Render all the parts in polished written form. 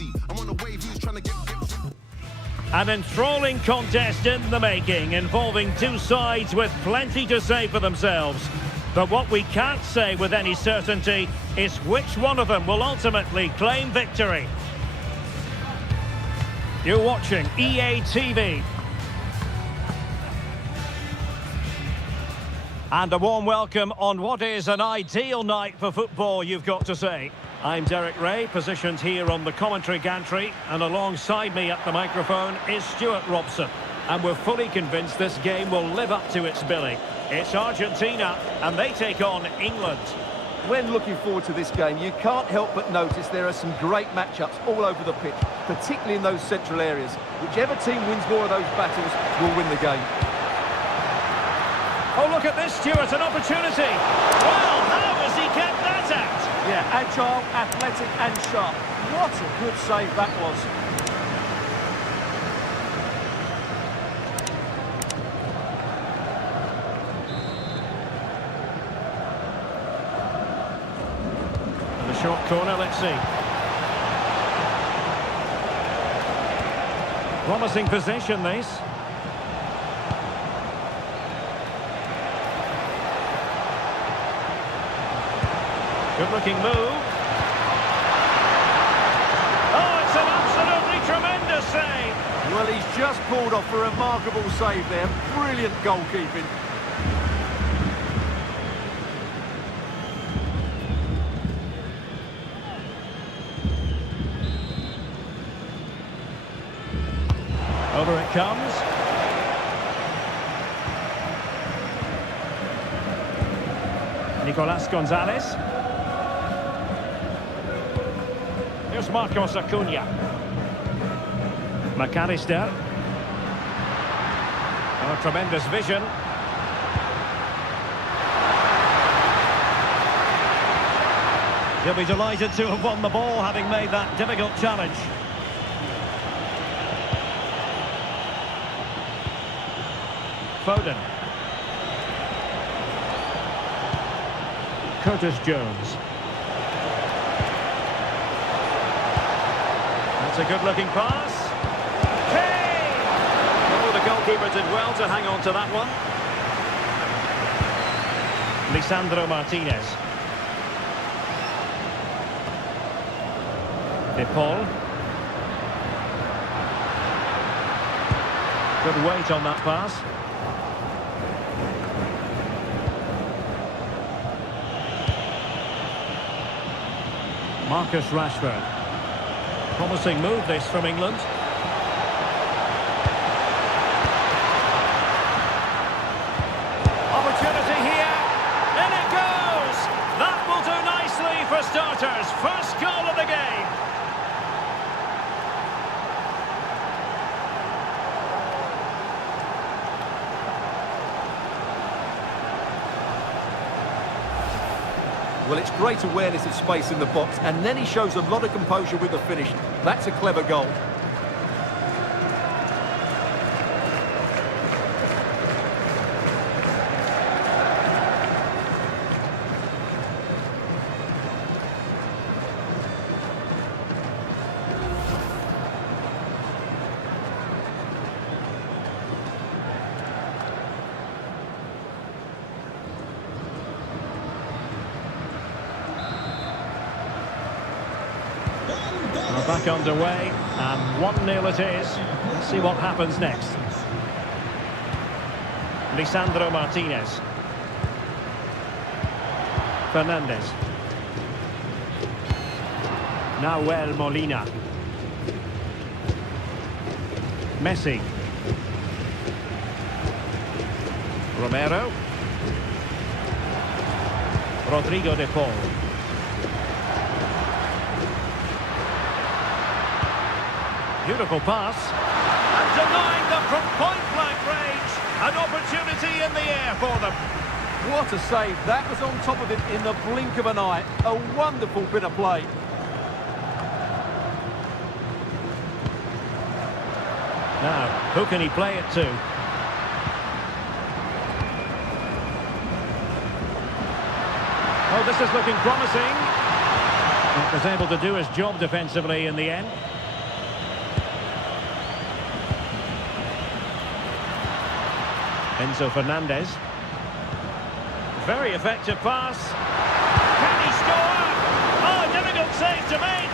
Messi. I'm on the wave, who's trying to get. An enthralling contest in the making, involving two sides with plenty to say for themselves. But what we can't say with any certainty is which one of them will ultimately claim victory. You're watching EA TV. And a warm welcome on what is an ideal night for football, you've got to say. I'm Derek Ray, positioned here on the commentary gantry, and alongside me at the microphone is Stuart Robson. And we're fully convinced this game will live up to its billing. It's Argentina, and they take on England. When looking forward to this game, you can't help but notice there are some great matchups all over the pitch, particularly in those central areas. Whichever team wins more of those battles will win the game. Oh, look at this, Stuart, an opportunity. Well, how has he kept that out? Yeah, agile, athletic and sharp. What a good save that was. The short corner, let's see. Promising position, this. Good-looking move. Oh, it's an absolutely tremendous save. Well, he's just pulled off a remarkable save there. Brilliant goalkeeping. Over it comes. Nicolas Gonzalez. Here's Marcos Acuna. McAllister. Oh, tremendous vision. He'll be delighted to have won the ball, having made that difficult challenge. Foden. Curtis Jones. That's a good-looking pass. Kane! Oh, the goalkeeper did well to hang on to that one. Lisandro Martinez. De Paul. Good weight on that pass. Marcus Rashford. Promising move this from England. Opportunity here. In it goes. That will do nicely for starters. First goal of the game. Well, it's great awareness of space in the box, and then he shows a lot of composure with the finish. That's a clever goal. We're back underway, and 1-0 it is. Let's see what happens next. Lisandro Martinez. Fernandez. Nahuel Molina. Messi. Romero. Rodrigo de Paul. Beautiful pass. And denying them from point-blank range. An opportunity in the air for them. What a save. That was on top of it in the blink of an eye. A wonderful bit of play. Now, who can he play it to? Oh, this is looking promising. Was able to do his job defensively in the end. Enzo Fernandez. Very effective pass. Can he score? Oh, difficult save to make.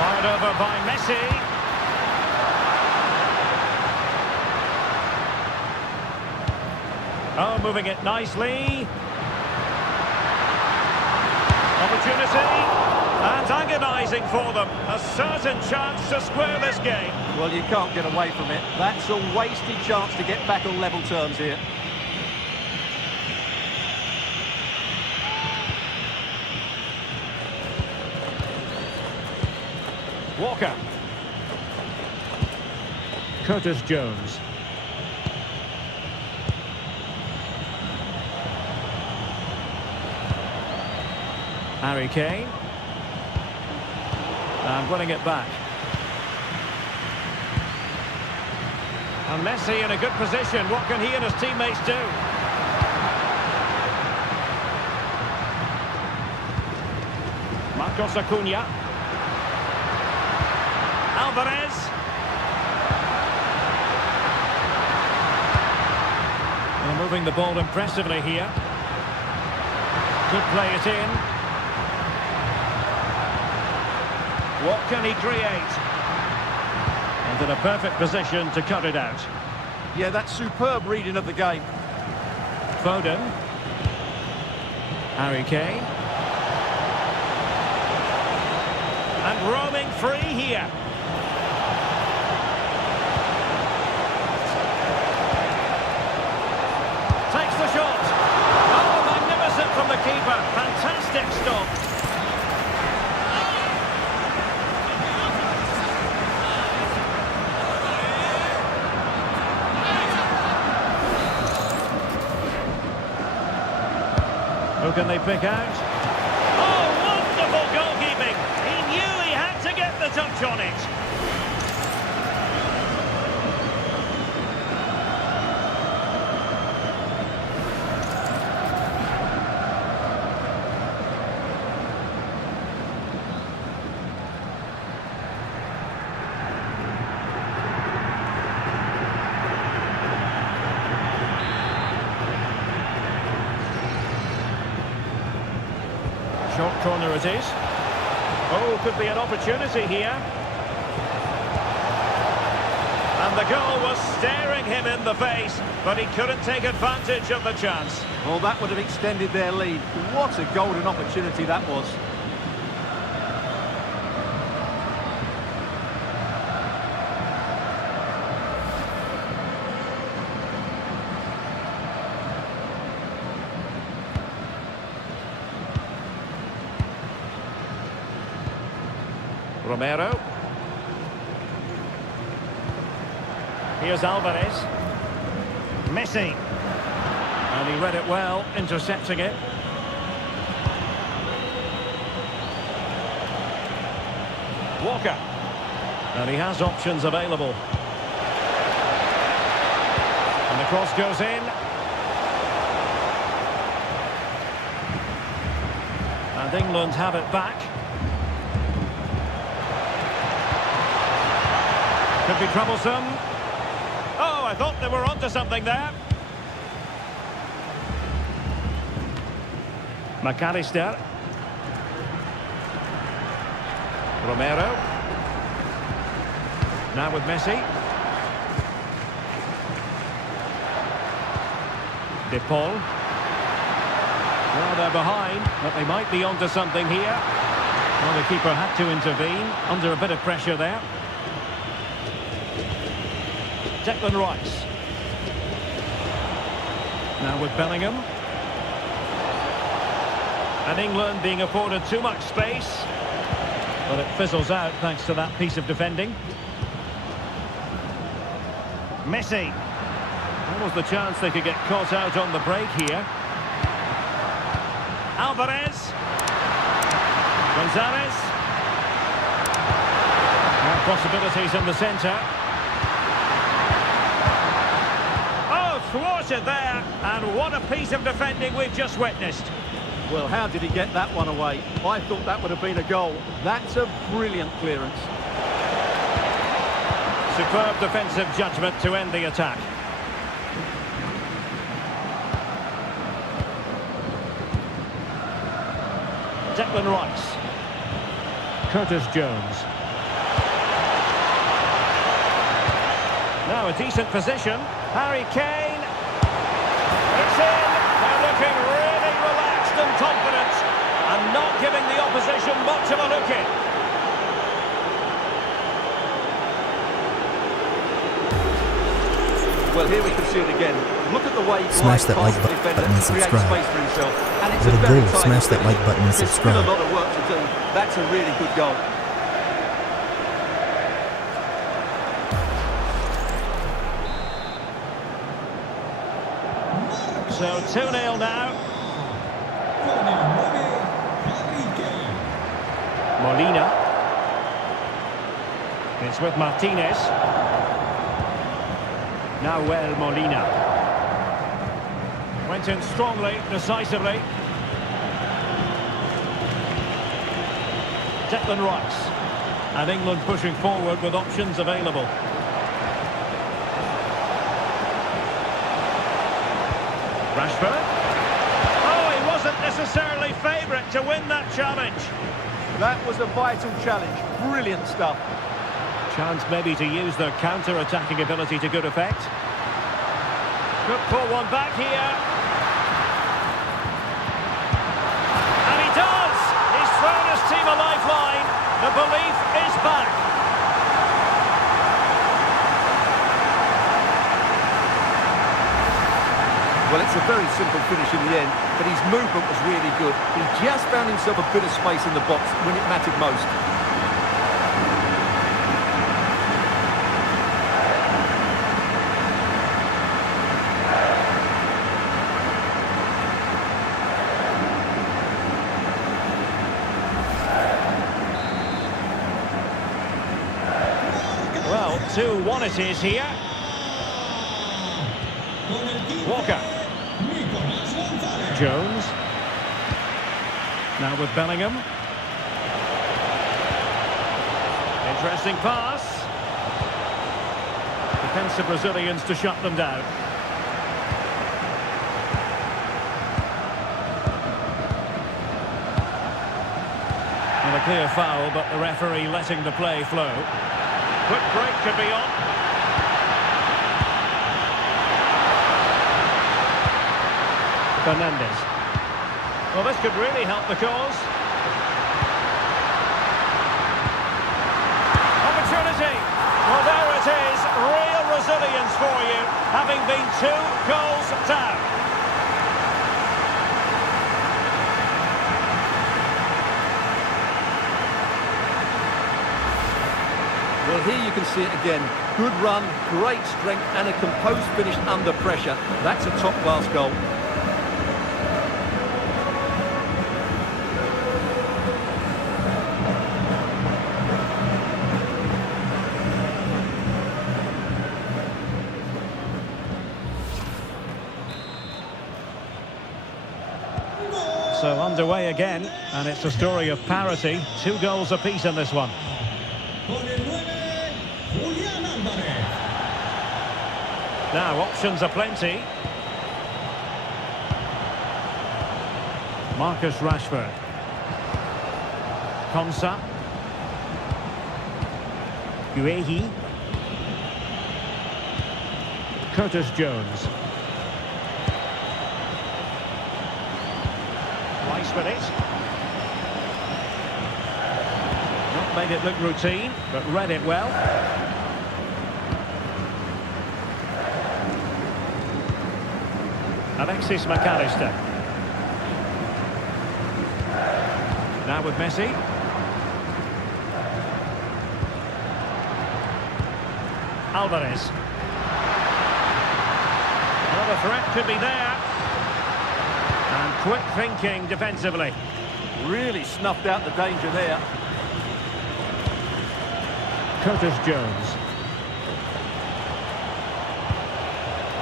Fired over by Messi. Oh, moving it nicely. Opportunity. And agonising for them. A certain chance to square this game. Well, you can't get away from it. That's a wasted chance to get back on level terms here. Walker. Curtis Jones. Harry Kane. And winning it back. And Messi in a good position. What can he and his teammates do? Marcos Acuna. Alvarez. They're moving the ball impressively here. Could play it in. What can he create? And in a perfect position to cut it out. Yeah, that's superb reading of the game. Foden. Harry Kane. And roaming free here. Takes the shot. Oh, magnificent from the keeper. Fantastic stop. Who can they pick out? Oh, wonderful goalkeeping! He knew he had to get the touch on it. Short corner it is. Oh, could be an opportunity here. And the goal was staring him in the face, but he couldn't take advantage of the chance. Well, that would have extended their lead. What a golden opportunity that was. Romero. Here's Alvarez. Messi. And he read it well, intercepting it. Walker. And he has options available. And the cross goes in. And England have it back. Could be troublesome. Oh, I thought they were onto something there. McAllister. Romero. Now with Messi. De Paul. Well, they're behind, but they might be onto something here. Well, the keeper had to intervene under a bit of pressure there. Declan Rice. Now with Bellingham. And England being afforded too much space. But it fizzles out thanks to that piece of defending. Messi. That was the chance they could get caught out on the break here. Alvarez. Gonzalez. Now possibilities in the centre. Oh, thwarted there. And what a piece of defending we've just witnessed. Well, how did he get that one away? I thought that would have been a goal. That's a brilliant clearance. Superb defensive judgment to end the attack. Declan Rice. Curtis Jones. Now a decent position. Harry Kane. It's in. They're looking really relaxed and confident and not giving the opposition much of a look in. Well, here we can see it again. Look at the way he Smash that like button and subscribe. Space for himself. And it's What a very goal. tight Smash that finish. like button and There's still subscribe. a lot of work to do. That's a really good goal. So 2-0 now. Molina. It's with Martinez. Now Molina. Went in strongly, decisively. Declan Rice. And England pushing forward with options available. Rashford. Oh, he wasn't necessarily favourite to win that challenge. That was a vital challenge. Brilliant stuff. Chance maybe to use their counter-attacking ability to good effect. Could pull one back here. And he does! He's thrown his team a lifeline. The belief is back. Well, it's a very simple finish in the end, but his movement was really good. He just found himself a bit of space in the box when it mattered most. Well, 2-1 it is here. Walker. Jones. Now with Bellingham. Interesting pass. Defensive Brazilians to shut them down. And a clear foul, but the referee letting the play flow. Quick break could be on. Fernandes. Well, this could really help the cause. Opportunity. Well, there it is. Real resilience for you, having been 2 goals down. Well, here you can see it again. Good run, great strength, and a composed finish under pressure. That's a top-class goal. So underway again, and it's a story of parity. 2 goals apiece in this one. Now, options are plenty. Marcus Rashford. Konsa. Guehi. Curtis Jones. Rice with it. Not made it look routine, but read it well. Alexis McAllister. Now with Messi. Alvarez. Well, the threat could be there. And quick thinking defensively. Really snuffed out the danger there. Curtis Jones.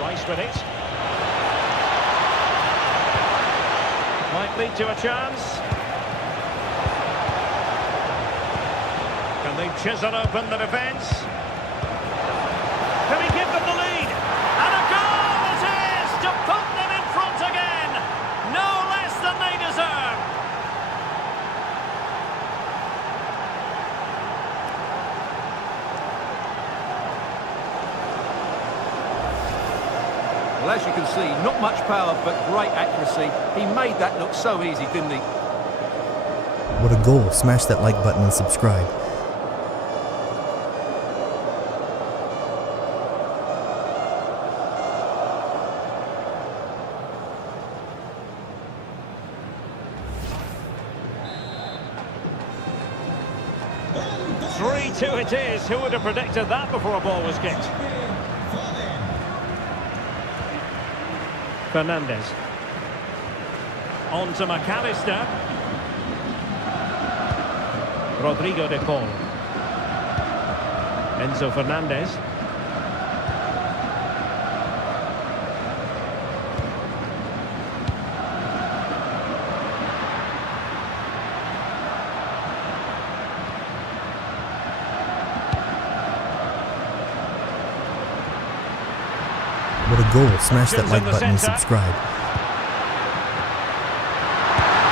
Rice with it. Might lead to a chance. Can they chisel open the defence? Can he give them the lead? And a goal it is to put them in front again. No less than they deserve. Well, as you can see, not much power, but great accuracy. He made that look so easy, didn't he? What a goal. Smash that like button and subscribe. Two it is. Who would have predicted that before a ball was kicked? Fernandes. On to McAllister. Rodrigo de Paul. Enzo Fernandez. What a goal. Smash that like button and subscribe.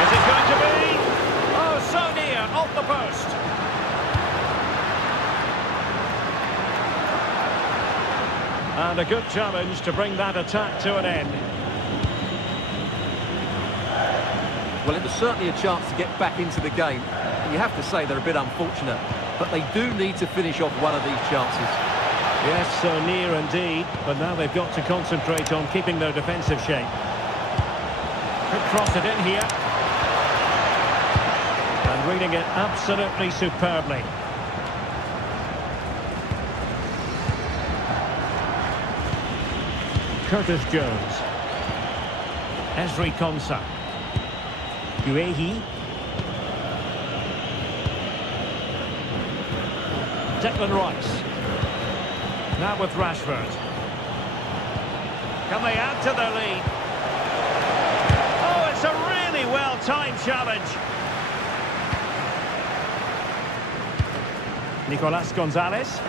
Is it going to be? Oh, so near, off the post. And a good challenge to bring that attack to an end. Well, it was certainly a chance to get back into the game. And you have to say they're a bit unfortunate, but they do need to finish off one of these chances. Yes, so near indeed, but now they've got to concentrate on keeping their defensive shape. Could cross it in here. And reading it absolutely superbly. Curtis Jones. Ezri Konsa. Guehi. Declan Rice. Now with Rashford. Can they add to their lead? Oh, it's a really well-timed challenge. Nicolas Gonzalez.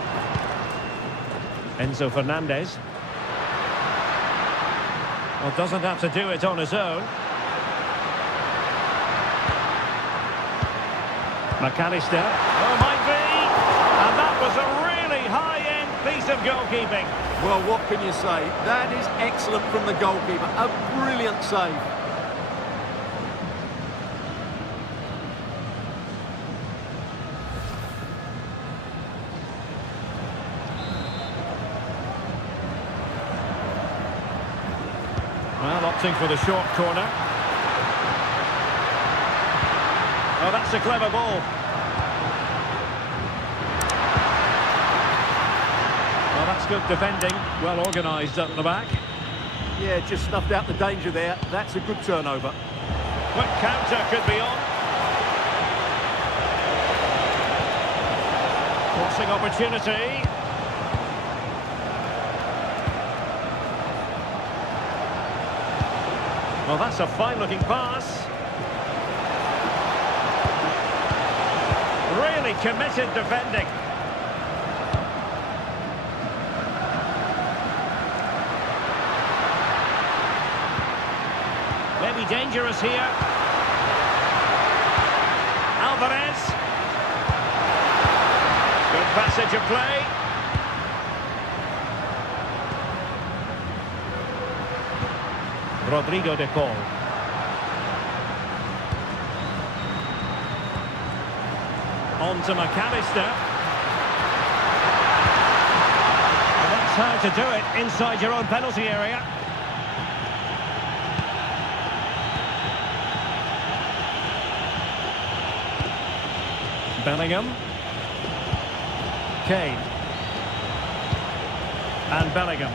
Enzo Fernandez. Well, doesn't have to do it on his own. McAllister. Oh, might be. And that was a really high-end piece of goalkeeping. Well, what can you say? That is excellent from the goalkeeper. A brilliant save. Well, opting for the short corner. Oh, that's a clever ball. Well, that's good defending. Well organised up the back. Yeah, just snuffed out the danger there. That's a good turnover. Quick counter could be on. Crossing opportunity. Well, that's a fine-looking pass. Really committed defending. Maybe dangerous here. Alvarez. Good passage of play. Rodrigo de Paul. On to McAllister. And that's how to do it inside your own penalty area. Bellingham. Kane. And Bellingham.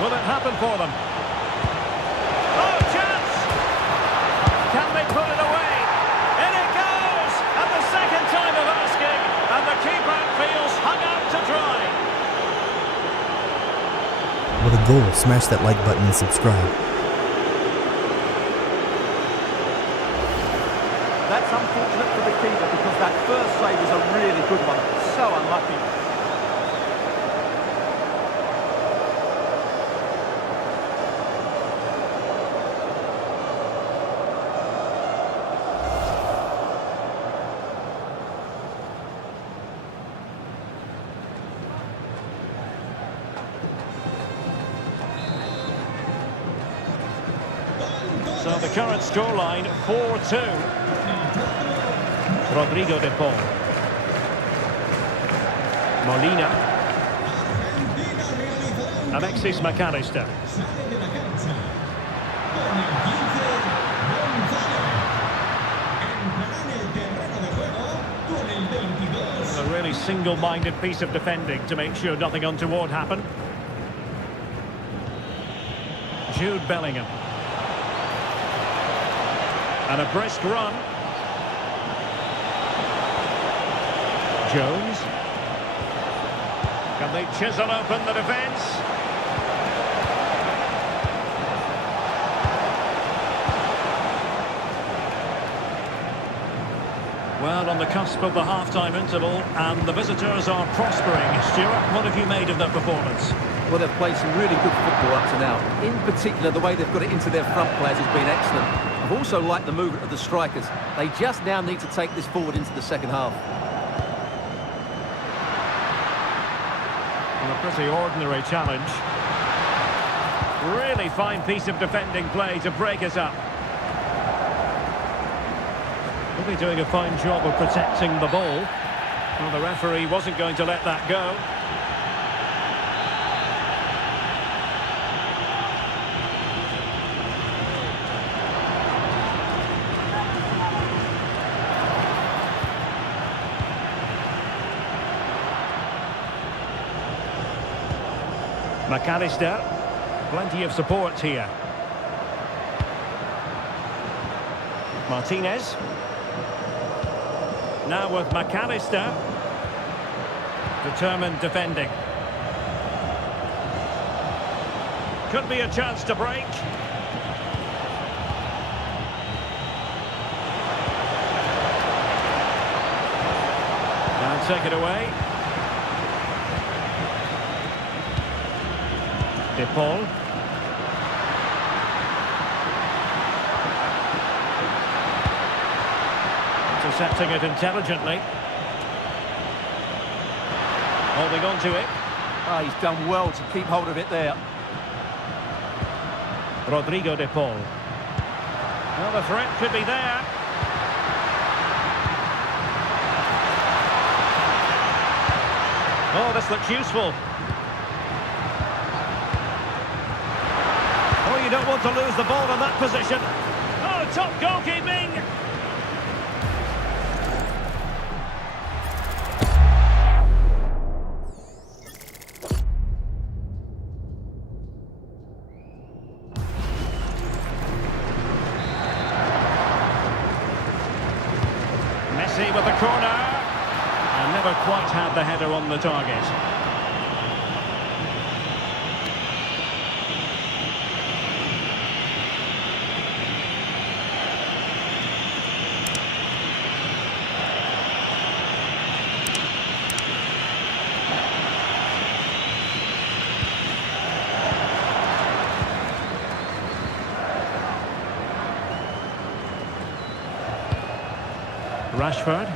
Will it happen for them? Oh, chance! Can they put it away? In it goes! At the second time of asking, and the keeper feels hung out to dry. What a goal. Smash that like button and subscribe. That's unfortunate for the keeper because that first save was a really good one. So unlucky. So the current scoreline, 4-2. Rodrigo de Paul. Molina. Alexis McAllister. A really single-minded piece of defending to make sure nothing untoward happened. Jude Bellingham. And a brisk run. Jones. Can they chisel open the defence? Well, on the cusp of the half-time interval, and the visitors are prospering. Stuart, what have you made of their performance? Well, they've played some really good football up to now. In particular, the way they've got it into their front players has been excellent. I've also liked the movement of the strikers. They just now need to take this forward into the second half. Well, a pretty ordinary challenge. Really fine piece of defending play to break us up. Will be doing a fine job of protecting the ball. Well, the referee wasn't going to let that go. McAllister, plenty of support here. Martinez. Now with McAllister. Determined defending. Could be a chance to break. And take it away. De Paul. Intercepting it intelligently. Holding on to it. Oh, he's done well to keep hold of it there. Rodrigo de Paul. Well, the threat could be there. Oh, this looks useful. You don't want to lose the ball in that position. Oh, top goalkeeping! Messi with the corner. And never quite had the header on the target. Rashford.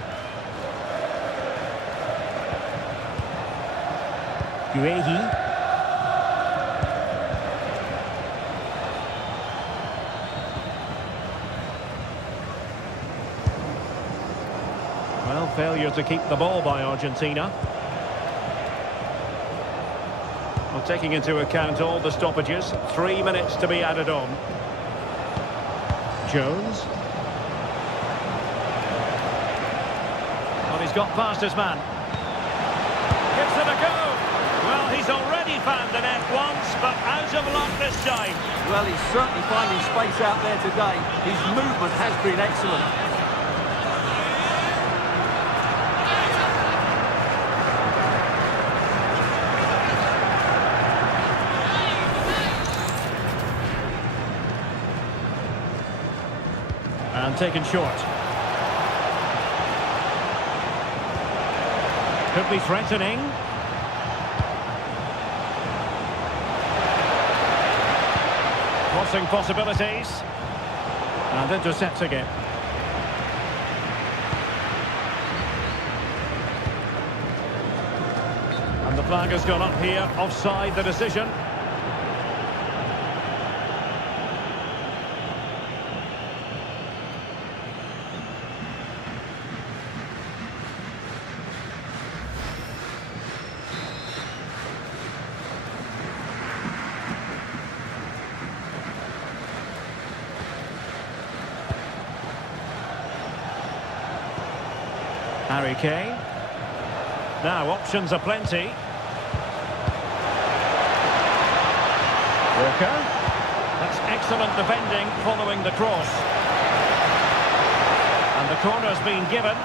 Guehi. Well, failure to keep the ball by Argentina. Well, taking into account all the stoppages, 3 minutes to be added on. Jones. Well, he's got past his man. Gives it a go. Well, he's He's already found the net once, but out of luck this time. Well, he's certainly finding space out there today. His movement has been excellent. And taken short. Could be threatening. Crossing possibilities. And intercepts again. And the flag has gone up here. Offside the decision. Harry Kane. Now options are plenty. Walker. That's excellent defending following the cross. And the corner's been given.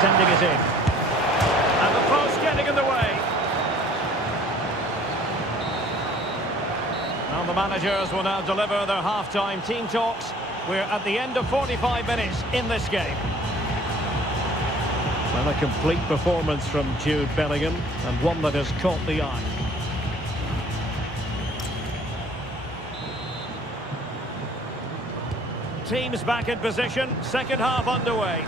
Sending it in. And the post getting in the way. Now the managers will now deliver their half-time team talks. We're at the end of 45 minutes in this game. Well, a complete performance from Jude Bellingham, and one that has caught the eye. Teams back in position, second half underway.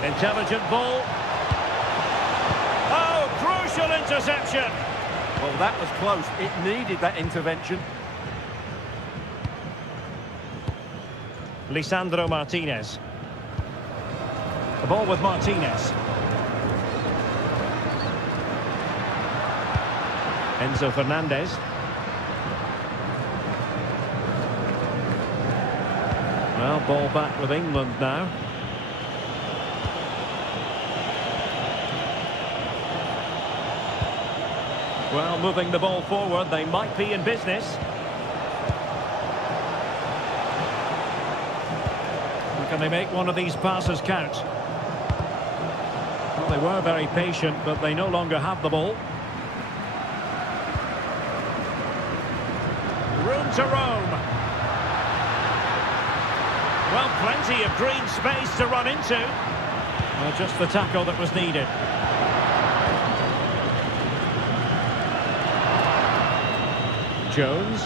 Intelligent ball. Oh, crucial interception. Well, that was close. It needed that intervention. Lisandro Martinez. The ball with Martinez. Enzo Fernandez. Well, ball back with England now. Well, moving the ball forward, they might be in business. Can they make one of these passes count? Well, they were very patient, but they no longer have the ball. Room to roam. Well, plenty of green space to run into. Well, just the tackle that was needed. Jones.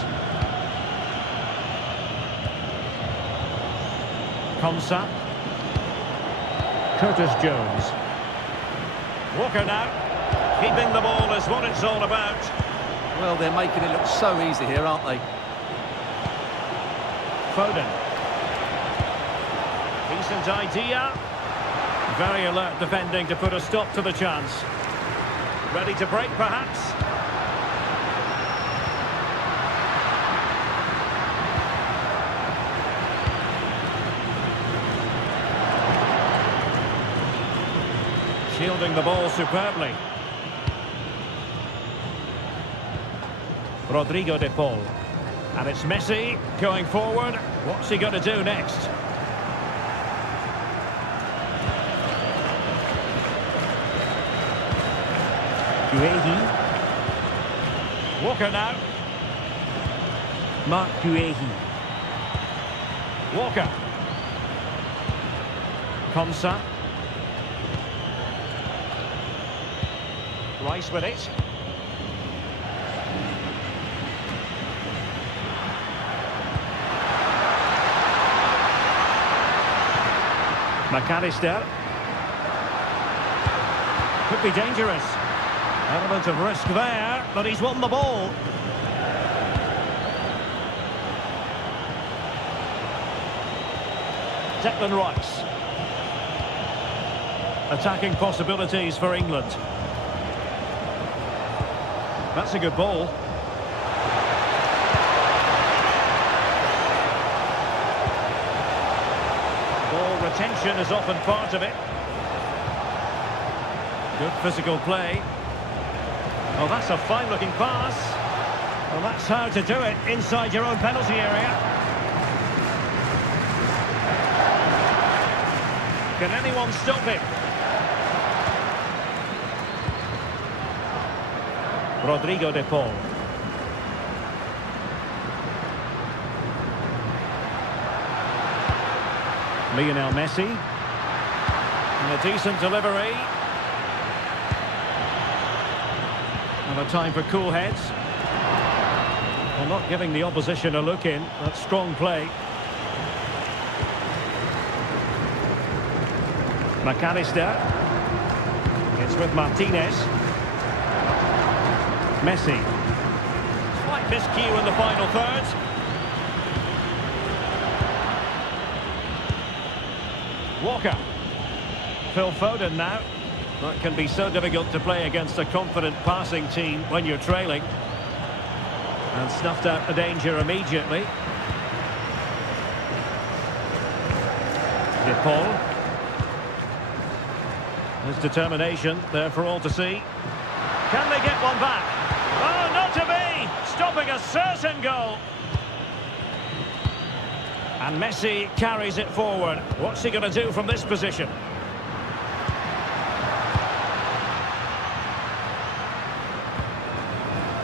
Konsa. Curtis Jones. Walker now. Keeping the ball is what it's all about. Well, they're making it look so easy here, aren't they? Foden. Decent idea. Very alert defending to put a stop to the chance. Ready to break, perhaps? Shielding the ball superbly. Rodrigo de Paul. And it's Messi going forward. What's he going to do next? Guehi. Walker now. Mark Guehi. Walker. Konsa. Rice with it. McAllister. Could be dangerous. Element of risk there, but he's won the ball. Declan Rice. Attacking possibilities for England. That's a good ball. Ball retention is often part of it. Good physical play. Oh, that's a fine-looking pass. Well, that's how to do it inside your own penalty area. Can anyone stop him? Rodrigo de Paul. Lionel Messi. And a decent delivery. And a time for cool heads. Well, not giving the opposition a look in. That's strong play. McAllister. It's with Martinez. Messi. Slight miscue in the final third. Walker. Phil Foden now. That can be so difficult to play against a confident passing team when you're trailing. And snuffed out the danger immediately. De Paul. His determination there for all to see. Can they get one back? Oh, not to be! Stopping a certain goal. And Messi carries it forward. What's he going to do from this position?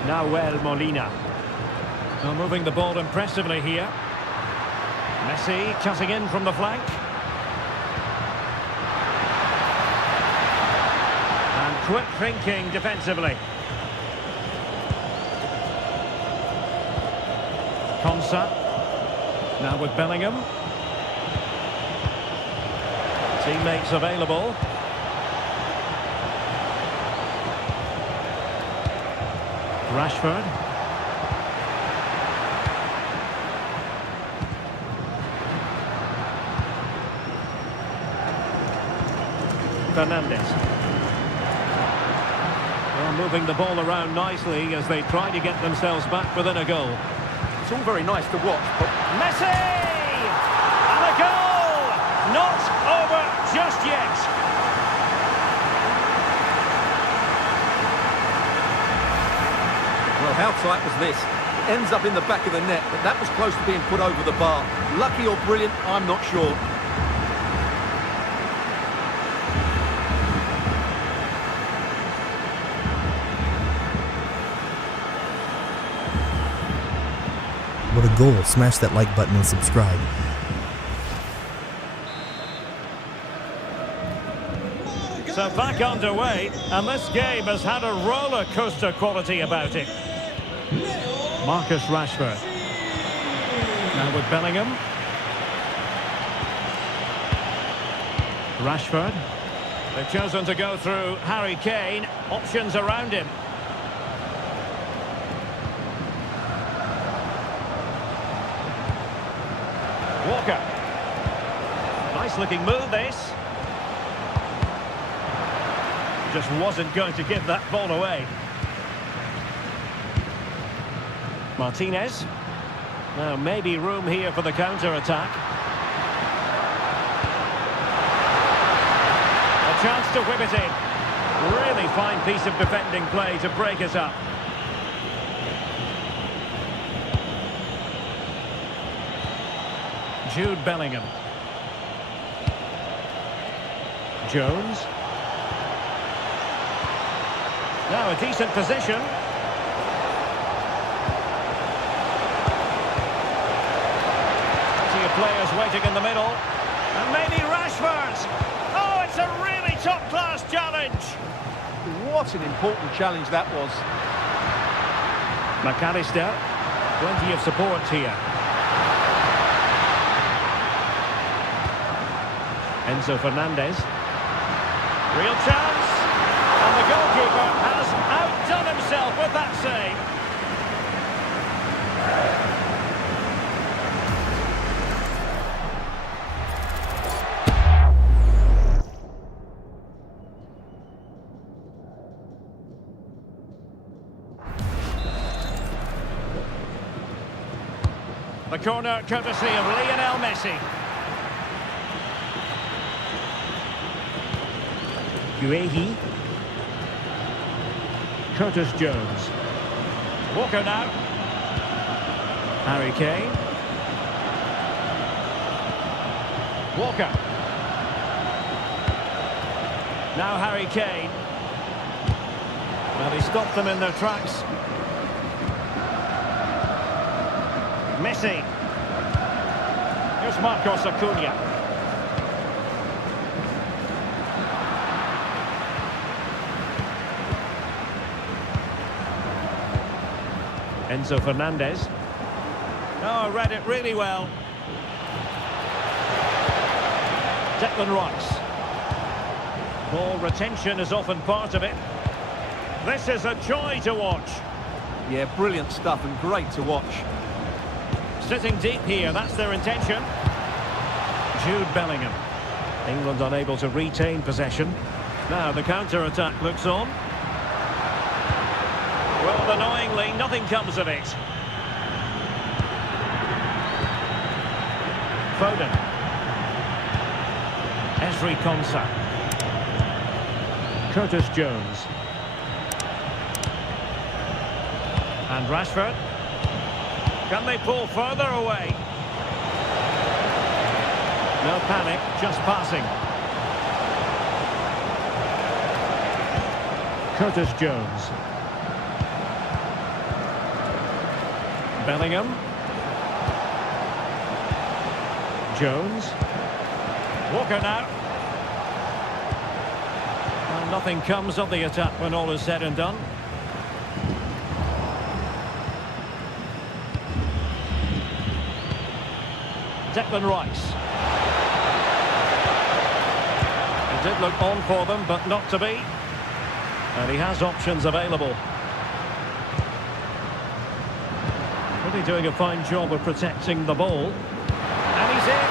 Nahuel Molina. Well, moving the ball impressively here. Messi cutting in from the flank. And quick thinking defensively. Konsa. Now with Bellingham. Teammates available. Rashford. Fernandes. Well, moving the ball around nicely as they try to get themselves back within a goal. It's all very nice to watch, but... Messi! And a goal! Not over just yet. Well, how tight was this? It ends up in the back of the net, but that was close to being put over the bar. Lucky or brilliant, I'm not sure. What a goal. Smash that like button and subscribe. So back underway, and this game has had a roller coaster quality about it. Marcus Rashford. Now with Bellingham. Rashford. They've chosen to go through Harry Kane. Options around him. Walker. Nice looking move this. Just wasn't going to give that ball away. Martinez. Now maybe room here for the counter-attack. A chance to whip it in. Really fine piece of defending play to break it up. Jude Bellingham. Jones. Now a decent position. Plenty of players waiting in the middle. And maybe Rashford. Oh, it's a really top-class challenge. What an important challenge that was. McAllister. Plenty of support here. Enzo Fernandez. Real chance. And the goalkeeper has outdone himself with that save. The corner courtesy of Lionel Messi. Guehi. Curtis Jones. Walker now. Harry Kane. Walker. Now Harry Kane. Well, he stopped them in their tracks. Messi. Here's Marcos Acuna. Enzo Fernandez. Oh, read it really well. Declan Rice. Ball retention is often part of it. This is a joy to watch. Yeah, brilliant stuff and great to watch. Sitting deep here, that's their intention. Jude Bellingham. England unable to retain possession. Now the counter-attack looks on. Well, annoyingly, nothing comes of it. Foden. Ezri Konsa. Curtis Jones. And Rashford. Can they pull further away? No panic, just passing. Curtis Jones. Bellingham. Jones. Walker now. Well, nothing comes of the attack when all is said and done. Declan Rice. It did look on for them, but not to be. And he has options available. Really doing a fine job of protecting the ball. And he's in.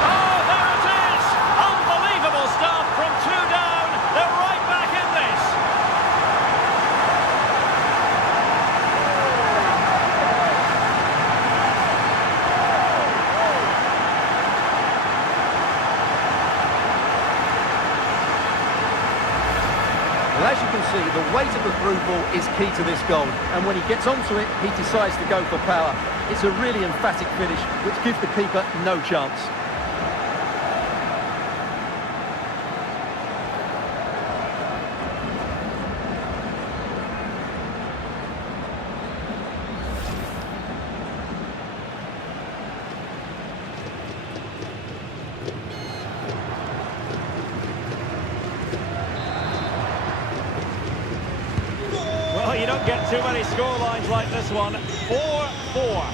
Oh, there it is! Unbelievable stuff from two down. They're right back in this. Well, as you can see, the weight of the through ball is key to this goal. And when he gets onto it, he decides to go for power. It's a really emphatic finish, which gives the keeper no chance. Well, you don't get too many scorelines like this one. 4-4.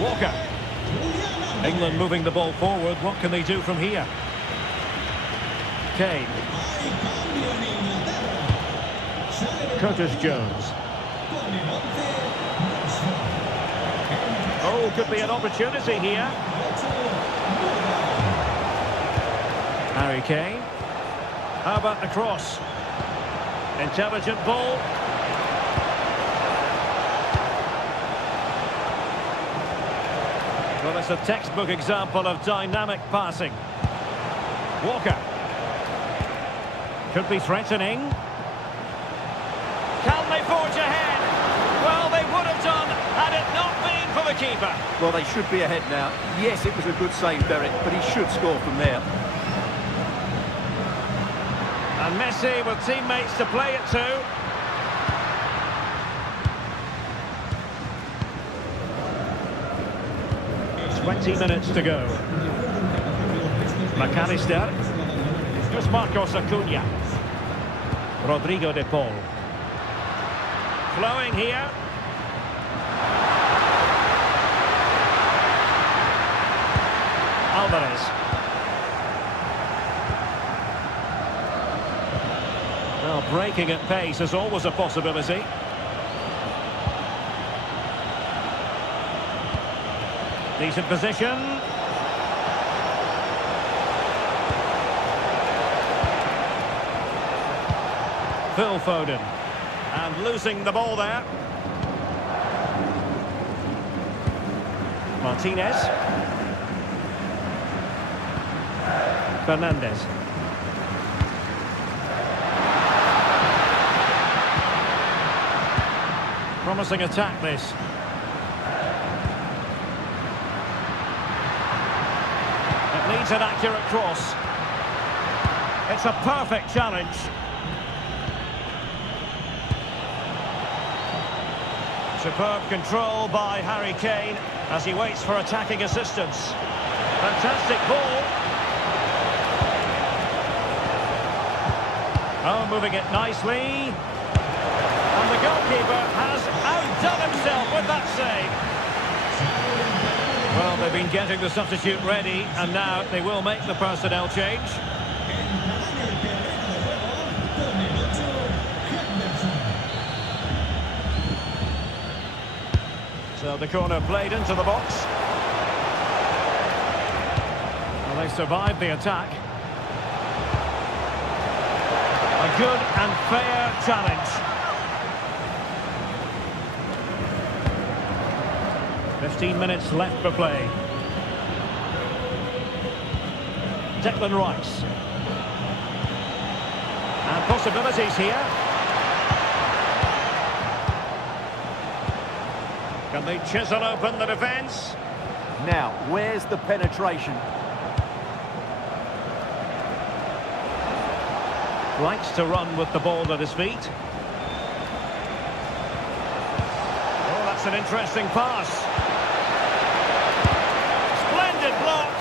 Walker. England moving the ball forward. What can they do from here? Kane. Curtis Jones. Oh, could be an opportunity here. Harry Kane. How about the cross? Intelligent ball. Well, it's a textbook example of dynamic passing. Walker. Could be threatening. Can they forge ahead? Well, they would have done had it not been for the keeper. Well, they should be ahead now. Yes, it was a good save, Derek, but he should score from there. And Messi with teammates to play it to. 20 minutes to go. McAllister. Here's Marcos Acuna. Rodrigo de Paul. Flowing here. Alvarez. Well, breaking at pace is always a possibility. Decent position. Phil Foden. And losing the ball there. Martinez. Fernandez. Promising attack, this. It needs an accurate cross. It's a perfect challenge. Superb control by Harry Kane as he waits for attacking assistance. Fantastic ball. Oh, moving it nicely. And the goalkeeper has outdone himself with that save. Well, they've been getting the substitute ready, and now they will make the personnel change. So the corner played into the box. Well, they survived the attack. A good and fair challenge. 15 minutes left for play. Declan Rice. And possibilities here. Can they chisel open the defence? Now, where's the penetration? Likes to run with the ball at his feet. Oh, that's an interesting pass. Splendid block.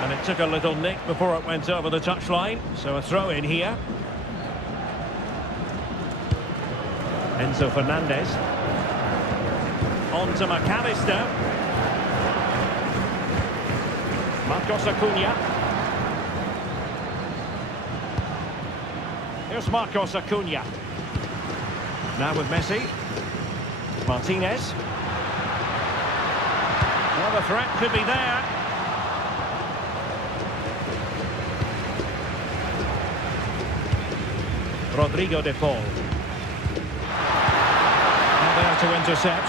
And it took a little nick before it went over the touchline. So a throw in here. Enzo Fernandez. On to McAllister. Marcos Acuna. Here's Marcos Acuna. Now with Messi. Martinez. Well, the threat could be there. Rodrigo de Paul. There to intercept.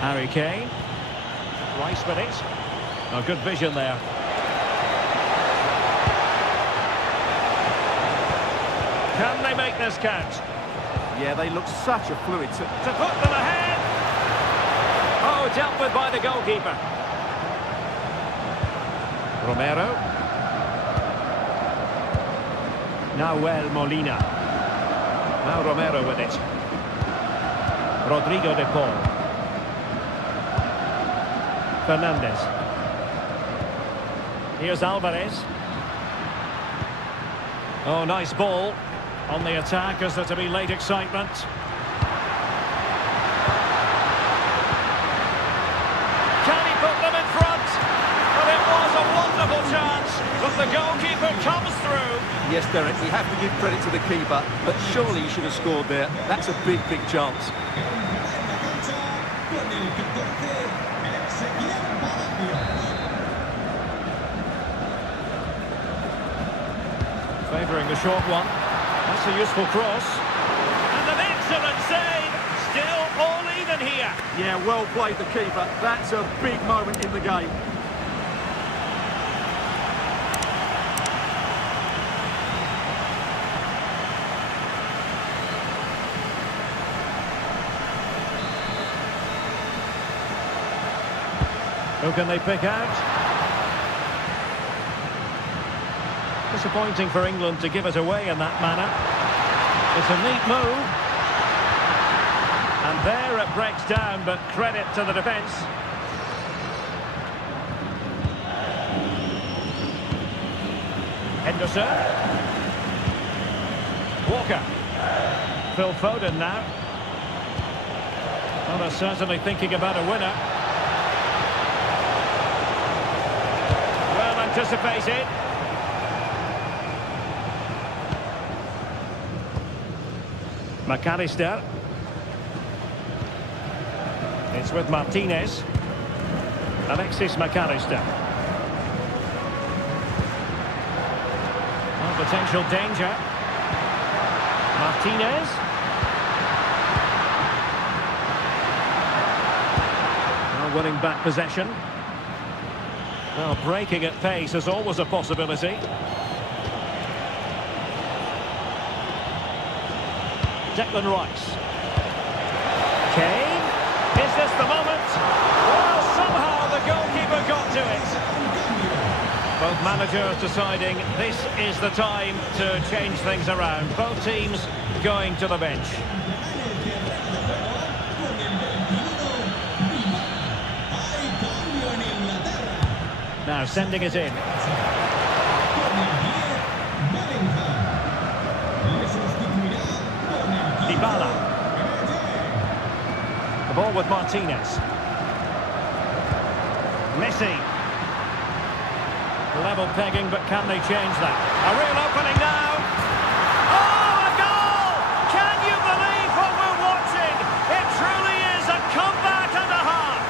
Harry Kane. Rice with it. Oh, good vision there. Can they make this count? Yeah, they look such a fluid... To put them ahead! Oh, dealt with by the goalkeeper. Romero. Nahuel Molina. Now Romero with it. Rodrigo de Paul. Fernandez. Here's Alvarez. Oh, nice ball. On the attack, as there to be late excitement. Can he put them in front? Well, it was a wonderful chance, but the goalkeeper comes through. Yes, Derek, we have to give credit to the keeper, but surely he should have scored there. That's a big, big chance. Favouring the short one. That's a useful cross. And an excellent save. Still all even here. Yeah, well played, the keeper. That's a big moment in the game. Who can they pick out? Disappointing for England to give it away in that manner. It's a neat move. And there it breaks down, but credit to the defence. Henderson. Walker. Phil Foden now. Well, they're certainly thinking about a winner. Well anticipated. McAllister. It's with Martinez. Alexis McAllister. Oh, potential danger. Martinez. Well, winning back possession. Well, breaking at pace is always a possibility. Declan Rice. Kane. Is this the moment? Well, somehow the goalkeeper got to it. Both managers deciding this is the time to change things around. Both teams going to the bench. Now sending it in. Dybala. The ball with Martinez. Messi. Level pegging, but can they change that? A real opening now. Oh, a goal! Can you believe what we're watching? It truly is a comeback and a half.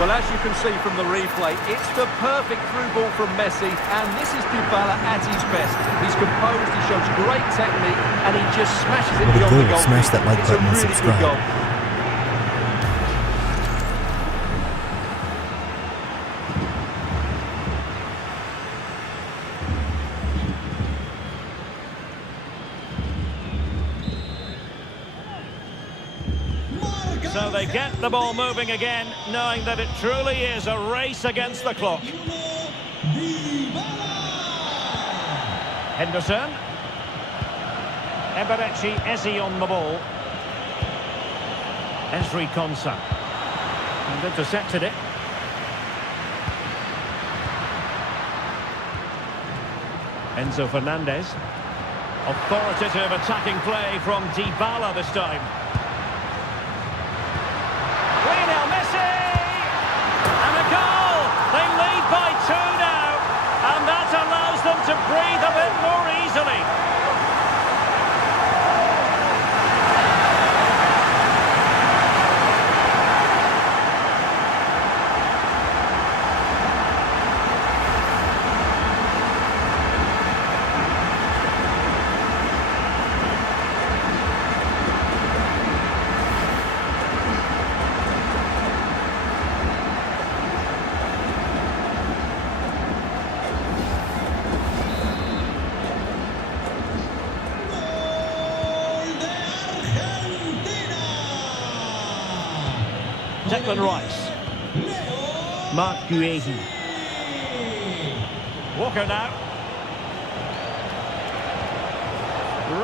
Well, as you can see from the replay, it's the perfect through ball from Messi, and this is Dybala at his best. He's composed, he shows great technique, and he just smashes it What a beyond the goal. goal. Smash that like It's a button and really good subscribe. goal. So they get the ball moving again, knowing that it truly is a race against the clock. Henderson. Eberechi Eze on the ball. Ezri Konsa. And intercepted it. Enzo Fernandez. Authoritative attacking play from Dybala this time. Lionel Messi! And a goal! They lead by 2 now. And that allows them to breathe a bit more easily. Declan Rice. Mark Guehi. Walker now.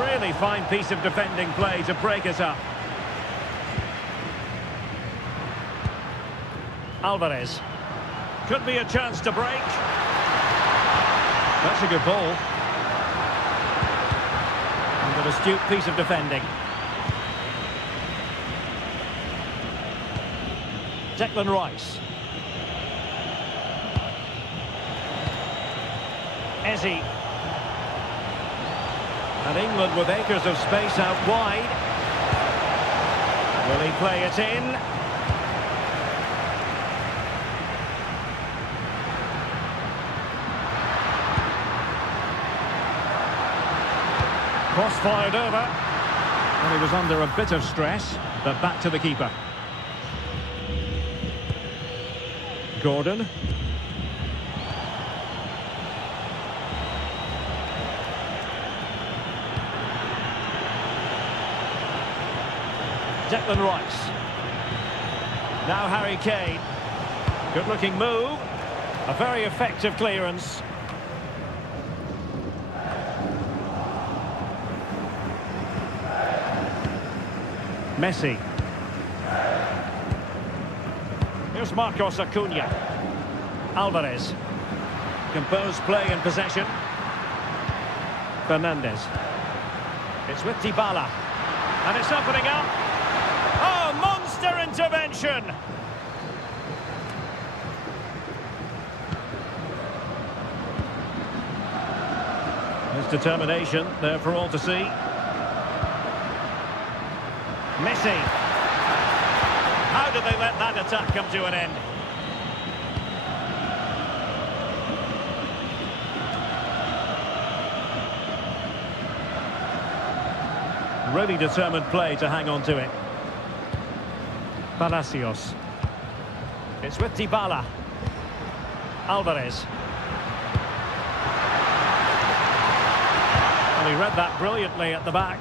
Really fine piece of defending play to break us up. Alvarez. Could be a chance to break. That's a good ball. And an astute piece of defending. Declan Rice. Eze. And England with acres of space out wide. Will he play it in? Cross fired over. And he was under a bit of stress, but back to the keeper. Gordon. Declan Rice. Now Harry Kane. Good looking move. A very effective clearance. Messi. Here's Marcos Acuna. Alvarez. Composed play in possession. Fernandez. It's with Dybala. And it's opening up. Oh, monster intervention! His determination there for all to see. Messi. How did they let that attack come to an end? Really determined play to hang on to it. Palacios. It's with Dybala. Alvarez. And he read that brilliantly at the back.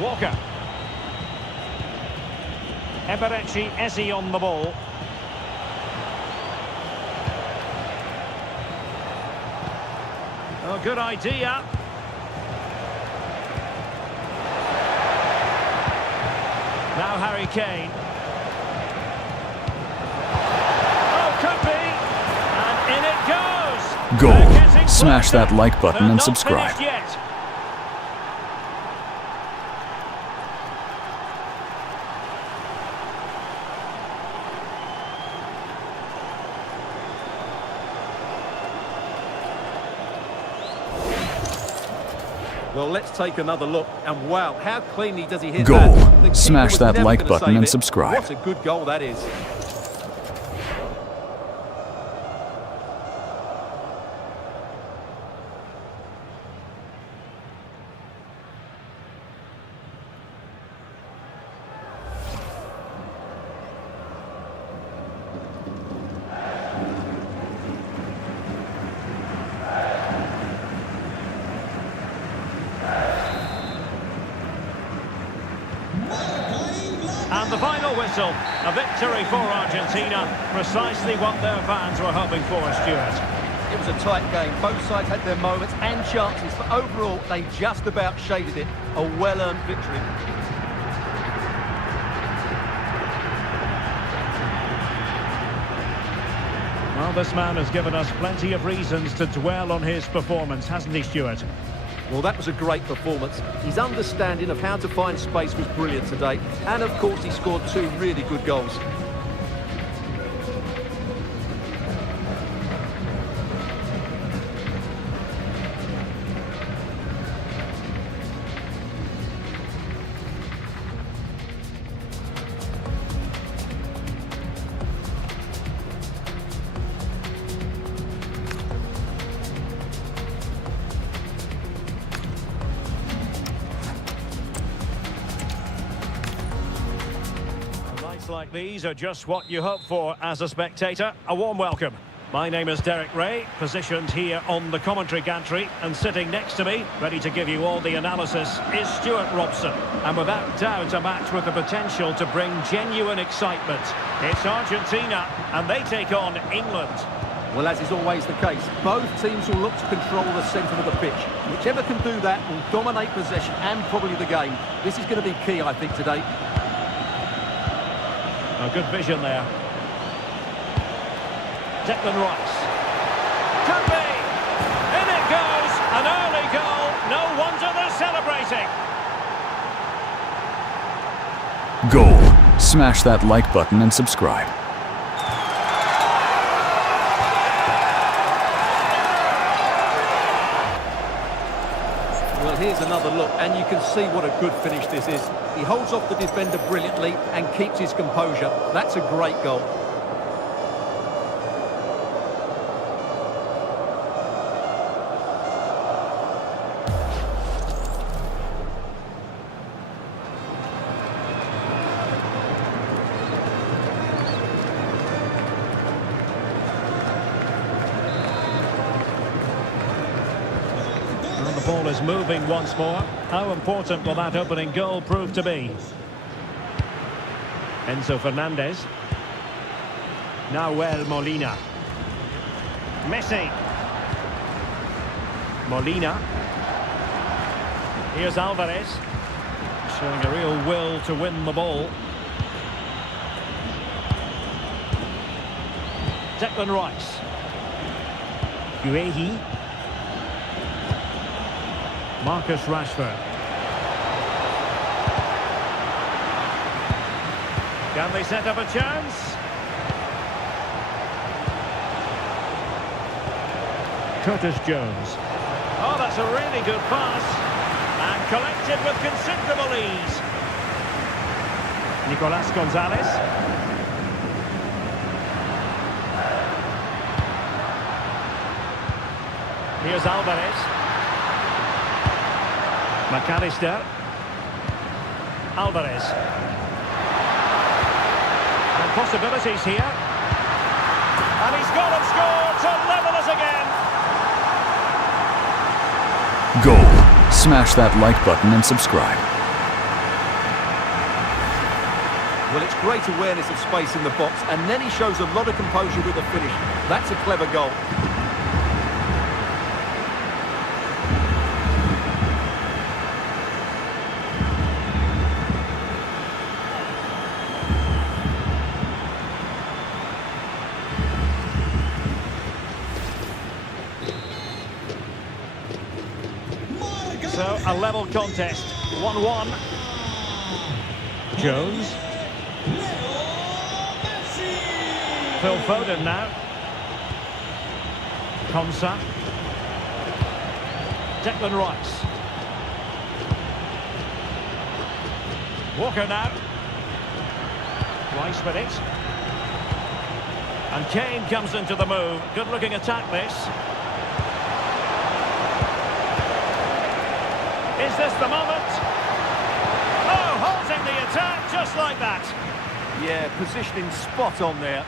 Walker. Eberechi Eze on the ball. Oh, good idea. Now Harry Kane. Oh, could be. And in it goes. Goal. Smash that like button and subscribe. Not finished yet. Well, let's take another look. And wow, how cleanly does he hit Goal. that? The keeper Smash was that never like gonna button save and it. subscribe. What a good goal that is. And the final whistle, a victory for Argentina, precisely what their fans were hoping for, Stuart. It was a tight game. Both sides had their moments and chances, but overall, they just about shaded it. A well-earned victory. Well, this man has given us plenty of reasons to dwell on his performance, hasn't he, Stuart? Well, that was a great performance. His understanding of how to find space was brilliant today. And, of course, he scored two really good goals. Like these are just what you hope for as a spectator. A warm welcome. My name is Derek Ray, positioned here on the commentary gantry, and sitting next to me, ready to give you all the analysis, is Stuart Robson. And without doubt, a match with the potential to bring genuine excitement. It's Argentina, and they take on England. Well, as is always the case, both teams will look to control the centre of the pitch. Whichever can do that will dominate possession and probably the game. This is going to be key, I think, today. A good vision there. Declan Rice. Could be! In it goes! An early goal! No wonder they're celebrating! Goal. Smash that like button and subscribe. Well, here's another look, and you can see what a good finish this is. He holds off the defender brilliantly and keeps his composure. That's a great goal. And the ball is moving once more. How important will that opening goal prove to be? Enzo Fernandez. Nahuel Molina. Messi. Molina. Here's Alvarez. Showing a real will to win the ball. Declan Rice. Guehi. Marcus Rashford. Can they set up a chance? Curtis Jones. Oh, that's a really good pass. And collected with considerable ease. Nicolas Gonzalez. Here's Alvarez. McAllister. Alvarez. And possibilities here. And he's gone and scored to level us again. Goal. Smash that like button and subscribe. Well, it's great awareness of space in the box, and then he shows a lot of composure with the finish. That's a clever goal. So, a level contest, 1-1. Jones. Phil Foden now. Konsa. Declan Rice. Walker now. Rice with it. And Kane comes into the move. Good looking attack this. Is this the moment? Oh, halting the attack just like that. Yeah, positioning spot on there.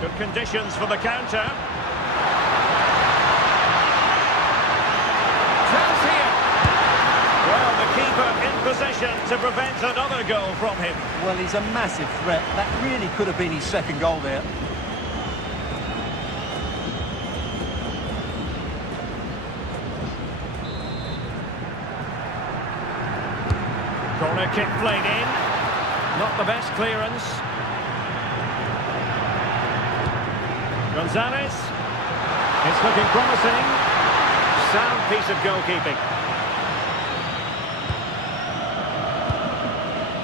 Good conditions for the counter. Chance here. Well, the keeper in possession to prevent another goal from him. Well, he's a massive threat. That really could have been his second goal there. Corner kick played in. Not the best clearance. Gonzalez. It's looking promising. Sound piece of goalkeeping.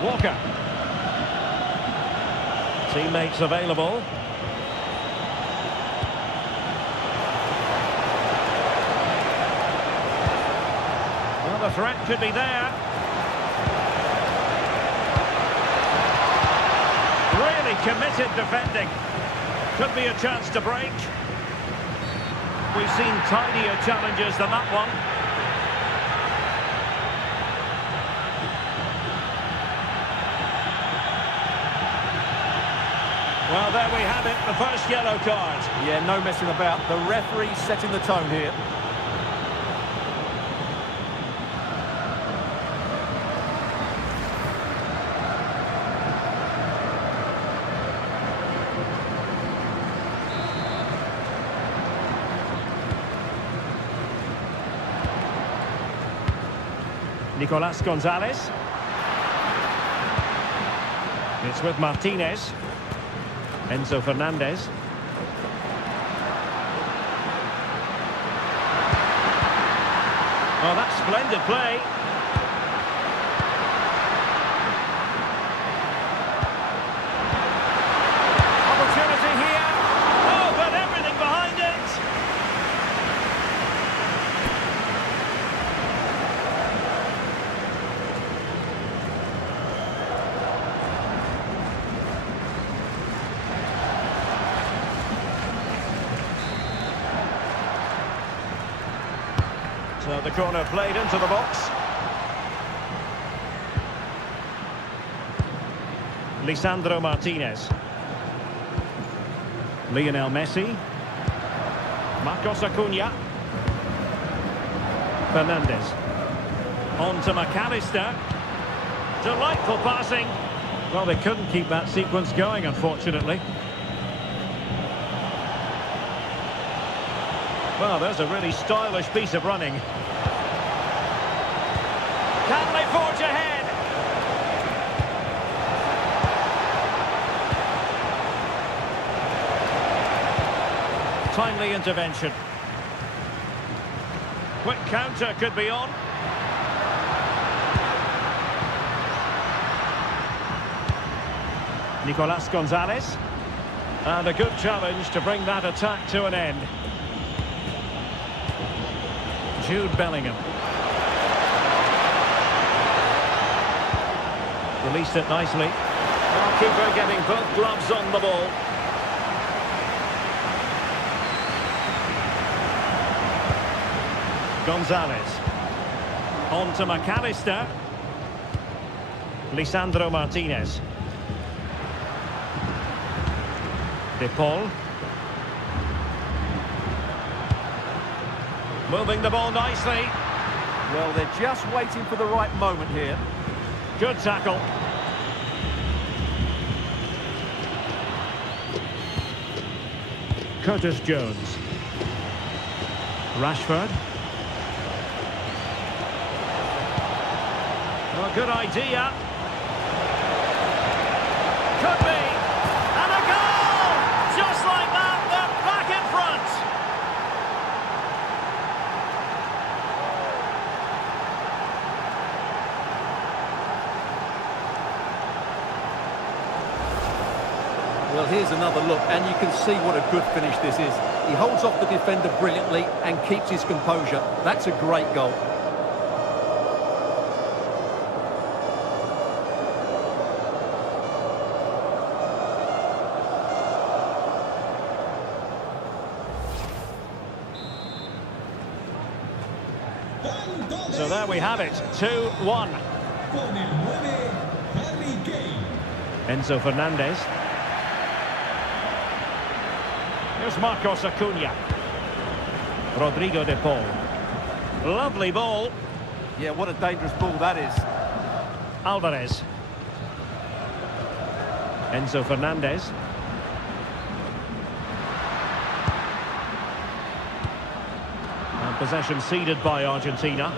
Walker. Teammates available. Well, the threat could be there. Really committed defending. Could be a chance to break. We've seen tidier challenges than that one. Well, there we have it, the first yellow card. Yeah, no messing about. The referee setting the tone here. Nicolas Gonzalez. It's with Martinez. Enzo Fernandez. Oh, that's splendid play. Opportunity here. Oh, but everything behind it. So the corner played into the box. Lisandro Martinez. Lionel Messi. Marcos Acuna. Fernandez. On to McAllister. Delightful passing. Well, they couldn't keep that sequence going, unfortunately. Well, there's a really stylish piece of running. Can they forge ahead? timely intervention. Quick counter could be on. Nicolas Gonzalez. And a good challenge to bring that attack to an end. Jude Bellingham. Released it nicely. Our keeper getting both gloves on the ball. Gonzalez. On to McAllister. Lisandro Martinez. De Paul. Moving the ball nicely. Well, they're just waiting for the right moment here. Good tackle. Curtis Jones. Rashford. Well, good idea. Could be. And a goal! Just like that, they're back in front. Well, here's another look, and you can see what a good finish this is. He holds off the defender brilliantly and keeps his composure. That's a great goal. So there we have it, 2-1. Enzo Fernandez. Here's Marcos Acuna. Rodrigo de Paul. Lovely ball. Yeah, what a dangerous ball that is. Alvarez. Enzo Fernandez. And possession ceded by Argentina.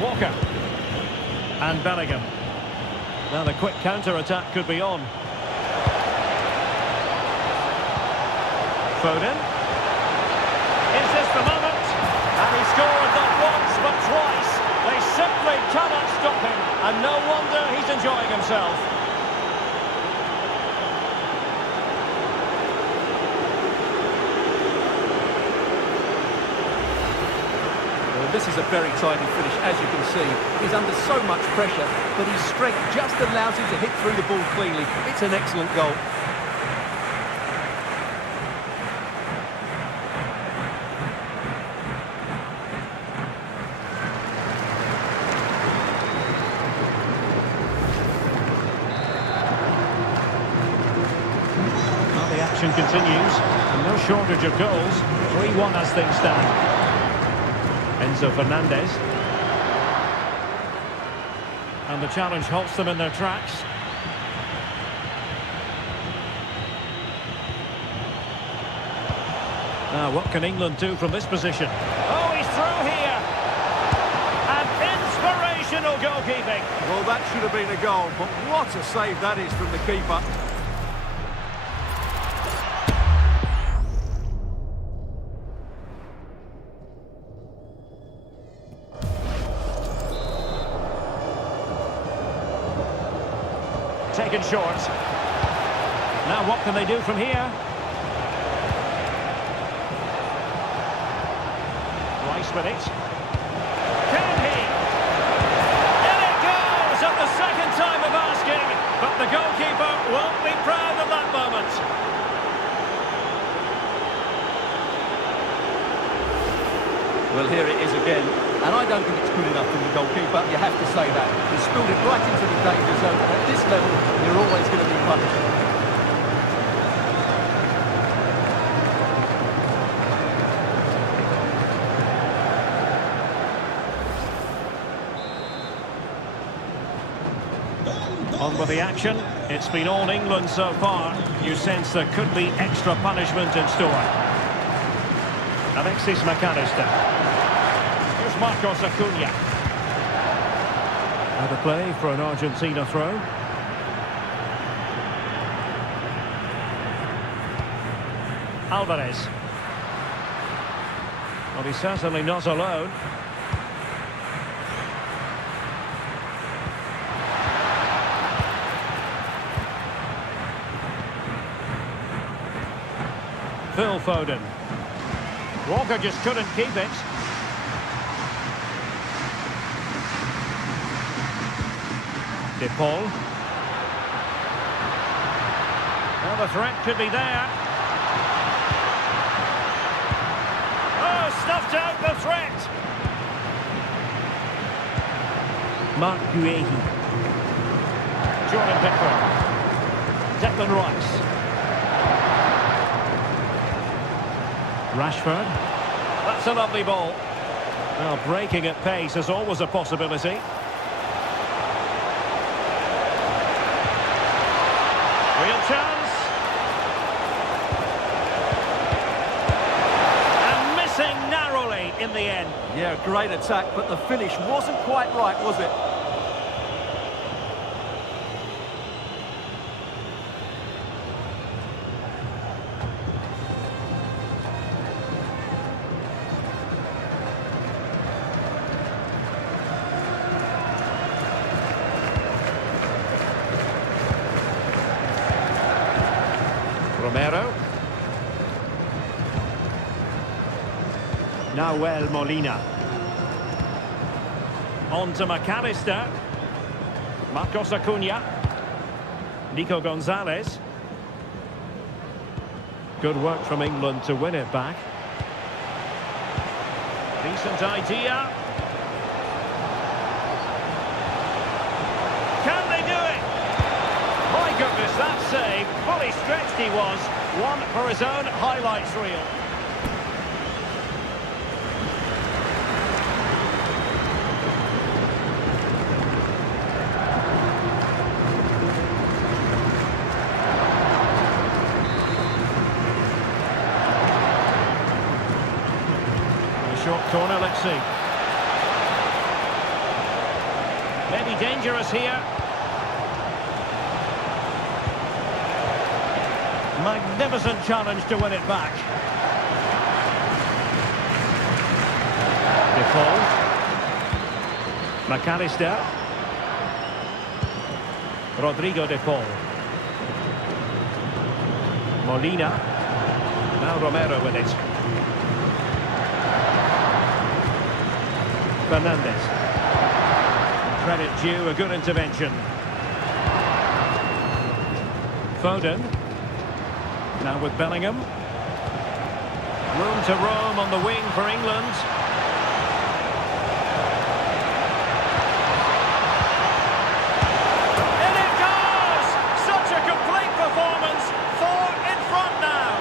Walker. And Bellingham. Now the quick counter-attack could be on. Foden. Is this the moment? And he scored not once but twice. They simply cannot stop him. And no wonder he's enjoying himself. This is a very tidy finish, as you can see. He's under so much pressure, but his strength just allows him to hit through the ball cleanly. It's an excellent goal. Well, the action continues, and no shortage of goals. 3-1 as things stand. Enzo Fernandez. And the challenge halts them in their tracks. Now, what can England do from this position? Oh, he's through here! And inspirational goalkeeping! Well, that should have been a goal, but what a save that is from the keeper. Taken short. Now what can they do from here? Rice with it. Can he? In it goes at the second time of asking, but the goalkeeper won't be proud of that moment. Well, here it is again, and I don't think it's good enough from the goalkeeper, you have to say that. He spilled it right into the danger zone, and at this level, you're always going to be punished. On with the action. It's been all England so far. You sense there could be extra punishment in store. Alexis McAllister. Marcos Acuna. Now the play for an Argentina throw. Alvarez. Well, he's certainly not alone. Phil Foden. Walker just couldn't keep it. De Paul. Well, the threat could be there. Oh, snuffed out the threat. Mark Guehi. Jordan Pickford. Declan Rice. Rashford. That's a lovely ball. Well, breaking at pace is always a possibility. Real chance. And missing narrowly in the end. Yeah, great attack, but the finish wasn't quite right, was it? Romero. Nahuel Molina. On to McAllister. Marcos Acuna. Nico Gonzalez. Good work from England to win it back. Decent idea. Can they do it? My goodness, that save. Fully stretched he was. One for his own highlights reel. A short corner, let's see. Maybe dangerous here. Magnificent challenge to win it back. De Paul. McAllister. Rodrigo De Paul. Molina. Now Romero with it. Fernandez. Credit due, a good intervention. Foden. Now with Bellingham. Room to roam on the wing for England. In it goes! Such a complete performance. 4 in front now.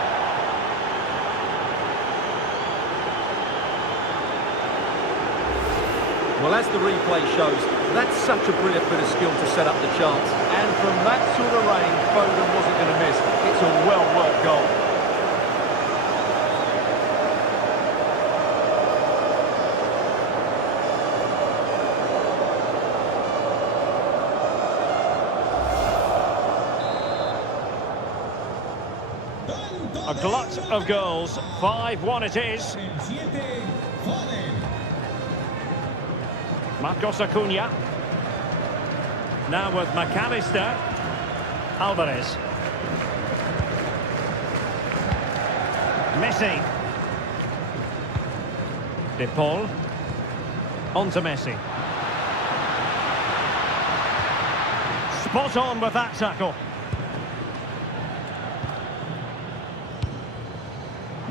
Well, as the replay shows, that's such a brilliant bit of skill to set up the chance. And from that sort of range, Foden wasn't going to miss. It's a well-worked goal. A glut of goals. 5-1 it is. Marcos Acuna. Now with McAllister. Alvarez. Messi. De Paul. On to Messi. Spot on with that tackle.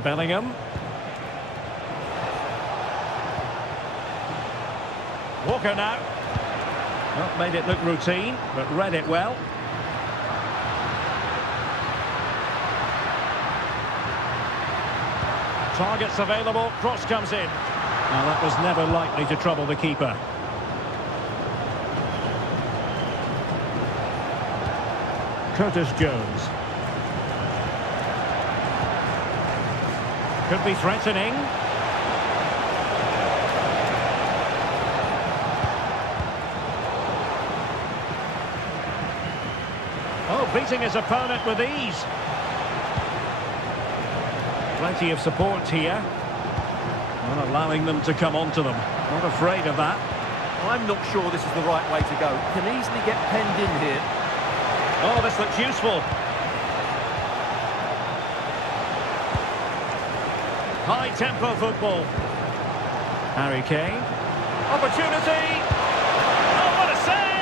Bellingham. Walker now. Not made it look routine, but read it well. Targets available, cross comes in. Now that was never likely to trouble the keeper. Curtis Jones. Could be threatening. Oh, beating his opponent with ease. Plenty of support here. Not allowing them to come onto them. Not afraid of that. I'm not sure this is the right way to go. Can easily get penned in here. Oh, this looks useful. High-tempo football. Harry Kane. Opportunity. Oh, what a save!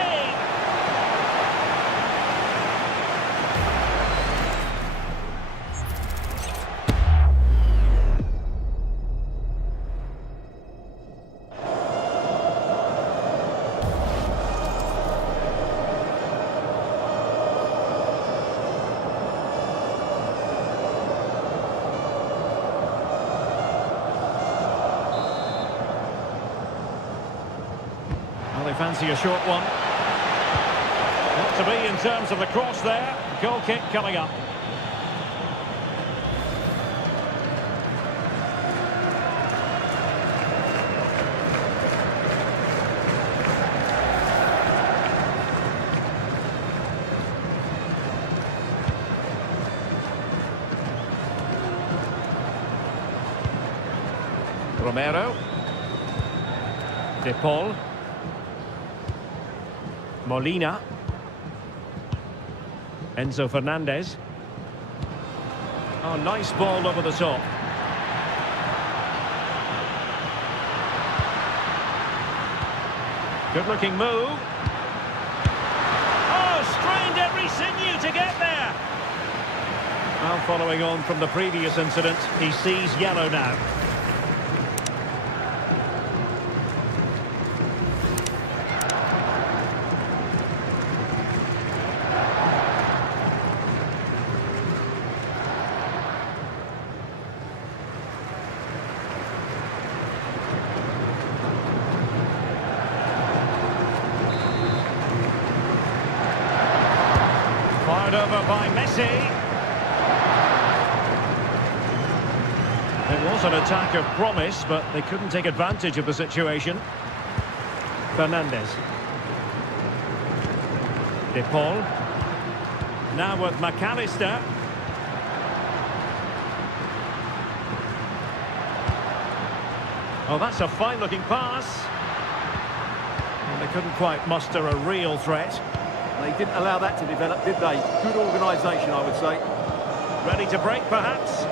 Well, they fancy a short one. Not to be in terms of the cross there. Goal kick coming up. Romero. De Paul. Molina. Enzo Fernandez. Oh, nice ball over the top. Good looking move. Oh, strained every sinew to get there. Well, following on from the previous incident, he sees yellow now. Fired over by Messi. It was an attack of promise, but they couldn't take advantage of the situation. Fernandez. De Paul. Now with McAllister. Oh, that's a fine-looking pass. And they couldn't quite muster a real threat. They didn't allow that to develop, did they? Good organisation, I would say. Ready to break, perhaps?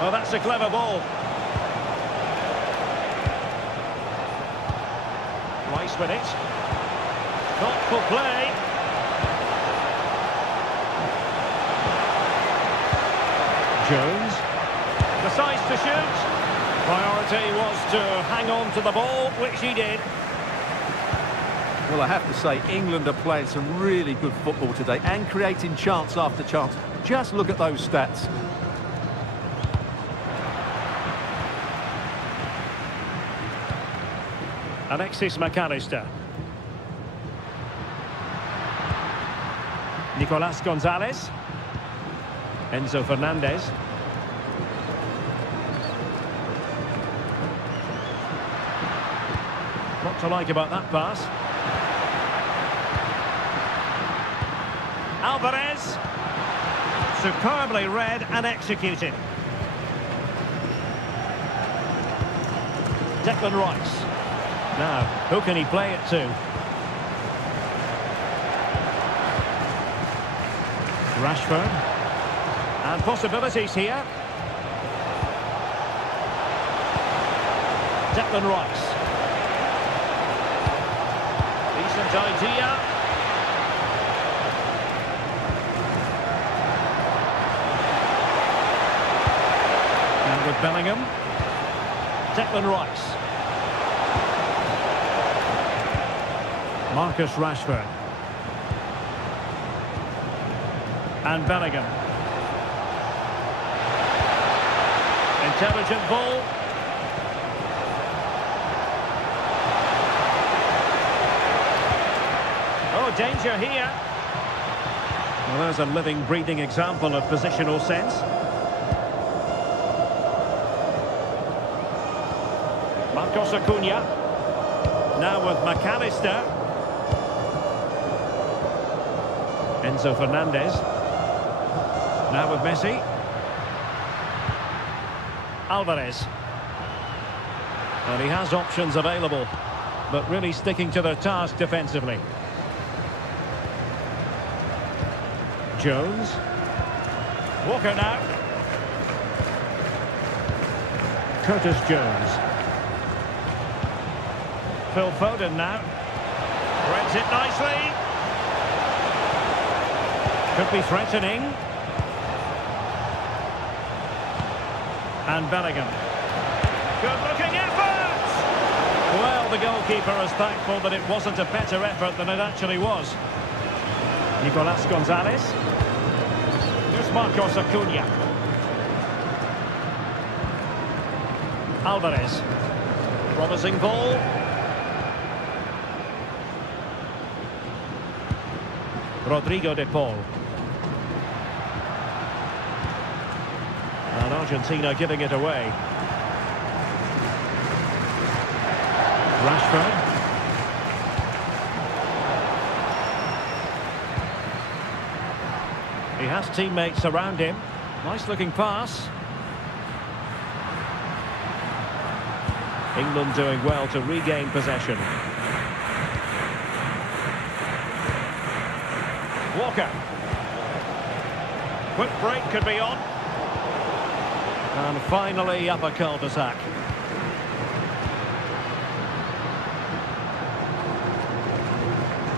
Oh, that's a clever ball. Rice with it. Thoughtful play. Jones decides to shoot. Priority was to hang on to the ball, which he did. Well, I have to say, England are playing some really good football today and creating chance after chance. Just look at those stats. Alexis McAllister. Nicolas Gonzalez. Enzo Fernandez. What to like about that pass? Alvarez. Superbly read and executed. Declan Rice. Now, who can he play it to? Rashford. And possibilities here. Declan Rice. Decent idea. And with Bellingham. Declan Rice. Marcus Rashford. And Bellingham. Intelligent ball. Oh, danger here. Well, there's a living, breathing example of positional sense. Marcos Acuna. Now with McAllister. Enzo Fernandez. Now with Messi. Alvarez. And he has options available, but really sticking to their task defensively. Jones. Walker now. Curtis Jones. Phil Foden now. Threads it nicely. Could be threatening. And Bellingham. Good looking effort! Well, the goalkeeper is thankful that it wasn't a better effort than it actually was. Nicolas Gonzalez. Here's Marcos Acuna. Alvarez. Promising ball. Rodrigo de Paul. And Argentina giving it away. Rashford. He has teammates around him. Nice looking pass. England doing well to regain possession. Walker. Quick break could be on. And finally up a cul-de-sac.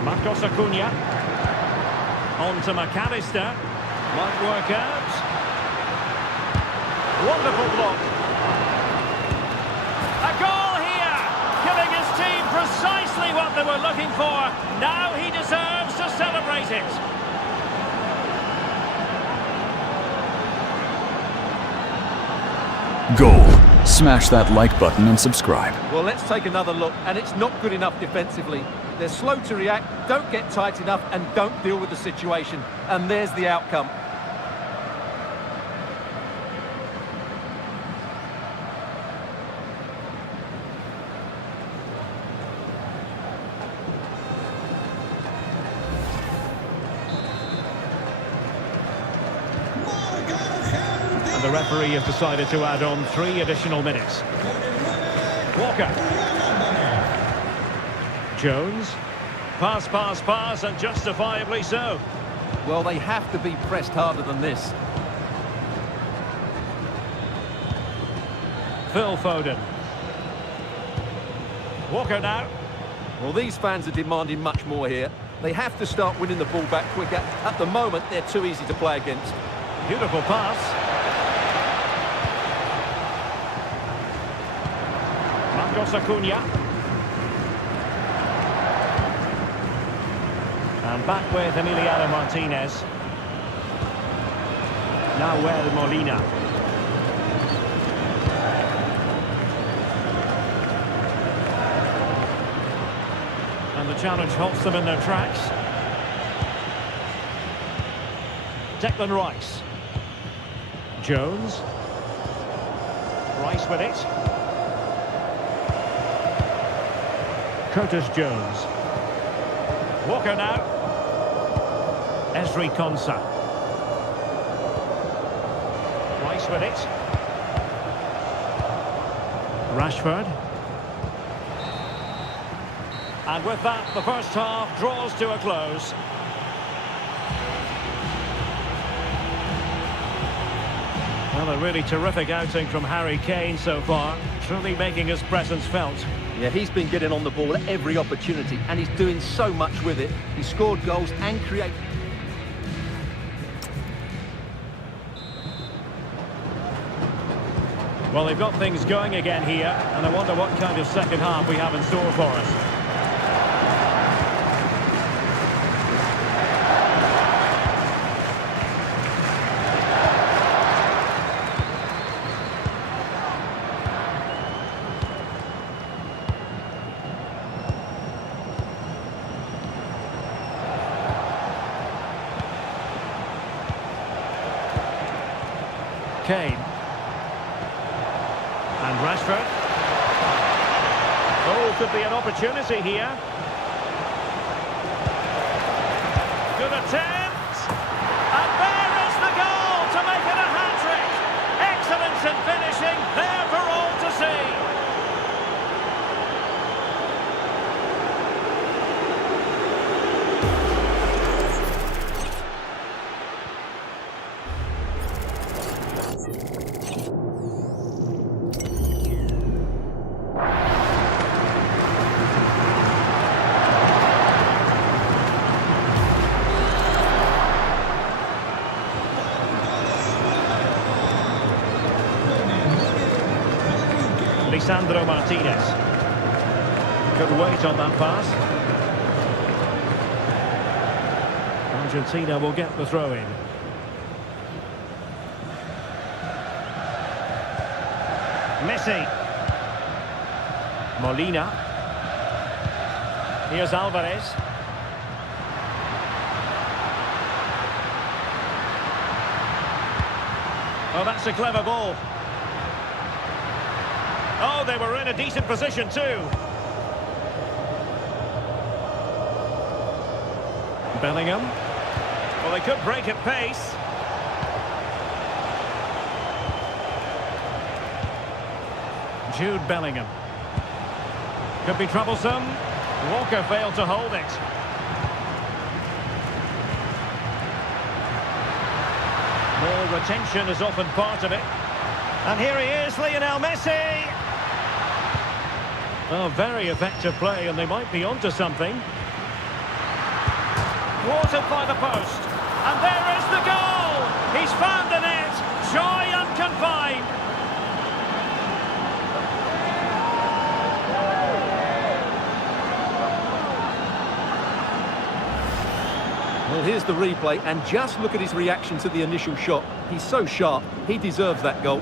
Marcos Acuna. On to McAllister. Might work out. Wonderful block. A goal here! Giving his team precisely what they were looking for. Now he deserves to celebrate it. Goal. Smash that like button and subscribe. Well, let's take another look, and it's not good enough defensively. They're slow to react, don't get tight enough, and don't deal with the situation. And there's the outcome. The referee has decided to add on 3 additional minutes. Walker. Jones. Pass, pass, pass, and justifiably so. Well, they have to be pressed harder than this. Phil Foden. Walker now. Well, these fans are demanding much more here. They have to start winning the ball back quicker. At the moment, they're too easy to play against. Beautiful pass. Marcos Acuna. And back with Emiliano Martinez. Nahuel Molina. And the challenge halts them in their tracks. Declan Rice. Jones. Rice with it. Curtis Jones. Walker now. Ezri Konsa. Rice with it. Rashford. And with that, the first half draws to a close. Well, a really terrific outing from Harry Kane so far, truly making his presence felt. Yeah, he's been getting on the ball at every opportunity, and he's doing so much with it. He scored goals and created... Well, they've got things going again here, and I wonder what kind of second half we have in store for us. Kane. And Rashford. Oh, could be an opportunity here. Good attempt. Lisandro Martinez. Good weight on that pass. Argentina will get the throw in. Messi. Molina. Here's Alvarez. Oh, that's a clever ball. Oh, they were in a decent position too. Bellingham. Well, they could break at pace. Jude Bellingham. Could be troublesome. Walker failed to hold it. Ball retention is often part of it. And here he is, Lionel Messi. Oh, very effective play, and they might be onto something. Watered by the post. And there is the goal! He's found the net! Joy unconfined! Well, here's the replay, and just look at his reaction to the initial shot. He's so sharp, he deserves that goal.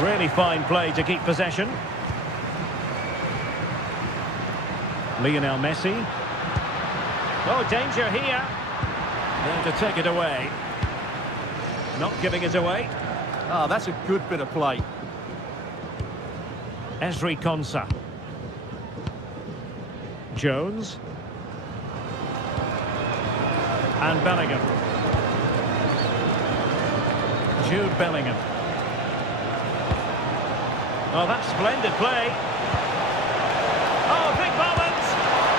Really fine play to keep possession. Lionel Messi. Oh, danger here. There to take it away. Not giving it away. Ah, that's a good bit of play. Ezri Konsa. Jones. And Bellingham. Jude Bellingham. Oh, that's splendid play. Oh, big moment!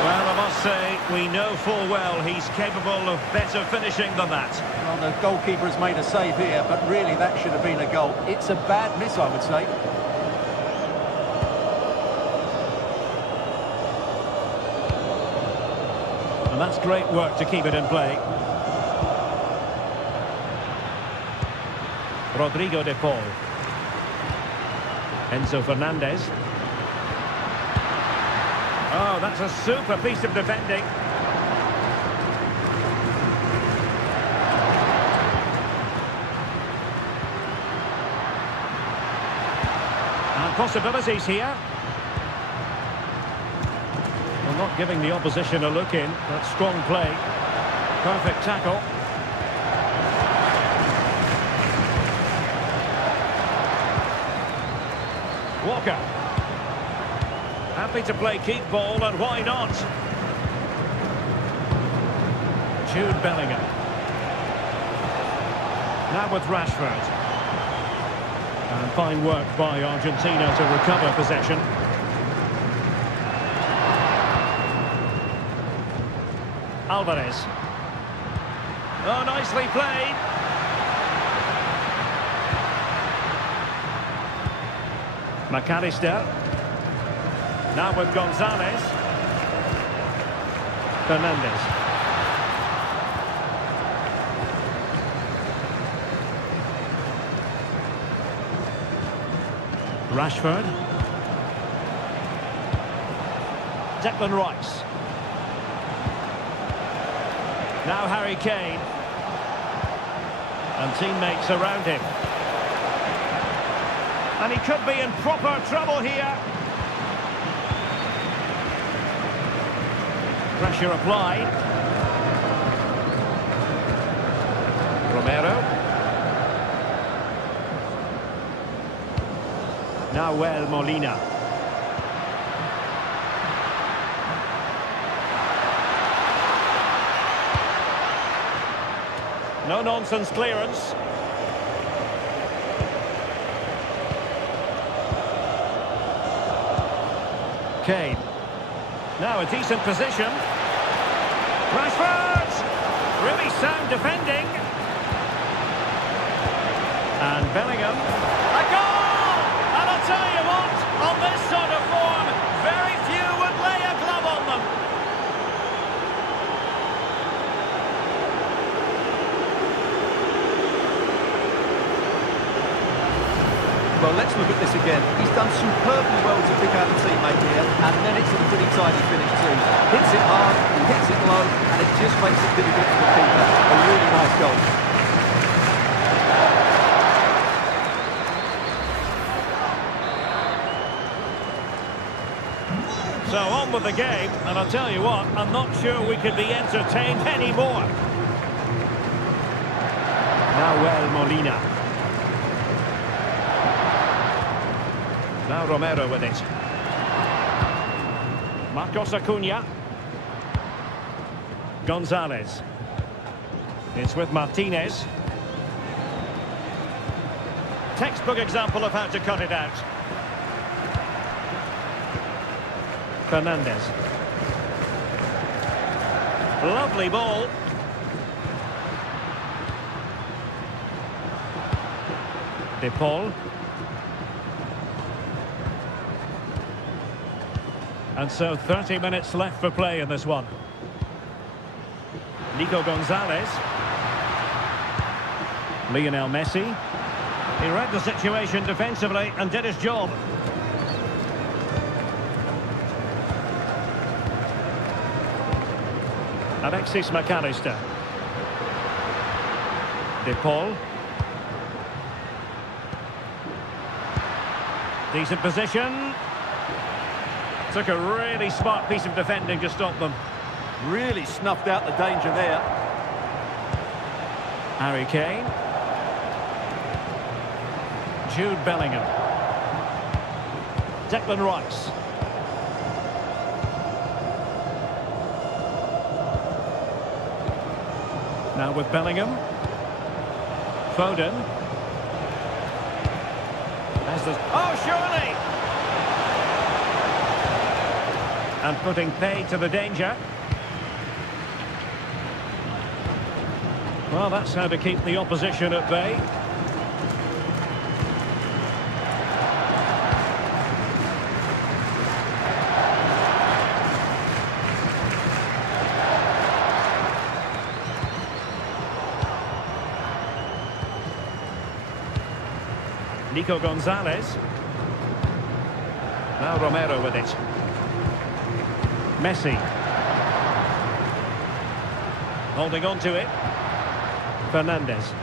Well, I must say, we know full well he's capable of better finishing than that. Well, the goalkeeper has made a save here, but really that should have been a goal. It's a bad miss, I would say. And that's great work to keep it in play. Rodrigo de Paul. Enzo Fernandez. Oh, that's a super piece of defending. And possibilities here. Well, not giving the opposition a look in. That's strong play. Perfect tackle. Walker. Happy to play keep ball, and why not? Jude Bellingham. Now with Rashford. And fine work by Argentina to recover possession. Alvarez. Oh, nicely played. McAllister. Now with Gonzalez. Fernandez. Rashford. Declan Rice. Now Harry Kane. And teammates around him. And he could be in proper trouble here. Pressure applied. Romero. Now Molina. No nonsense clearance. Kane. Now a decent position. Rashford! Really sound defending. And Bellingham. A goal! And I'll tell you what, on this sort of form, very few would lay a glove on them. Well, let's look at this again. He's done superbly well to pick out a teammate here, and then it's a pretty tidy finish too. Hits it hard, he hits it low, and it just makes it difficult for the keeper. A really nice goal. So on with the game, and I'll tell you what, I'm not sure we could be entertained anymore. Nahuel Molina. Now Romero with it. Marcos Acuna. Gonzalez. It's with Martinez. Textbook example of how to cut it out. Fernandez. Lovely ball. De Paul. And so 30 minutes left for play in this one. Nico Gonzalez. Lionel Messi. He read the situation defensively and did his job. Alexis McAllister. De Paul. Decent position. Took a really smart piece of defending to stop them. Really snuffed out the danger there. Harry Kane. Jude Bellingham. Declan Rice. Now with Bellingham. Foden. As the... Oh, surely! And putting pay to the danger. Well, that's how to keep the opposition at bay. Nico Gonzalez. Now Romero with it. Messi. Holding on to it. Fernandez.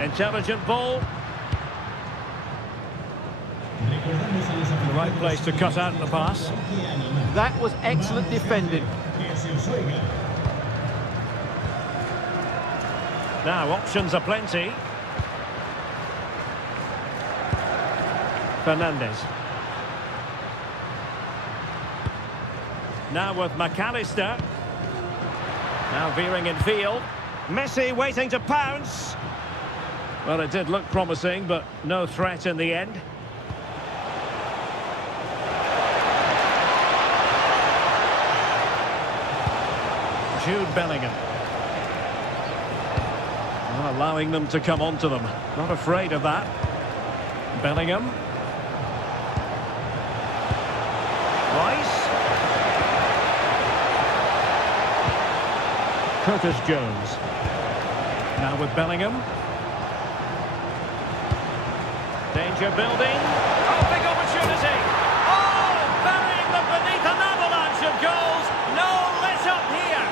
Intelligent ball. The right place to cut out the pass. That was excellent defending. Now, options are plenty. Fernandez. Now with McAllister. Now veering in field. Messi waiting to pounce. Well, it did look promising, but no threat in the end. Jude Bellingham. Well, allowing them to come onto them. Not afraid of that. Bellingham. Rice. Curtis Jones. Now with Bellingham. Danger building. Oh, big opportunity. Oh, burying them beneath an avalanche of goals. No let up here.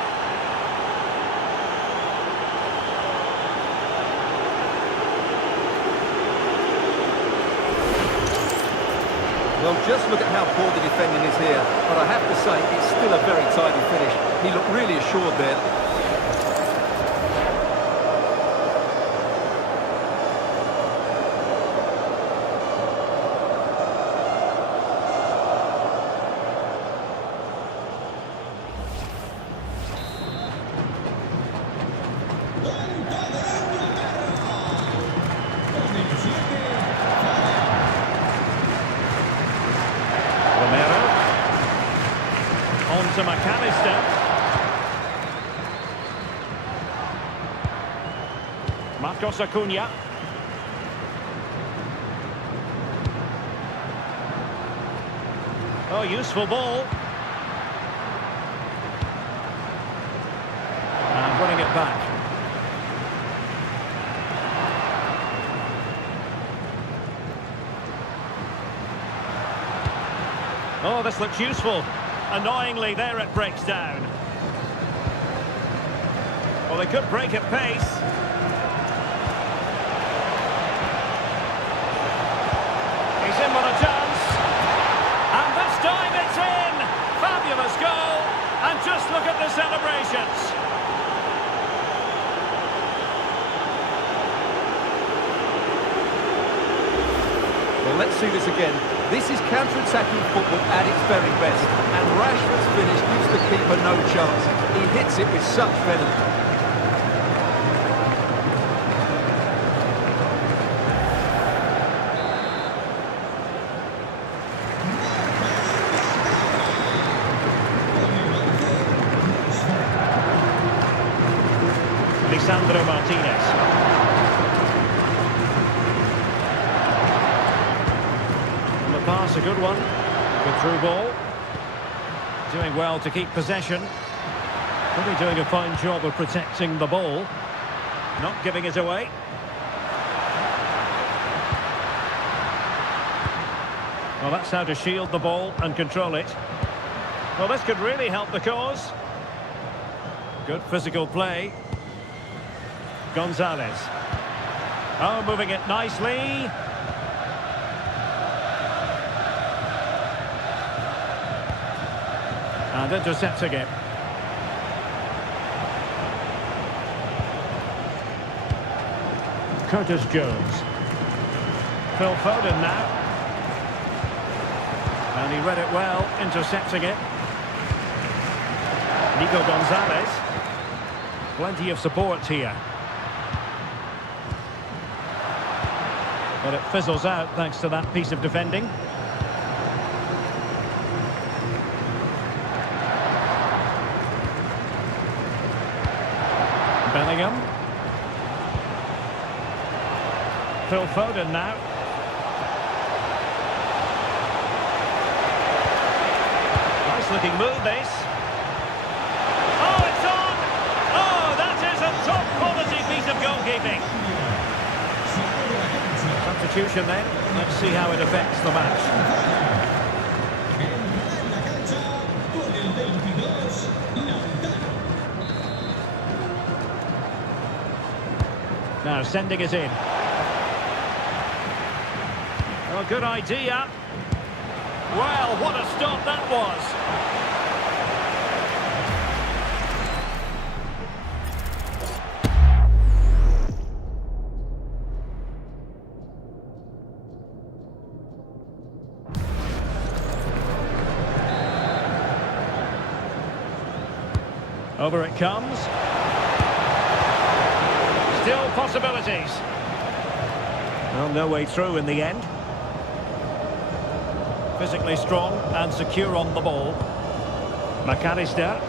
Well, just look at how poor the defending is here. But I have to say, it's still a very tidy finish. He looked really assured there. to McAllister. Marcos Acuna. Oh, useful ball. And winning it back. Oh, this looks useful. Annoyingly, there it breaks down. Well, they could break at pace. He's in with a chance. And this time it's in. Fabulous goal. And just look at the celebrations. Well, let's see this again. This is counter-attacking football at its very best. And Rashford's finish gives the keeper no chance. He hits it with such venom. Lisandro Martinez. And the pass, a good one. Good through ball. Doing well to keep possession. Really doing a fine job of protecting the ball. Not giving it away. Well, that's how to shield the ball and control it. Well, this could really help the cause. Good physical play. Gonzalez. Oh, moving it nicely. And intercepting it. Curtis Jones. Phil Foden now. And he read it well, intercepting it. Nico Gonzalez. Plenty of support here. But it fizzles out thanks to that piece of defending. Bellingham. Phil Foden now. Nice looking move this. Oh, it's on! Oh, that is a top quality piece of goalkeeping. Substitution then. Let's see how it affects the match. Now sending it in. Oh, good idea. Well, what a stop that was. Over it comes. Still possibilities. Well, no way through in the end. Physically strong and secure on the ball. McAllister.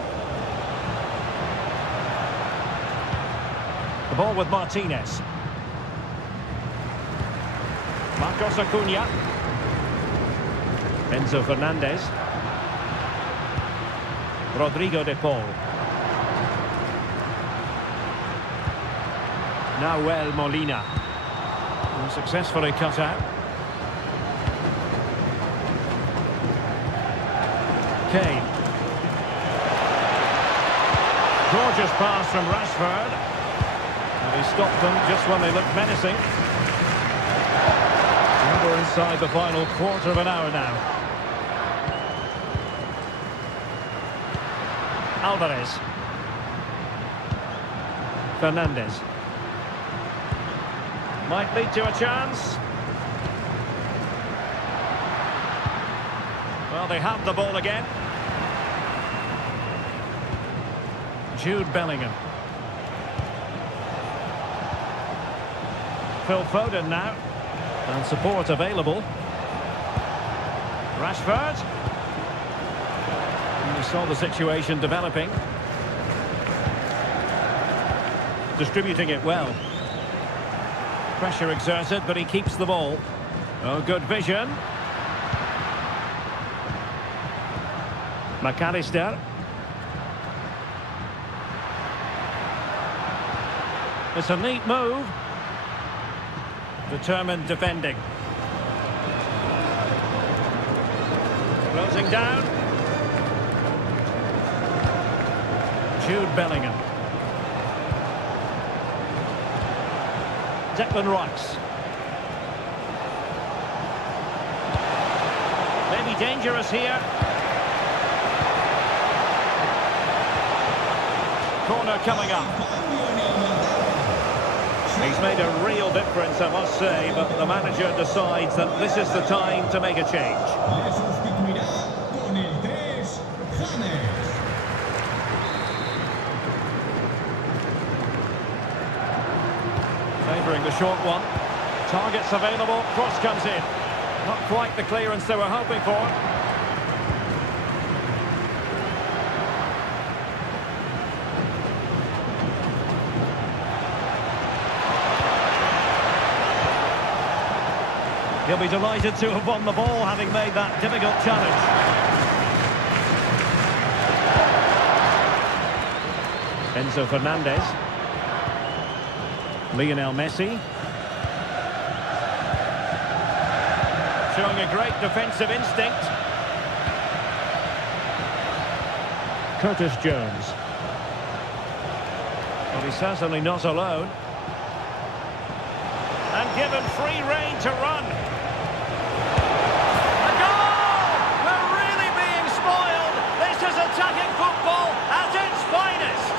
The ball with Martinez. Marcos Acuna. Enzo Fernandez. Rodrigo de Paul. Nahuel Molina. And successfully cut out. Kane. Gorgeous pass from Rashford. And he stopped them just when they looked menacing. And we're inside the final quarter of an hour now. Alvarez. Fernandez. Might lead to a chance. Well, they have the ball again. Jude Bellingham. Phil Foden now. And support available. Rashford. And We saw the situation developing. Distributing it well. Pressure exerted, but he keeps the ball. Oh, good vision. McAllister. It's a neat move. Determined defending. Closing down. Jude Bellingham. Declan Rice. Maybe dangerous here. Corner coming up. He's made a real difference, I must say, but the manager decides that this is the time to make a change. Favouring the short one. Targets available, cross comes in. Not quite the clearance they were hoping for. He'll be delighted to have won the ball, having made that difficult challenge. Enzo Fernandez. Lionel Messi. Showing a great defensive instinct. Curtis Jones. Well, he's certainly not alone. And given free rein to run. A goal! We're really being spoiled. This is attacking football at its finest.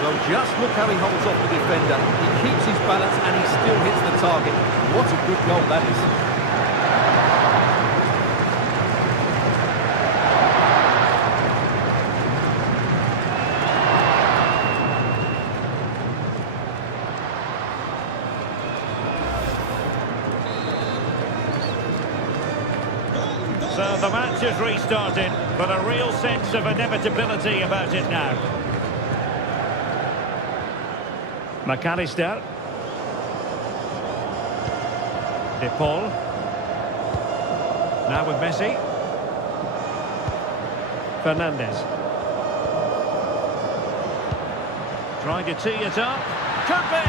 Well, just look how he holds off the defender. He keeps his balance and he still hits the target. What a good goal that is. So the match has restarted, but a real sense of inevitability about it now. McAllister. De Paul. Now with Messi. Fernandez. Trying to tee it up. Could be!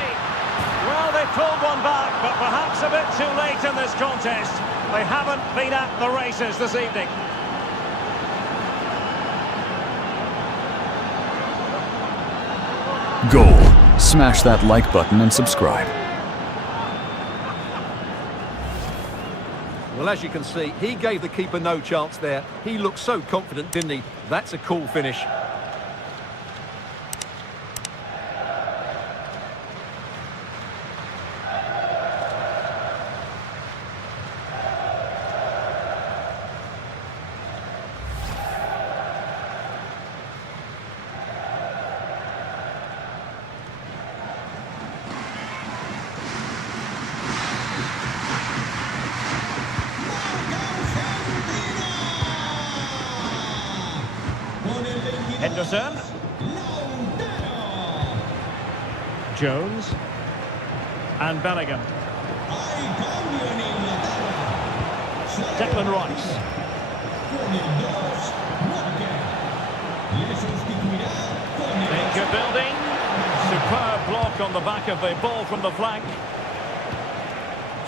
Well, they pulled one back, but perhaps a bit too late in this contest. They haven't been at the races this evening. Goal. Smash that like button and subscribe. Well, as you can see, he gave the keeper no chance there. He looked so confident, didn't he? That's a cool finish. Henderson. Jones. And Bellingham. Declan Rice. Danger building. Superb block on the back of the ball from the flank.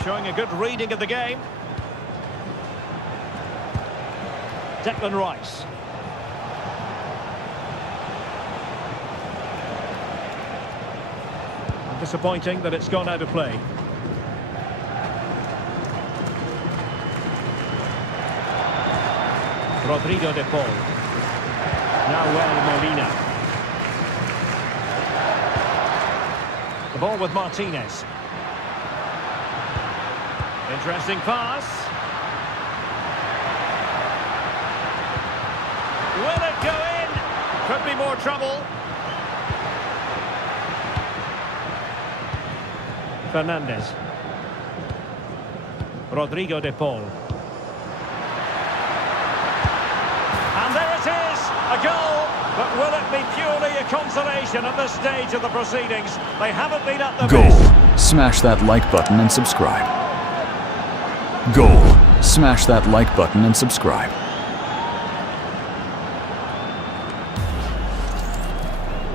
Showing a good reading of the game. Declan Rice. Disappointing that it's gone out of play. Rodrigo de Paul. Now Molina. The ball with Martinez. Interesting pass. Will it go in? Could be more trouble. Fernandez. Rodrigo de Paul. And there it is, a goal. But will it be purely a consolation at this stage of the proceedings? They haven't been at the Goal. best. Smash that like button and subscribe. Goal. Smash that like button and subscribe.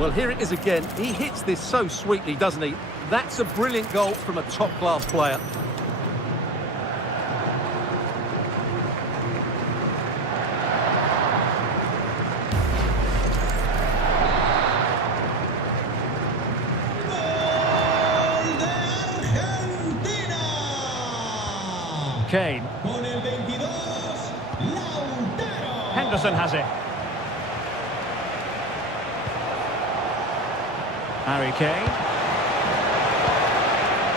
Well, here it is again. He hits this so sweetly, doesn't he? That's a brilliant goal from a top-class player. Kane. Con el 22, Lautaro. Henderson has it. Harry Kane.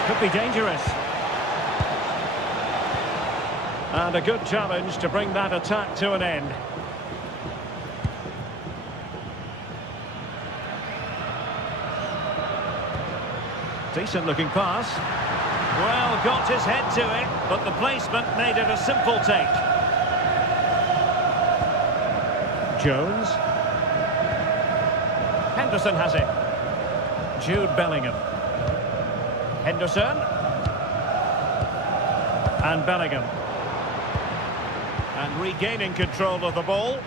Could be dangerous. And a good challenge to bring that attack to an end. Decent looking pass. Well, got his head to it, but the placement made it a simple take. Jones. Henderson has it. Jude Bellingham. Henderson. And Bellingham. And regaining control of the ball.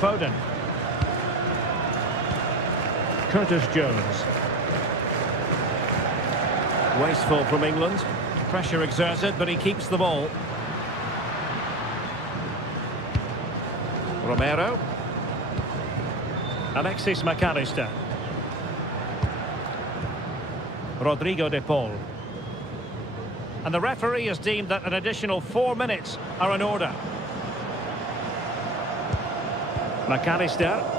Foden. Curtis Jones. Wasteful from England. Pressure exerted, but he keeps the ball. Romero. Alexis McAllister. Rodrigo de Paul. And the referee has deemed that an additional 4 minutes are in order. McAllister.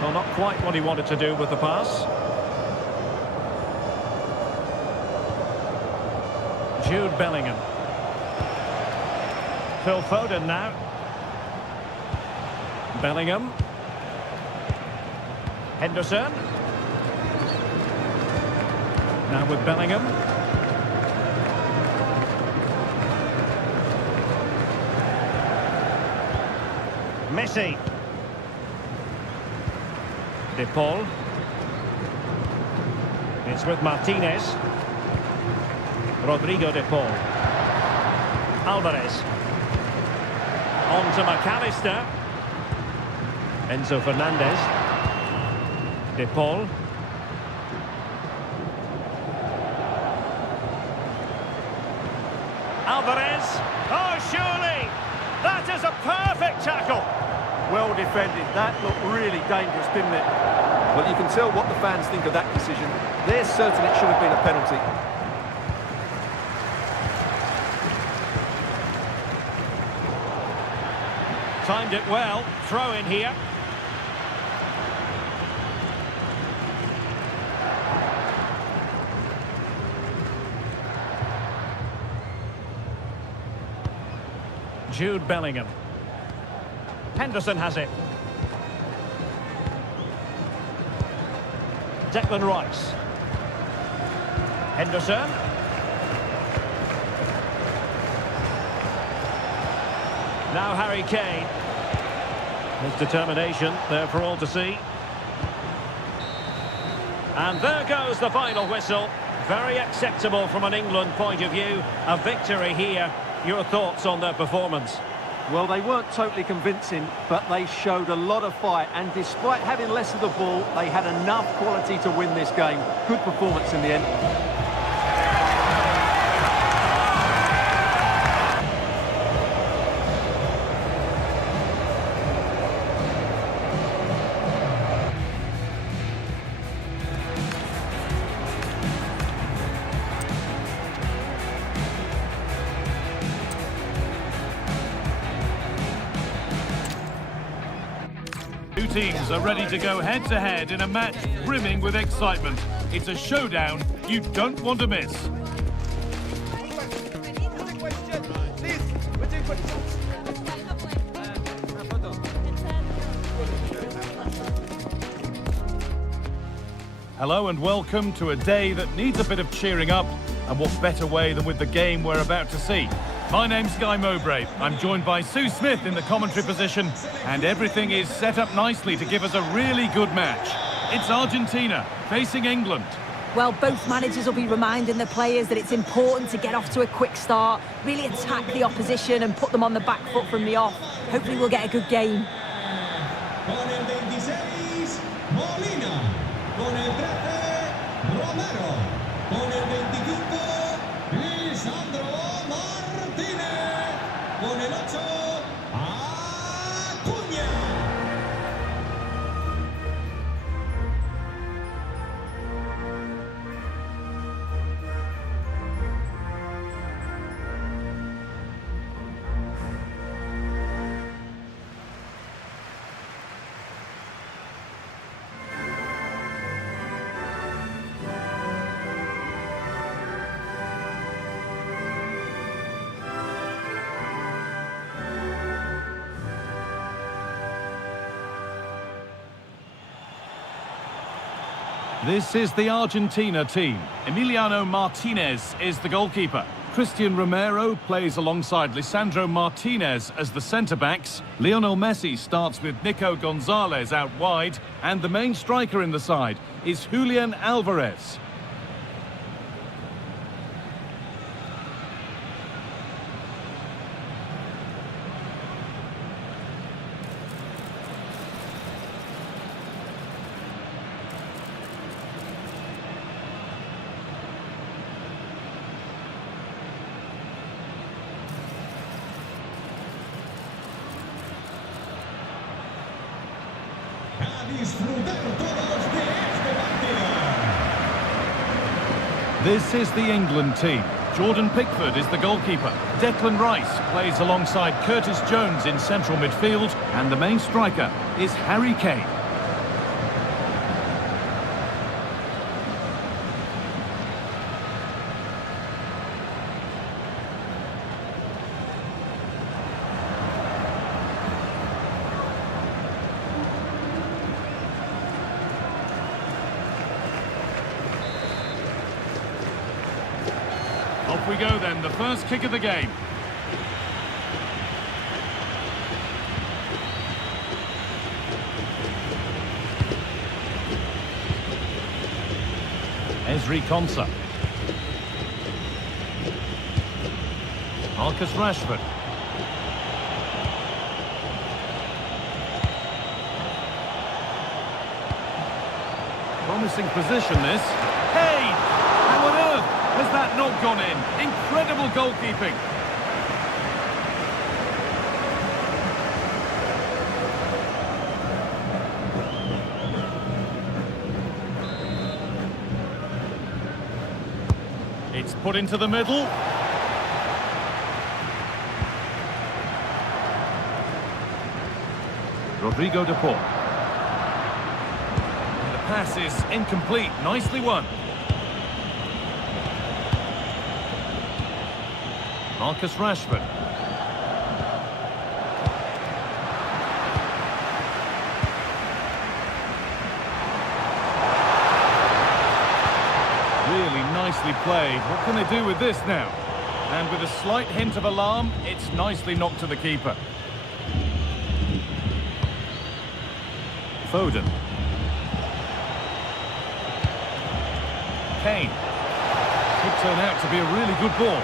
Well, not quite what he wanted to do with the pass. Jude Bellingham. Phil Foden now. Bellingham. Henderson. Now with Bellingham. Messi. De Paul. It's with Martinez. Rodrigo de Paul. Alvarez. On to McAllister. Enzo Fernandez. De Paul. Alvarez. Oh, surely! That is a perfect tackle! Well defended. That looked really dangerous, didn't it? Well, you can tell what the fans think of that decision. They're certain it should have been a penalty. Timed it well. Throw in here. Jude Bellingham. Henderson has it. Declan Rice. Henderson. Now Harry Kane. His determination there for all to see. And there goes the final whistle. Very acceptable from an England point of view. A victory here. Your thoughts on their performance? Well, they weren't totally convincing, but they showed a lot of fight. And despite having less of the ball, they had enough quality to win this game. Good performance in the end. Two teams are ready to go head-to-head in a match brimming with excitement. It's a showdown you don't want to miss. Hello and welcome to a day that needs a bit of cheering up, and what better way than with the game we're about to see. My name's Guy Mowbray. I'm joined by Sue Smith in the commentary position, and everything is set up nicely to give us a really good match. It's Argentina facing England. Well, both managers will be reminding the players that it's important to get off to a quick start, really attack the opposition and put them on the back foot from the off. Hopefully we'll get a good game. Con el 26, Molina. Con el 13, Romero. Con el 25, Lisandro Martínez. Con el 8, Acuña. This is the Argentina team. Emiliano Martinez is the goalkeeper. Christian Romero plays alongside Lisandro Martinez as the centre-backs. Lionel Messi starts with Nico Gonzalez out wide. And the main striker in the side is Julian Alvarez. Disfrutar todos de este partido. This is the England team. Jordan Pickford is the goalkeeper. Declan Rice plays alongside Curtis Jones in central midfield. And the main striker is Harry Kane. Off we go then, the first kick of the game. Ezri Konsa. Marcus Rashford. Promising position this. Hey! How on earth has that not gone in? Incredible goalkeeping. It's put into the middle. Rodrigo de Paul. And the pass is incomplete. Nicely won. Marcus Rashford. Really nicely played. What can they do with this now? And with a slight hint of alarm, it's nicely knocked to the keeper. Foden. Kane. Could turn out to be a really good ball.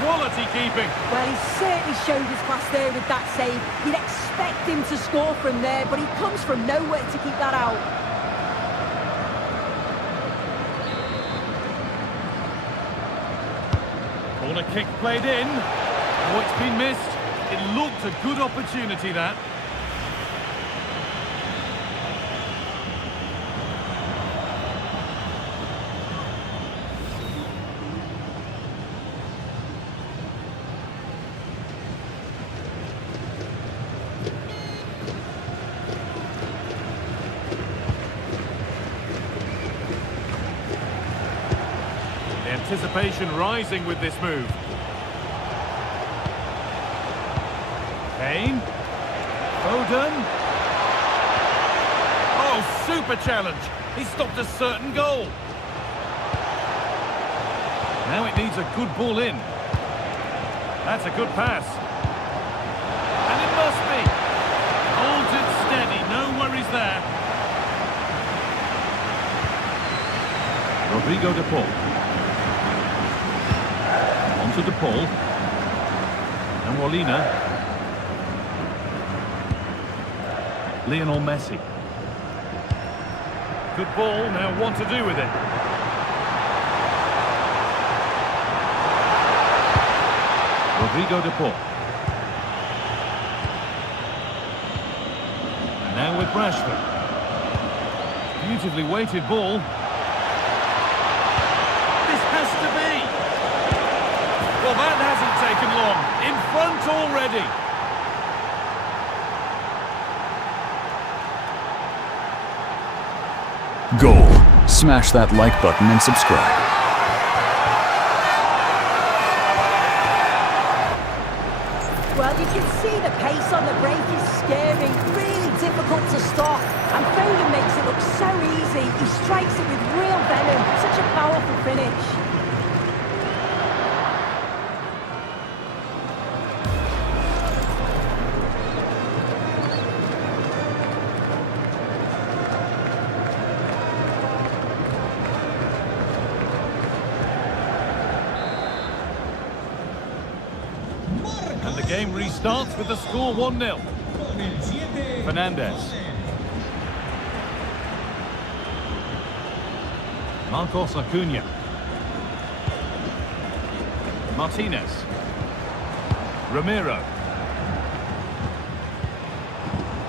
Quality keeping. Well, he certainly showed his class there with that save. You'd expect him to score from there, but he comes from nowhere to keep that out. Corner kick played in. Oh, it's been missed. It looked a good opportunity, that. Anticipation rising with this move. Kane. Foden. Oh, super challenge. He stopped a certain goal. Now it needs a good ball in. That's a good pass. And it must be. Holds it steady, no worries there. Rodrigo de Paul. Onto de Paul. And Molina. Lionel Messi. Good ball, now what to do with it? Rodrigo de Paul. And now with Rashford. Beautifully weighted ball. This has to be. Well, that hasn't taken long. In front already. Goal. Smash that like button and subscribe. Well, you can see the pace on the break is scary, really difficult to stop. And Foden makes it look so easy. He strikes it with real venom. Such a powerful finish. And the game restarts with the score 1-0. Con el 7. Fernandez. Marcos Acuna. Martinez. Romero.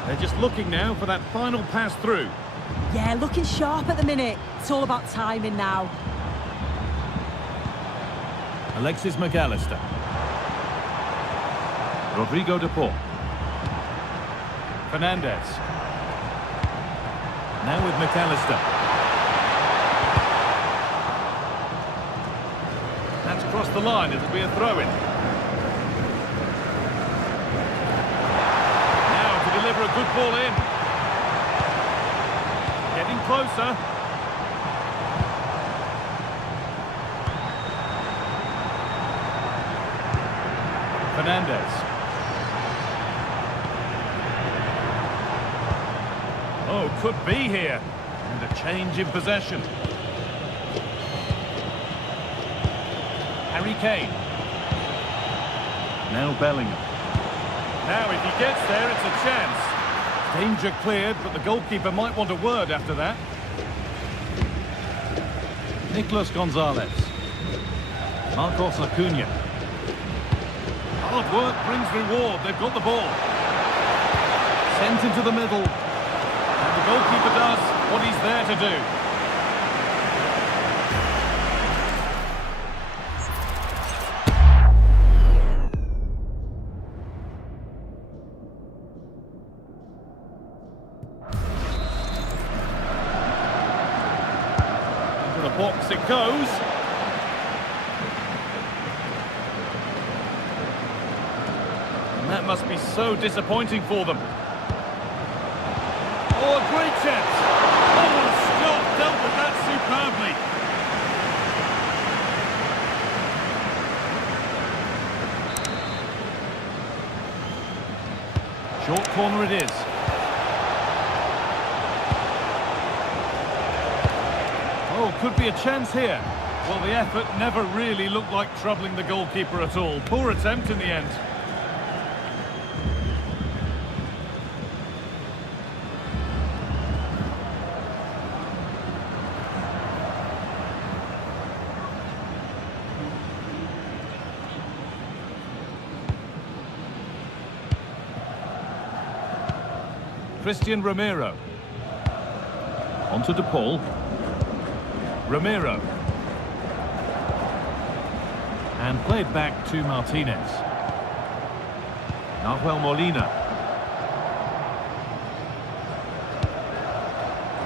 They're just looking now for that final pass through. Yeah, looking sharp at the minute. It's all about timing now. Alexis McAllister. Rodrigo de Paul. Fernandez. Now with McAllister. That's crossed the line. It'll be a throw-in. Now to deliver a good ball in. Getting closer. Fernandez. Oh, could be here. And a change in possession. Harry Kane. Now Bellingham. Now if he gets there, it's a chance. Danger cleared, but the goalkeeper might want a word after that. Nicolas Gonzalez. Marcos Acuna. Hard work brings reward. They've got the ball. Sent into the middle. And the goalkeeper does what he's there to do. Into the box it goes. And that must be so disappointing for them. Oh, a great chance. Oh, what a stop. Dealt with that superbly. Short corner it is. Oh, could be a chance here. Well, the effort never really looked like troubling the goalkeeper at all. Poor attempt in the end. Christian Romero. Onto De Paul. Romero. And played back to Martinez. Nahuel Molina.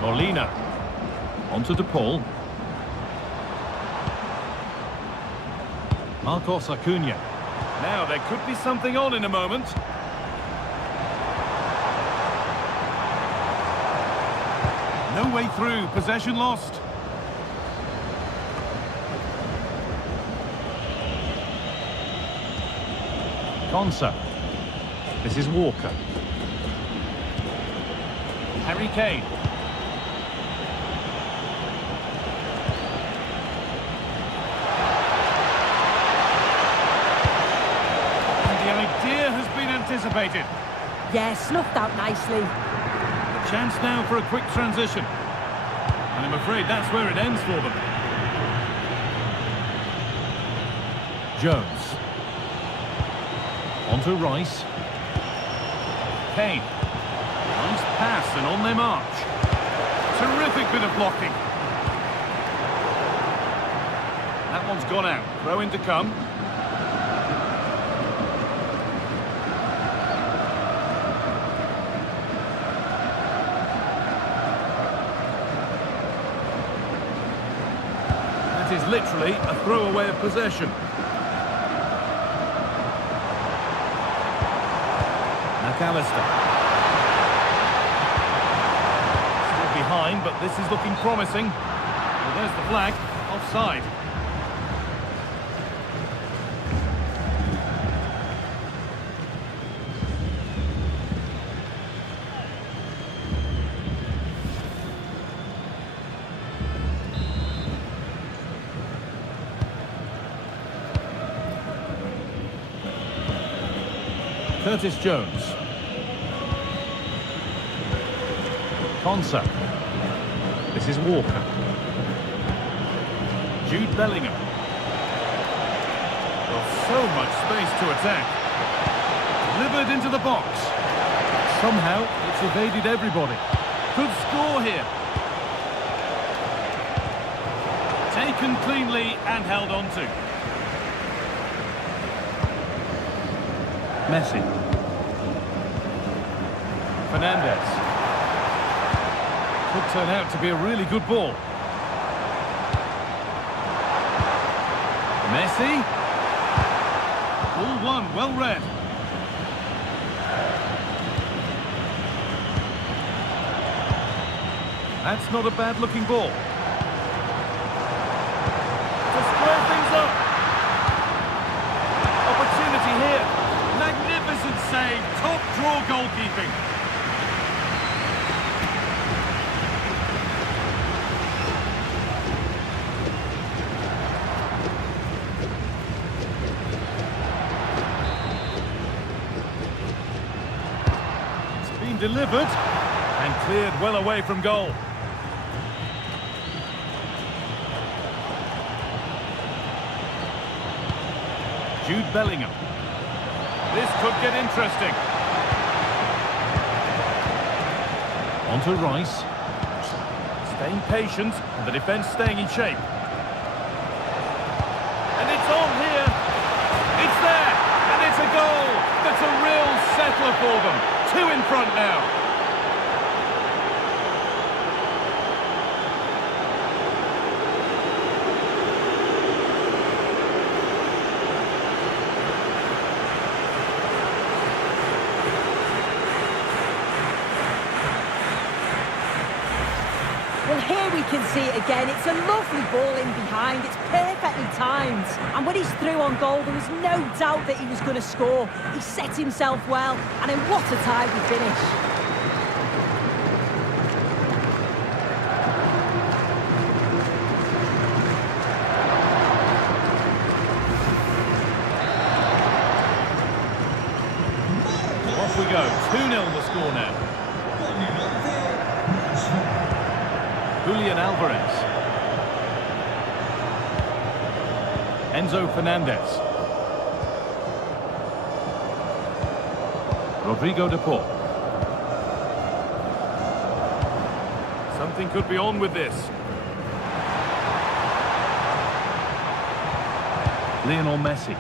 Molina. Onto De Paul. Marcos Acuna. Now there could be something on in a moment. No way through, possession lost. Konsa. This is Walker. Harry Kane. And the idea has been anticipated. Yeah, snuffed out nicely. A chance now for a quick transition. And I'm afraid that's where it ends for them. Jones. On to Rice. Kane. Nice pass and on their march. Terrific bit of blocking. That one's gone out. Throw in to come. That is literally a throwaway of possession. McAllister. Still behind, but this is looking promising. Well, there's the flag. Offside. Curtis Jones. Konsa. This is Walker. Jude Bellingham. Well, so much space to attack. Delivered into the box. Somehow, it's evaded everybody. Good score here. Taken cleanly and held on to. Messi. Fernandez. Could turn out to be a really good ball. Messi. Ball one, well read. That's not a bad looking ball. To square things up. Opportunity here. Magnificent save. Top draw goalkeeping. It's been delivered and cleared well away from goal. Jude Bellingham. This could get interesting. On to Rice. Staying patient and the defence staying in shape. And it's on here. It's there. And it's a goal. That's a real settler for them. 2 in front now. Well, here we can see it again. It's a lovely ball in behind. It's perfectly timed. And when he's through on goal, there was no doubt that he was going to score. He set himself well, and in what a tidy finish. Off we go. 2-0 the score now. Julian Alvarez. Enzo Fernandez. Rodrigo de Paul. Something could be on with this. Lionel Messi.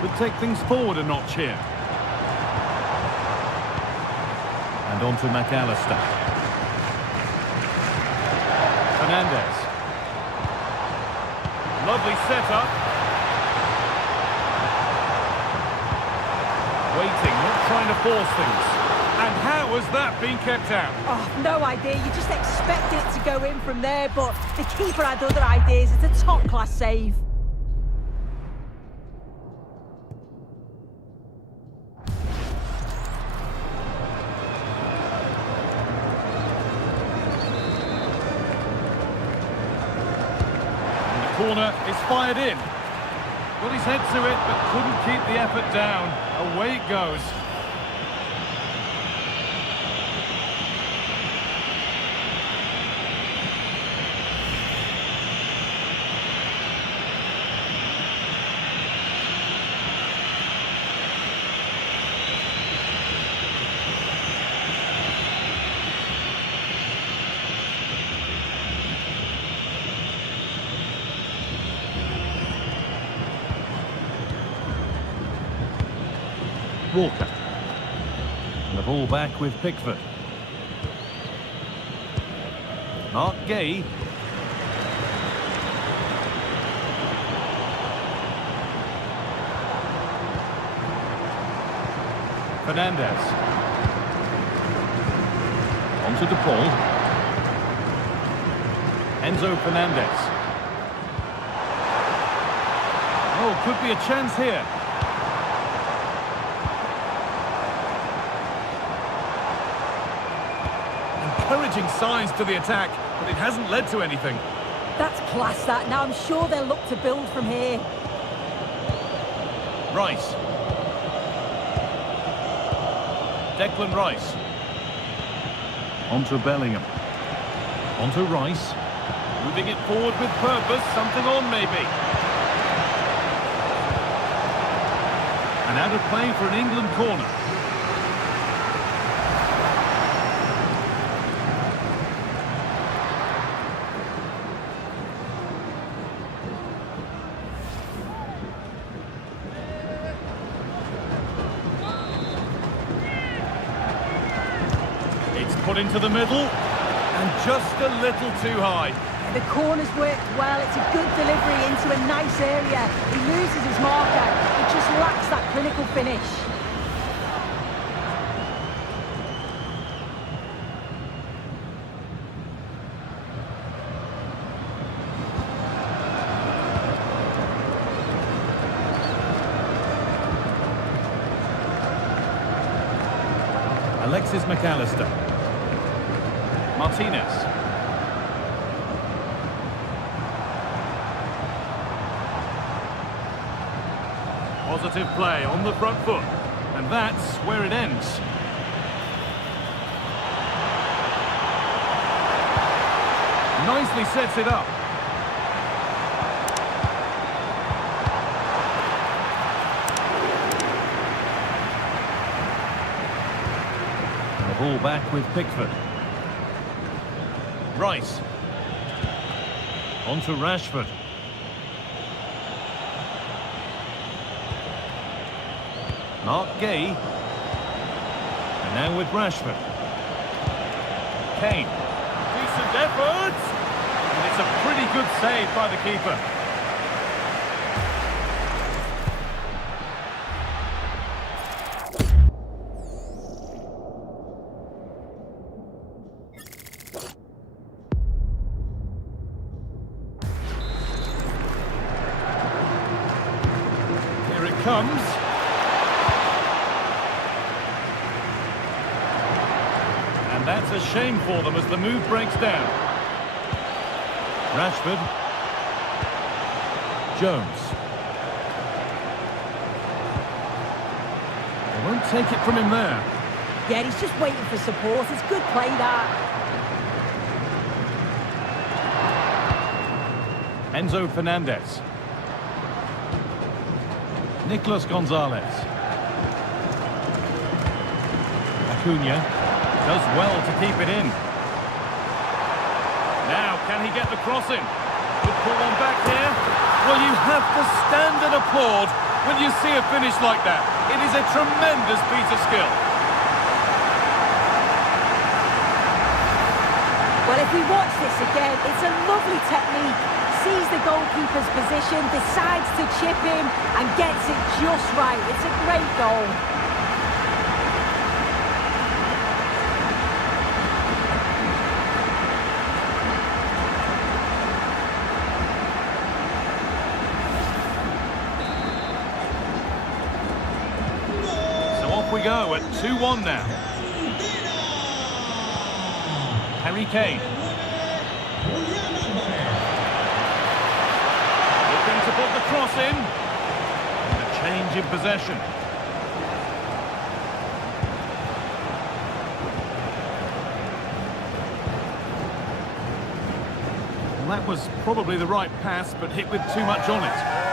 Could take things forward a notch here. And on to McAllister. Fernandez. Lovely setup. Waiting, not trying to force things. And How has that been kept out? Oh, no idea. You just expect it to go in from there, but the keeper had other ideas. It's a top-class save. Corner is fired in. Got his head to it, but couldn't keep the effort down. Away it goes. Walker. And the ball back with Pickford. Mark Gay. Fernandez. Onto De Paul. Enzo Fernandez. Oh, could be a chance here. Encouraging signs to the attack, but it hasn't led to anything. That's class, that. Now I'm sure they'll look to build from here. Rice. Declan Rice. Onto Bellingham. Onto Rice. Moving it forward with purpose. Something on, maybe. And out of play for an England corner. Put into the middle, and just a little too high. The corner's worked well. It's a good delivery into a nice area. He loses his marker. He just lacks that clinical finish. Alexis McAllister. Martinez. Positive play on the front foot. And that's where it ends. Nicely sets it up. And the ball back with Pickford. Rice. On to Rashford. Mark Gay. And now with Rashford. Kane. Decent effort. And it's a pretty good save by the keeper. Comes. And that's a shame for them as the move breaks down. Rashford. Jones. They won't take it from him there. Yeah, he's just waiting for support. It's good play, that. Enzo Fernandez. Nicolas Gonzalez. Acuna does well to keep it in. Now, can he get the cross in? Good pull on back here. Well, you have to stand and applaud when you see a finish like that. It is a tremendous piece of skill. Well, if we watch this again, it's a lovely technique. Sees the goalkeeper's position, decides to chip him and gets it just right. It's a great goal. go at 2-1 now. Harry Kane. Looking to put the cross in. And a change in possession. Well, that was probably the right pass, but hit with too much on it.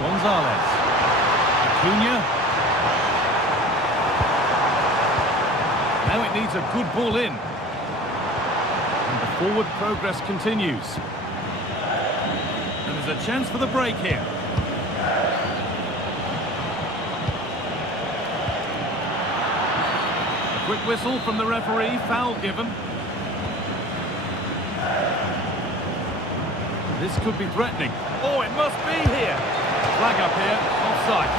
Gonzalez. Acuna. Now it needs a good ball in. And the forward progress continues. And there's a chance for the break here. A quick whistle from the referee, foul given. This could be threatening. Oh, it must be here. Flag up here, offside.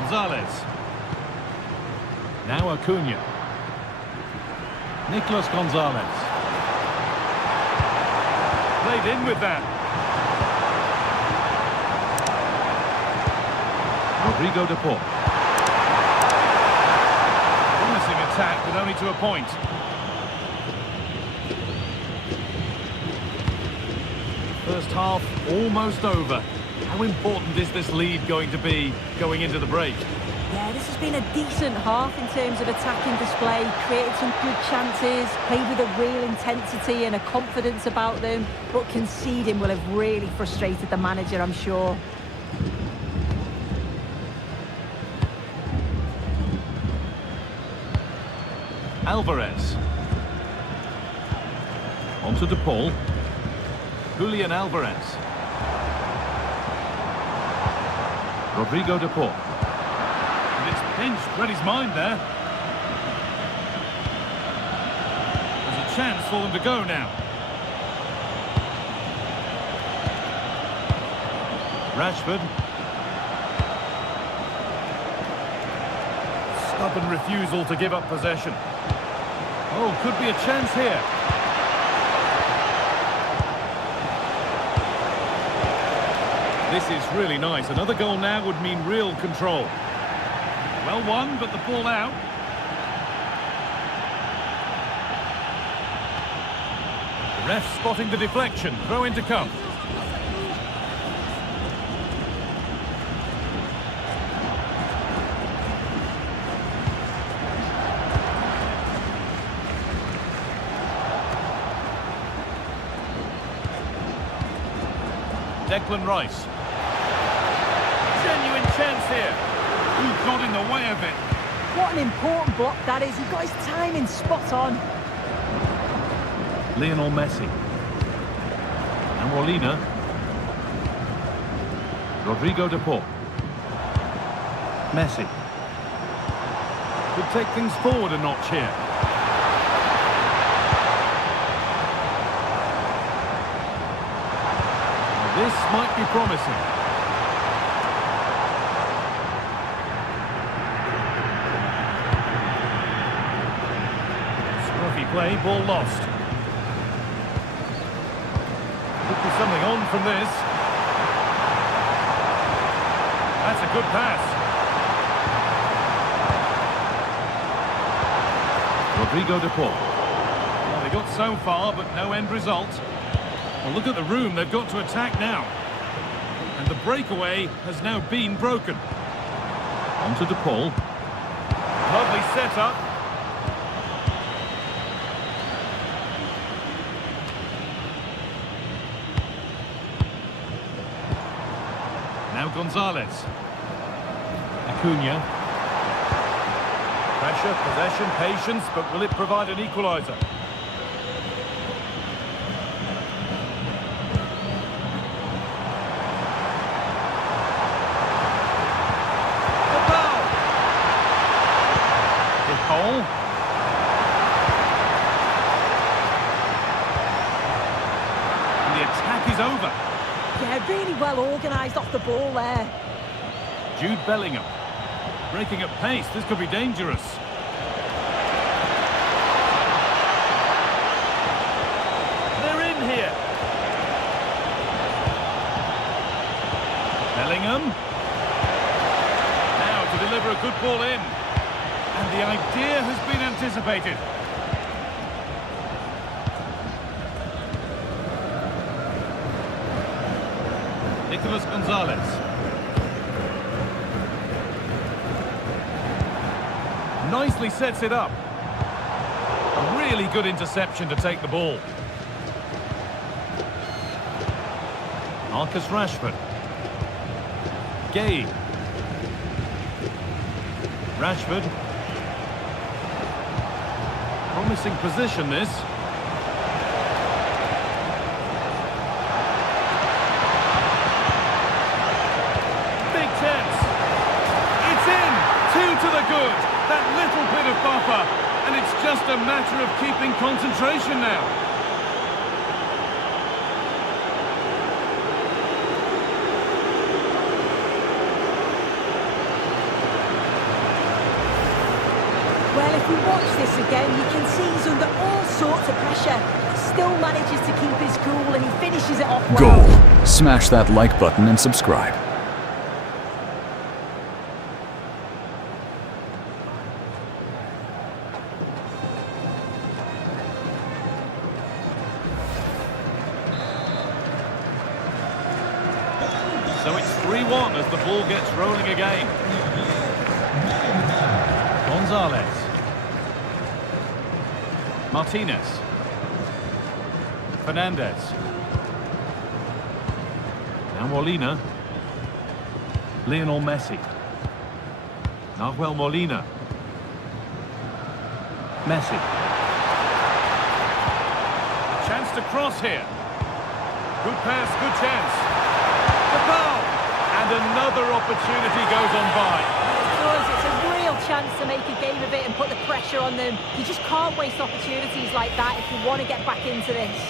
Gonzalez. Now Acuna. Nicolas Gonzalez. Played in with that. Rodrigo de Paul. Promising attack, but only to a point. First half almost over. How important is this lead going to be going into the break? Yeah, this has been a decent half in terms of attacking display, created some good chances, played with a real intensity and a confidence about them, but conceding will have really frustrated the manager, I'm sure. Alvarez. On to De Paul. Julian Alvarez. Rodrigo de Paul. And it's pinched, read his mind there. There's a chance for them to go now. Rashford. Stubborn refusal to give up possession. Oh, could be a chance here. This is really nice. Another goal now would mean real control. Well won, but the ball out. The ref spotting the deflection. Throw in to come. Declan Rice. Genuine chance here. Who got in the way of it? What an important block that is. He got his timing spot on. Lionel Messi. And Molina. Rodrigo de Paul. Messi. Could take things forward a notch here. This might be promising. Scruffy play, ball lost. Could be something on from this. That's a good pass. Rodrigo de Paul. Well, they got so far, but no end result. Well, look at the room they've got to attack now. And the breakaway has now been broken. On to De Paul. Lovely setup. Now Gonzalez. Acuna. Pressure, possession, patience, but will it provide an equaliser? Hole. And the attack is over. Yeah, really well organised off the ball there. Jude Bellingham. Breaking at pace, this could be dangerous. They're in here. Bellingham. Now to deliver a good ball in. And the idea has been anticipated. Nicolas Gonzalez. Nicely sets it up. A really good interception to take the ball. Marcus Rashford. Gay. Rashford. Promising position, this. Big chance. It's in. 2 to the good. That little bit of buffer. And it's just a matter of keeping concentration now. Well, if we watch this again, you can see he's under all sorts of pressure. Still manages to keep his cool and he finishes it off well. Goal. Smash that like button and subscribe. So it's 3-1 as the ball gets rolling again. Gonzalez. Martinez. Fernandez. Now Molina. Lionel Messi. Nahuel Molina. Messi. Chance to cross here. Good pass, good chance. The foul! And another opportunity goes on by. It's a real chance to make a game of it and put the pressure on them. You just can't waste opportunities like that if you want to get back into this.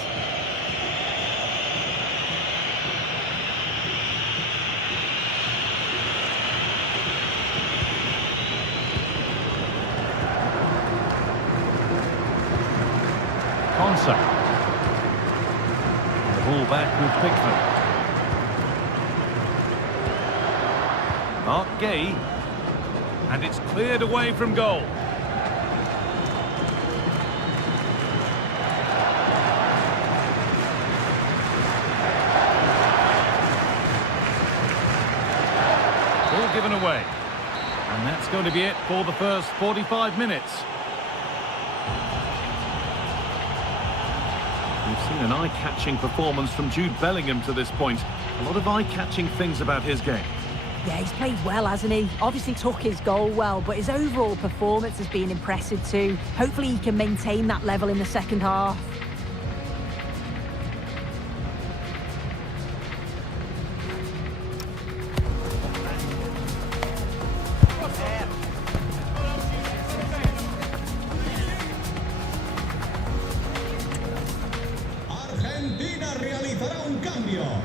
Konsa. The ball back with Pickford. Mark Gay. And it's cleared away from goal. Ball given away. And that's going to be it for the first 45 minutes. We've seen an eye-catching performance from Jude Bellingham to this point. A lot of eye-catching things about his game. Yeah, he's played well, hasn't he? Obviously took his goal well, but his overall performance has been impressive too. Hopefully he can maintain that level in the second half. Argentina realizará un cambio.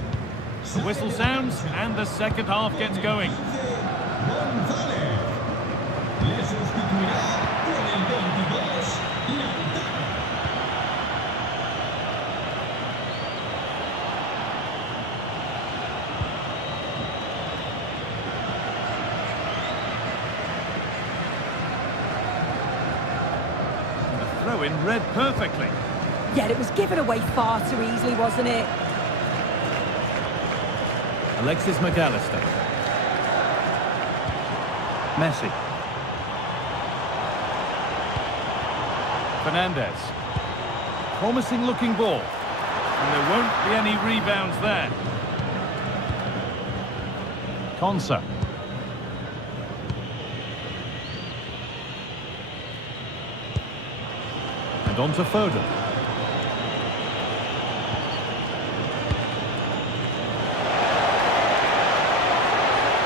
The whistle sounds and the second half gets going. González le sustituirá con el 22, Lautaro. The throw-in read perfectly. Yeah, it was given away far too easily, wasn't it? Alexis McAllister. Messi. Fernandez. Promising looking ball. And there won't be any rebounds there. Konsa. And on to Foden.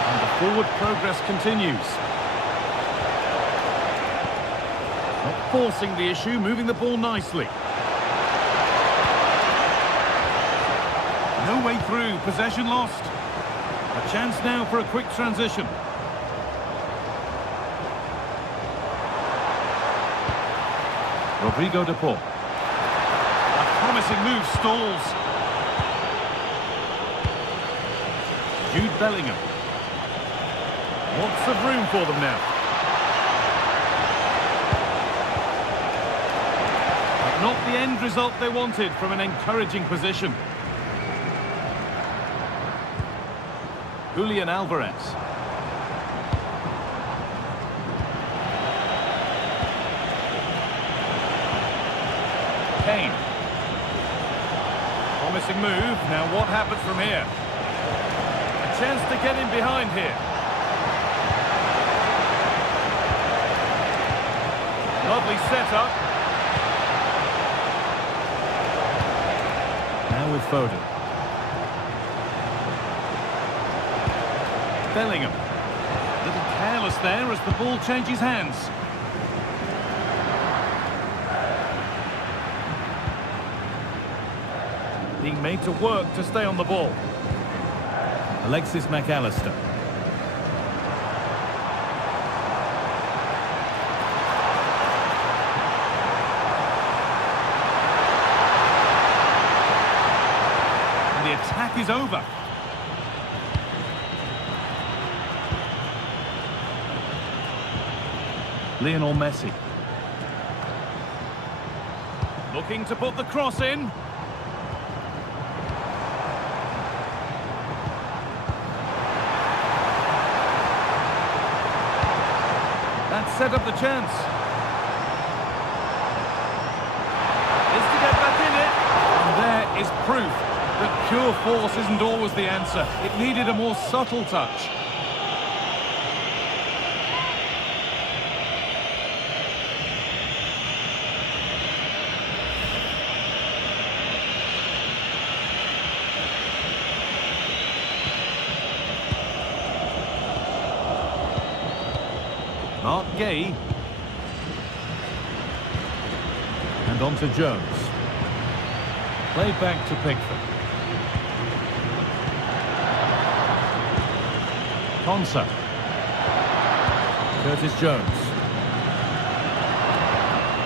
And the forward progress continues. Not forcing the issue, moving the ball nicely. No way through, possession lost. A chance now for a quick transition. Rodrigo de Paul. A promising move stalls. Jude Bellingham. Lots of room for them now. But not the end result they wanted from an encouraging position. Julian Alvarez. Kane. Promising move. Now what happens from here? A chance to get in behind here. Lovely setup. Now with Foden. Bellingham. A little careless there as the ball changes hands. Being made to work to stay on the ball. Alexis McAllister. And the attack is over. Lionel Messi. Looking to put the cross in. That set up the chance. Is to get back in it. And there is proof that pure force isn't always the answer. It needed a more subtle touch. Mark Gay. And on to Jones. Played back to Pickford. Konsa. Curtis Jones.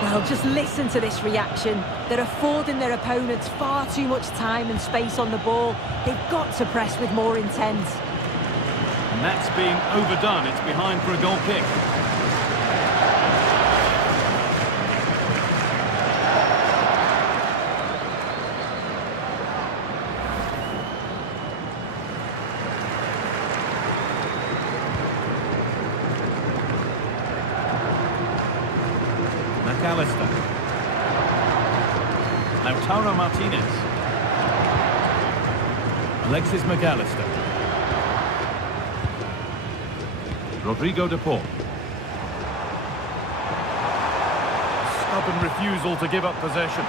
Well, just listen to this reaction. They're affording their opponents far too much time and space on the ball. They've got to press with more intent. And that's being overdone. It's behind for a goal kick. McAllister. Lautaro Martinez. Alexis McAllister. Rodrigo de Paul. Stubborn refusal to give up possession.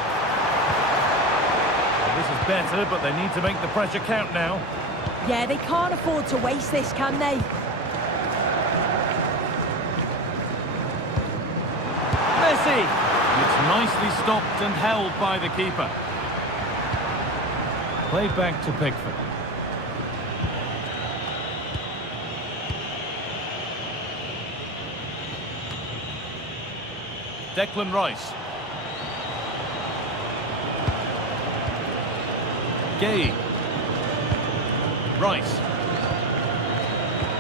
Well, this is better, but they need to make the pressure count now. Yeah, they can't afford to waste this, can they? Messi! It's nicely stopped and held by the keeper. Played back to Pickford. Declan Rice. Gay. Rice.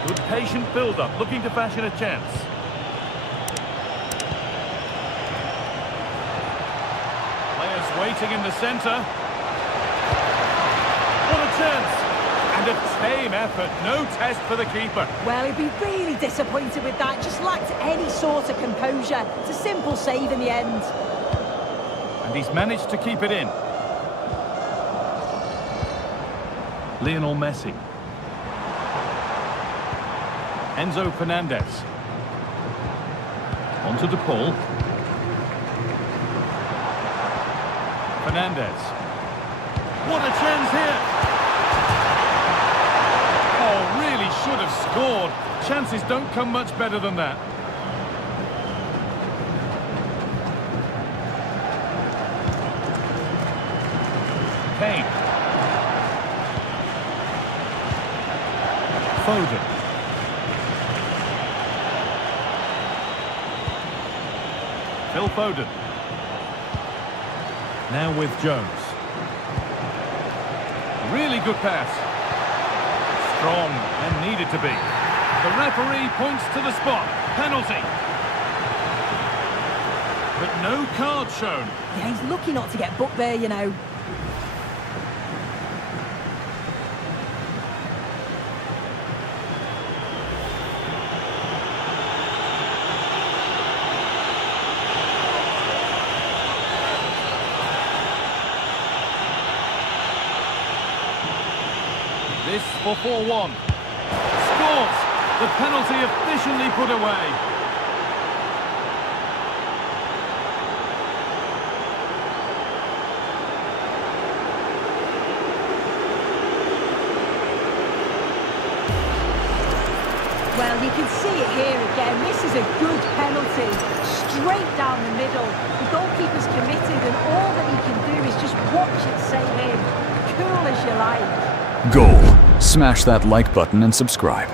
Good patient build-up, looking to fashion a chance. Players waiting in the centre. What a chance! And a tame effort, no test for the keeper. Well, he'd be really disappointed with that. Just lacked any sort of composure. It's a simple save in the end. And he's managed to keep it in. Lionel Messi. Enzo Fernandez. On to De Paul. Fernandez. What a chance here! Oh, really should have scored. Chances don't come much better than that. Kane. Foden. Phil Foden. Now with Jones. Really good pass. Strong and needed to be. The referee points to the spot. Penalty. But no card shown. Yeah, he's lucky not to get booked there, you know. This for 4-1. Scores! The penalty efficiently put away. Well, you can see it here again. This is a good penalty. Straight down the middle. The goalkeeper's committed and all that he can do is just watch it sail in. Cool as you like. Goal. Smash that like button and subscribe.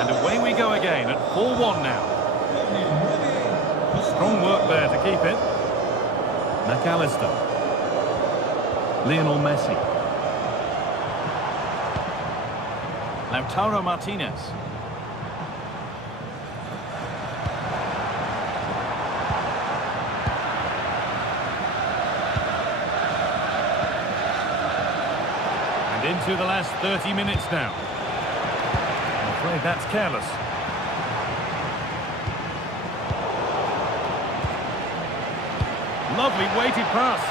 And away we go again at 4-1 now. Strong work there to keep it. McAllister. Lionel Messi. Lautaro Martinez. And into the last 30 minutes now. I'm afraid that's careless. Lovely weighted pass.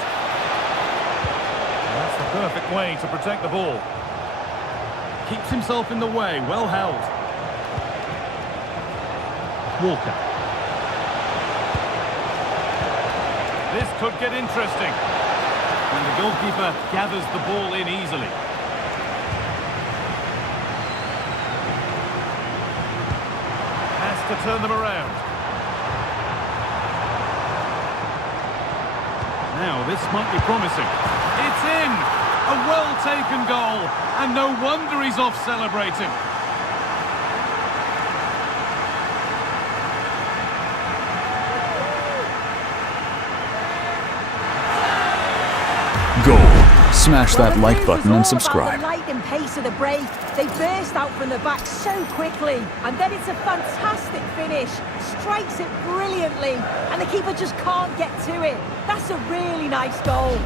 That's the perfect way to protect the ball. Keeps himself in the way, well held. Walker. This could get interesting. And the goalkeeper gathers the ball in easily. Has to turn them around. Now this might be promising. It's in! A well-taken goal, and no wonder he's off celebrating. Goal. Smash that Well, like the button move and was all subscribe. about the lightning pace of the break. They burst out from the back so quickly, and then it's a fantastic finish. Strikes it brilliantly, and the keeper just can't get to it. That's a really nice goal.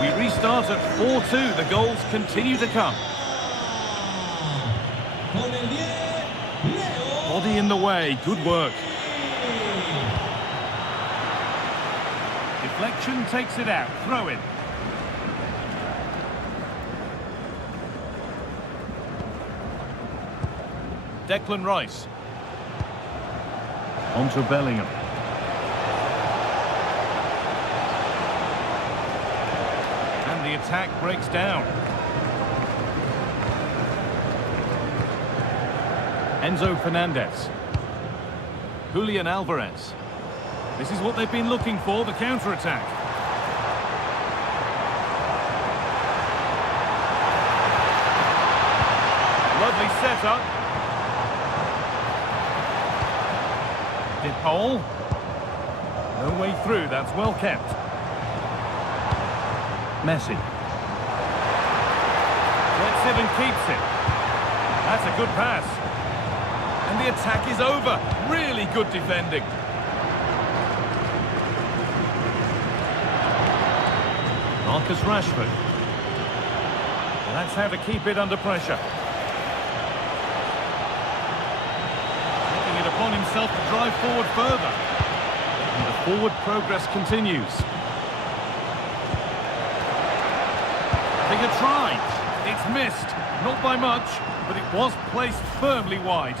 We restart at 4-2. The goals continue to come. Body in the way. Good work. Deflection takes it out. Throw in. Declan Rice. On to Bellingham. The attack breaks down. Enzo Fernandez. Julian Alvarez. This is what they've been looking for, the counter-attack. Lovely setup. Dipole. No way through, that's well kept. Messi. Gets it and keeps it. That's a good pass. And the attack is over. Really good defending. Marcus Rashford. That's how to keep it under pressure. Taking it upon himself to drive forward further. And the forward progress continues. Having a try. It's missed. Not by much. but it was placed firmly wide.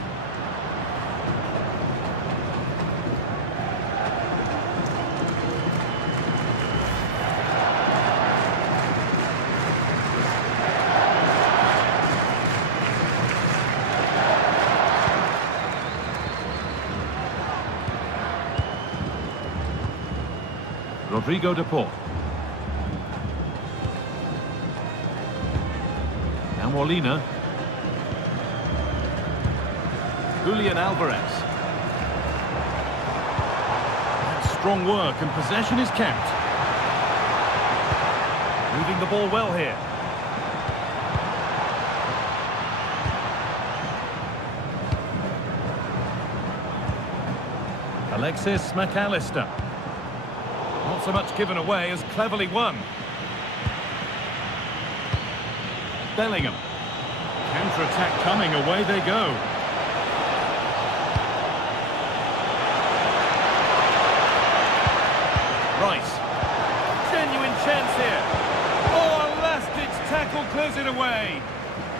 Rodrigo de Paul. Now Molina. Julian Alvarez. That's strong work and possession is kept. Moving the ball well here. Alexis McAllister. Not so much given away as cleverly won. Bellingham. Counter-attack coming, away they go. Rice. Genuine chance here. Oh, a last-ditch tackle clears it away.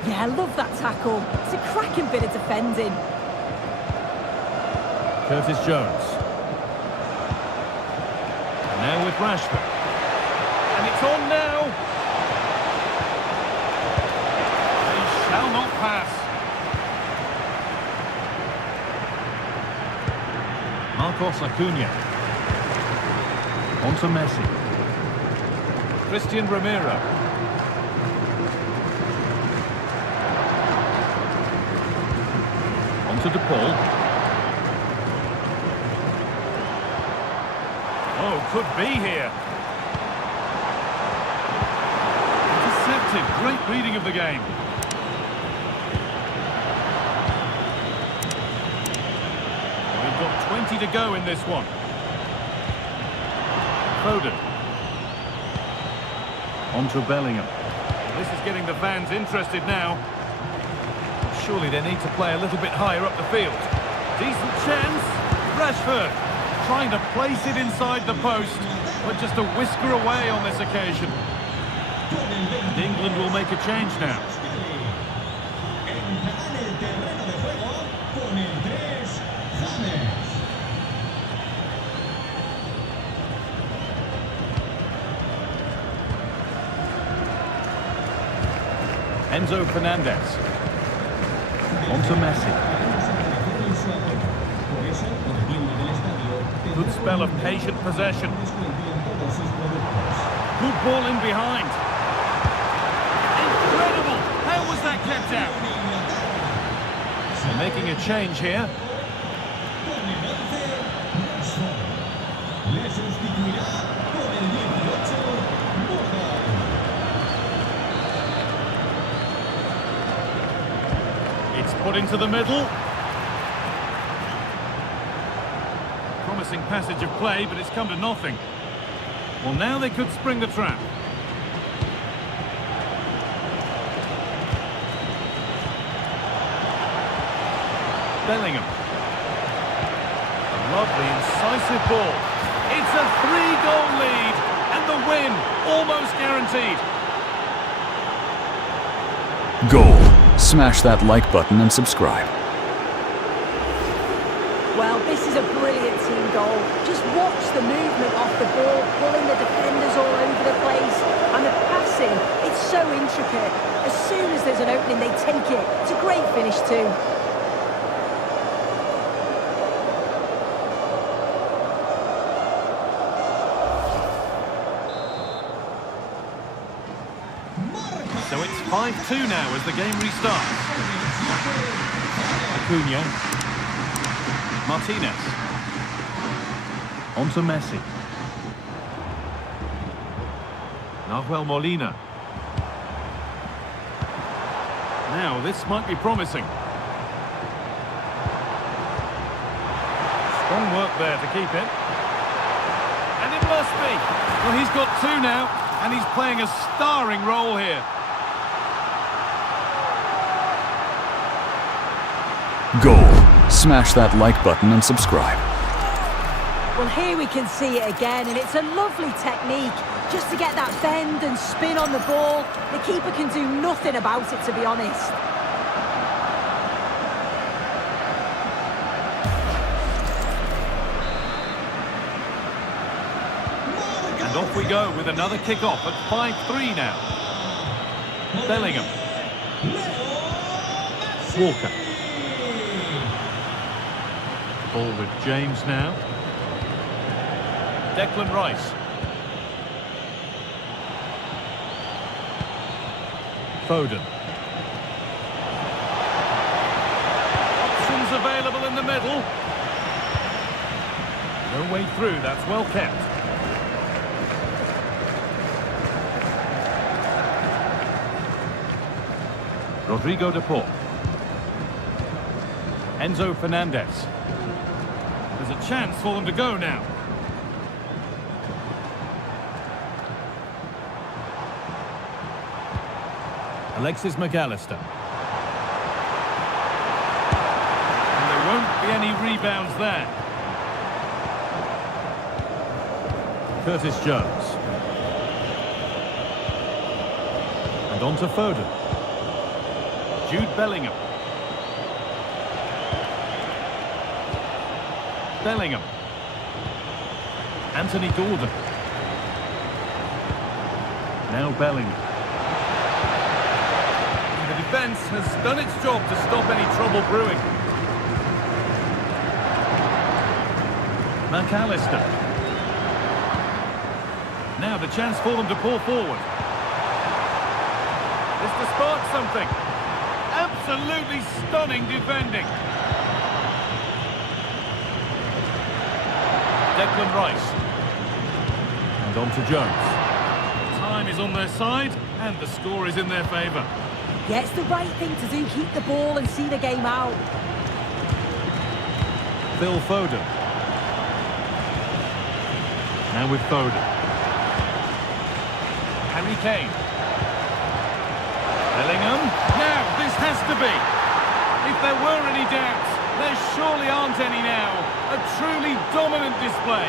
Yeah, I love that tackle. It's a cracking bit of defending. Curtis Jones. Now with Rashford. And it's on now. They shall not pass. Marcos Acuna. On to Messi. Christian Romero. On to De Paul. Oh, could be here. Intercepted. Great reading of the game. We've got 20 to go in this one. Foden. On to Bellingham. This is getting the fans interested now. Surely they need to play a little bit higher up the field. Decent chance. Rashford. Trying to place it inside the post, but just a whisker away on this occasion. And England will make a change now. Enzo Fernandez. On to Messi. Good spell of patient possession. Good ball in behind. Incredible! How was that kept out? They're making a change here. It's put into the middle. Promising passage of play, but it's come to nothing. Well, now they could spring the trap. Bellingham. A lovely, incisive ball. It's a 3-goal lead, and the win almost guaranteed. Goal. Smash that like button and subscribe. Well, this is a brilliant team goal. Just watch the movement off the ball, pulling the defenders all over the place. And the passing, it's so intricate. As soon as there's an opening, they take it. It's a great finish too. So it's 5-2 now as the game restarts. Acuna. Martinez. On to Messi. Nahuel Molina. Now, this might be promising. Strong work there to keep it. And it must be. Well, he's got two now, and he's playing a starring role here. Goal. Smash that like button and subscribe. Well, here we can see it again, and it's a lovely technique. Just to get that bend and spin on the ball, the keeper can do nothing about it, to be honest. And off we go with another kick-off at 5-3 now. Bellingham. Walker. Ball with James now. Declan Rice. Foden. Options available in the middle. No way through, that's well kept. Rodrigo de Paul. Enzo Fernandez. There's a chance for them to go now. Alexis McAllister. And there won't be any rebounds there. Curtis Jones. And on to Foden. Jude Bellingham. Bellingham. Anthony Gordon. Now Bellingham. The defence has done its job to stop any trouble brewing. McAllister. Now the chance for them to pull forward. This to spark something. Absolutely stunning defending. Declan Rice. And on to Jones. Time is on their side, and the score is in their favour. Yeah, it's the right thing to do. Keep the ball and see the game out. Phil Foden. Now with Foden. Harry Kane. Bellingham. Now, this has to be. If there were any doubts, there surely aren't any now. A truly dominant display.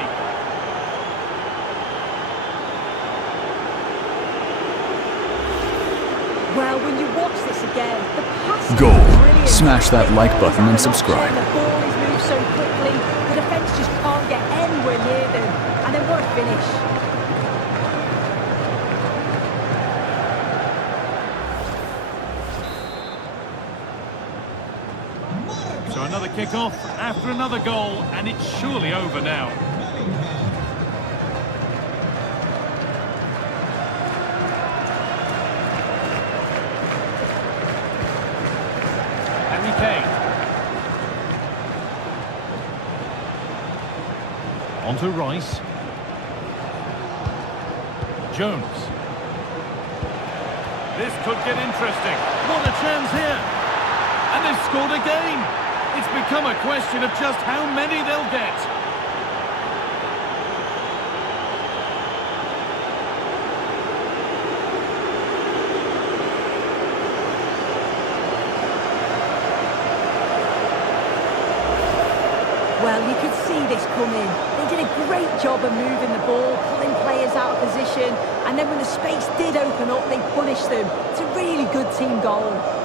Well, when you watch this again, the passing Goal. is brilliant. Smash that like button and subscribe. The ball is moved so quickly, the defence just can't get anywhere near them. And then what a finish. So another kick-off after another goal, and it's surely over now. Harry Kane. On to Rice. Jones. This could get interesting. What a chance here. And they've scored again. It's become a question of just how many they'll get. Well, you could see this coming. They did a great job of moving the ball, pulling players out of position, and then when the space did open up, they punished them. It's a really good team goal.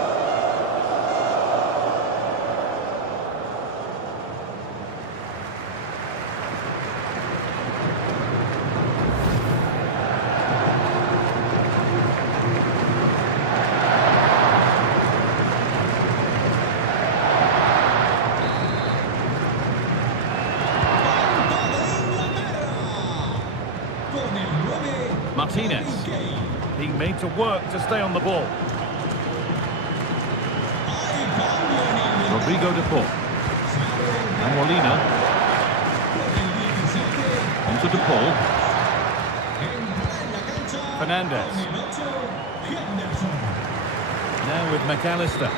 Martinez, being made to work to stay on the ball. Rodrigo de Paul. And Molina. Onto de Paul. Fernandez. Now with McAllister.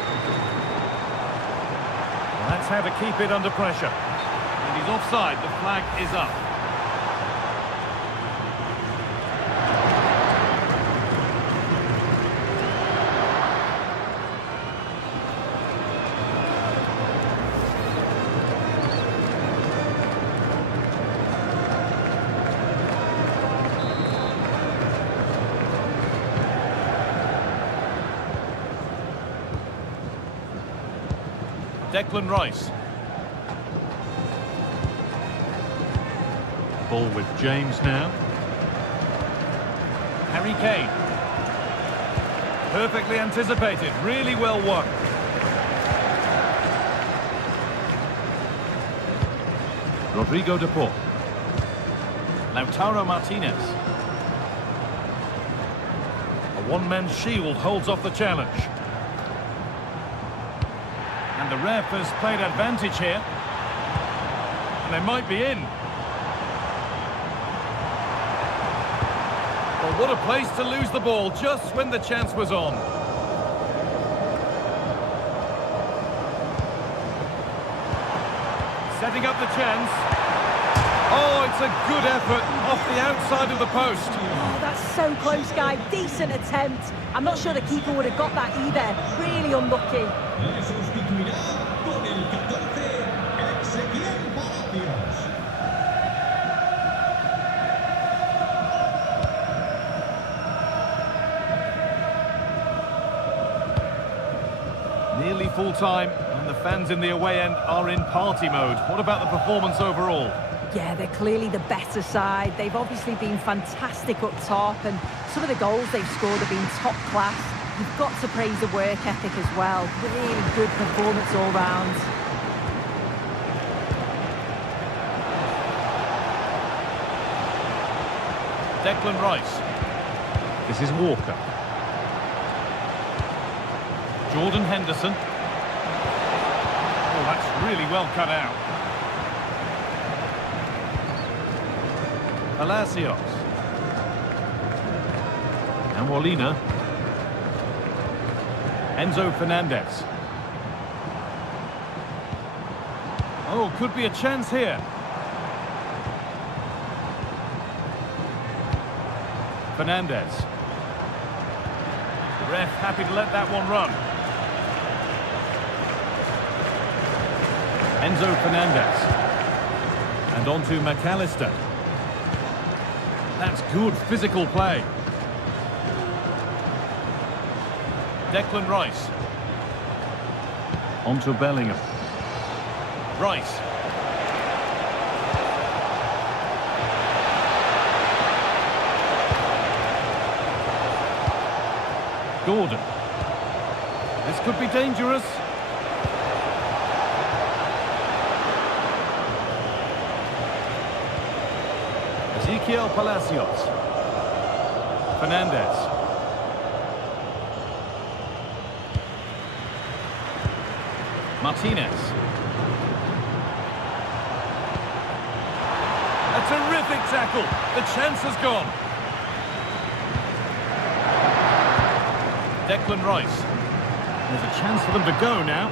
Well, that's how to keep it under pressure. And he's offside, the flag is up. Declan Rice. Ball with James now. Harry Kane. Perfectly anticipated, really well won. Rodrigo de Paul. Lautaro Martinez. A one-man shield holds off the challenge. And the ref has played advantage here. And they might be in. Well, what a place to lose the ball just when the chance was on. Setting up the chance. Oh, it's a good effort off the outside of the post. Oh, that's so close, guy. Decent attempt. I'm not sure the keeper would have got that either. Really unlucky. Le sustituirá con el 14, Ezequiel Palacios. Nearly full time, and the fans in the away end are in party mode. What about the performance overall? Yeah, they're clearly the better side. They've obviously been fantastic up top, and some of the goals they've scored have been top class. You've got to praise the work ethic as well. Really good performance all round. Declan Rice. This is Walker. Jordan Henderson. Oh, that's really well cut out. Palacios. And Molina. Enzo Fernandez. Oh, could be a chance here. Fernandez. The ref happy to let that one run. Enzo Fernandez. And on to McAllister. That's good physical play. Declan Rice. On to Bellingham. Rice. Gordon. This could be dangerous. Ezequiel Palacios. Fernandez. Martinez. A terrific tackle. The chance has gone. Declan Rice. There's a chance for them to go now.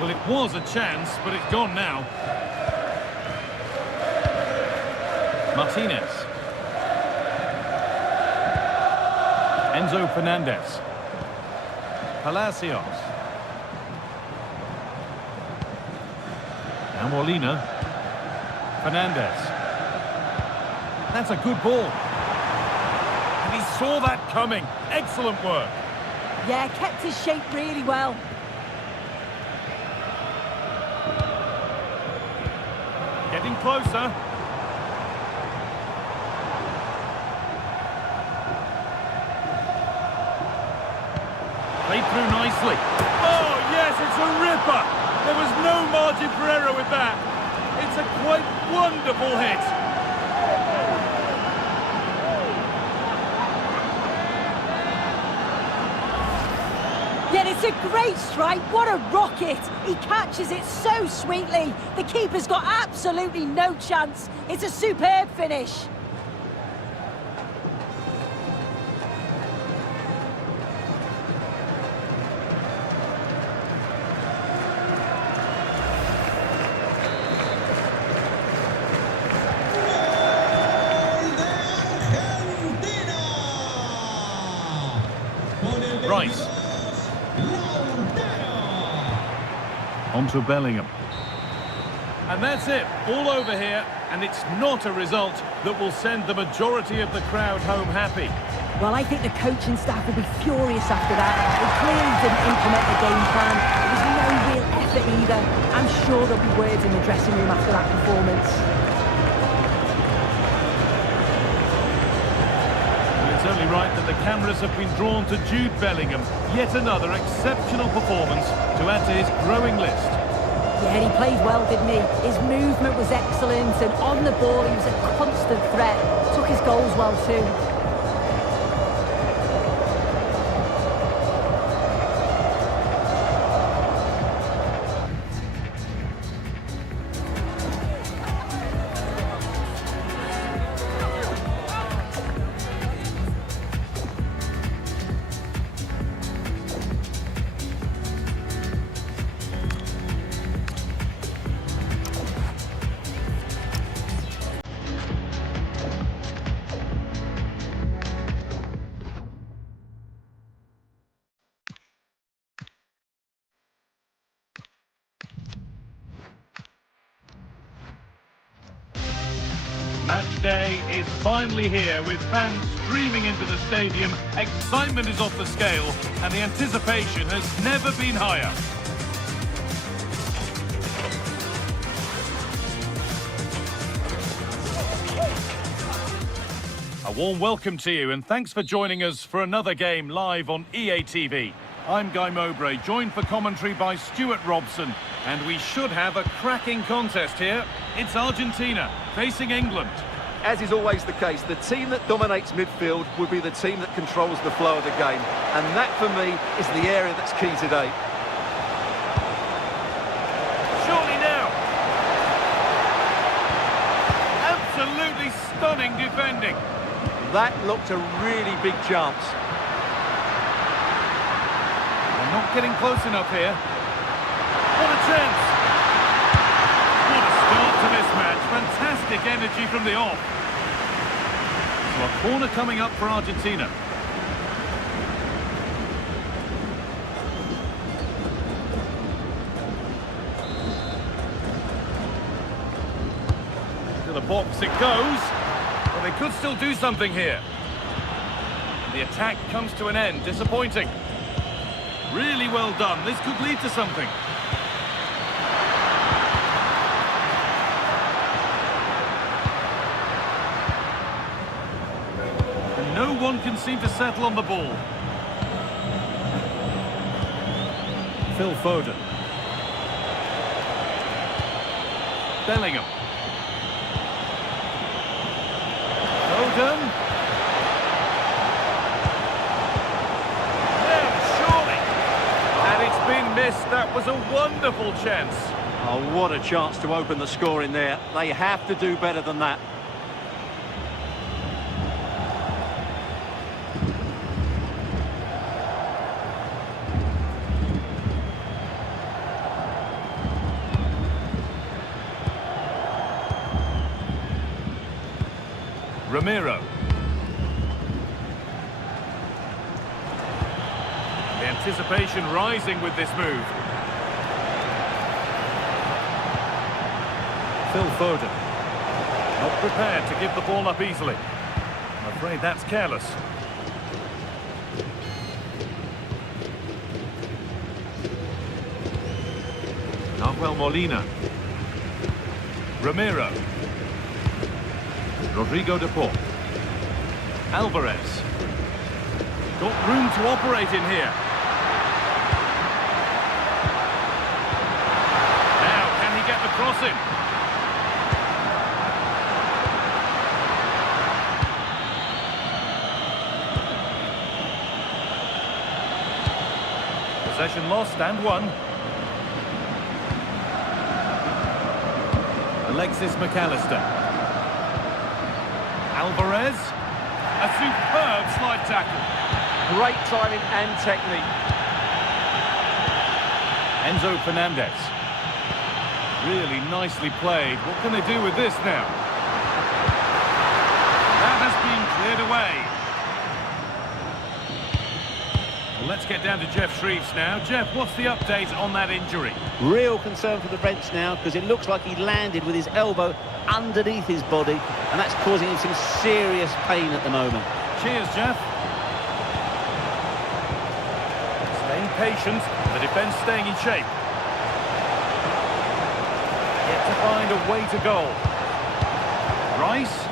Well, it was a chance, but it's gone now. Martinez. Enzo Fernandez. Palacios. Now Molina. Fernandez. That's a good ball. And he saw that coming. Excellent work. Yeah, kept his shape really well. Getting closer. Played through nicely. Oh, yes, it's a ripper. There was no margin for error with that. It's a quite wonderful hit. Yet it's a great strike. What a rocket. He catches it so sweetly. The keeper's got absolutely no chance. It's a superb finish. Rice. On to Bellingham. And that's it, all over here, and it's not a result that will send the majority of the crowd home happy. Well, I think the coaching staff will be furious after that. They clearly didn't implement the game plan. There was no real effort either. I'm sure there'll be words in the dressing room after that performance. only right that the cameras have been drawn to Jude Bellingham. Yet another exceptional performance to add to his growing list. Yeah, he played well, didn't he? His movement was excellent, and on the ball he was a constant threat. Took his goals well too. Match day is finally here with fans streaming into the stadium. Excitement is off the scale and the anticipation has never been higher. A warm welcome to you and thanks for joining us for another game live on EA TV. I'm Guy Mowbray, joined for commentary by Stuart Robson, and we should have a cracking contest here. It's Argentina facing England. As is always the case, the team that dominates midfield will be the team that controls the flow of the game. And that, for me, is the area that's key today. Surely now. Absolutely stunning defending. That looked a really big chance. They're not getting close enough here. What a chance. What a start to this match. Fantastic energy from the off. So a corner coming up for Argentina. To the box it goes. Well, they could still do something here. The attack comes to an end. Disappointing. Really well done. This could lead to something. And no one can seem to settle on the ball. Phil Foden. Bellingham. Foden. Been missed. That was a wonderful chance. Oh, what a chance to open the score in there. They have to do better than that. Ramiro. The anticipation rising with this move. Phil Foden. Not prepared to give the ball up easily. I'm afraid that's careless. Nahuel Molina. Ramiro. Rodrigo de Paul. Alvarez. Got room to operate in here. Get the cross in. Possession lost and won. Alexis McAllister. Alvarez. A superb slide tackle. Great timing and technique. Enzo Fernandez. Really nicely played. What can they do with this now? That has been cleared away. Well, let's get down to Jeff Shreves now. Jeff, what's the update on that injury? Real concern for the bench now because it looks like he landed with his elbow underneath his body and that's causing him some serious pain at the moment. Cheers, Jeff. Staying patient, the defence staying in shape. Yet to find a way to goal. Rice,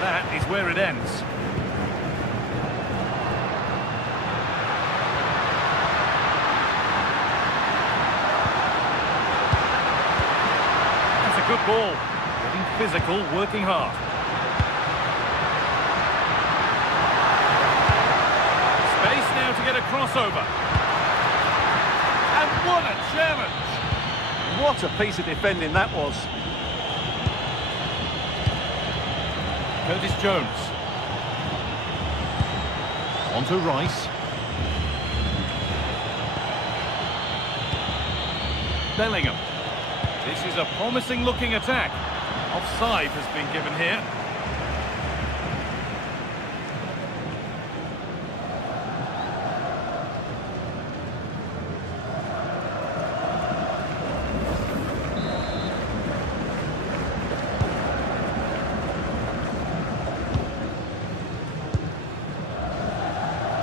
that is where it ends. ball. Getting physical, working hard. Space now to get a crossover. And what a challenge! What a piece of defending that was. Curtis Jones. On to Rice. Bellingham. This is a promising looking attack. Offside has been given here.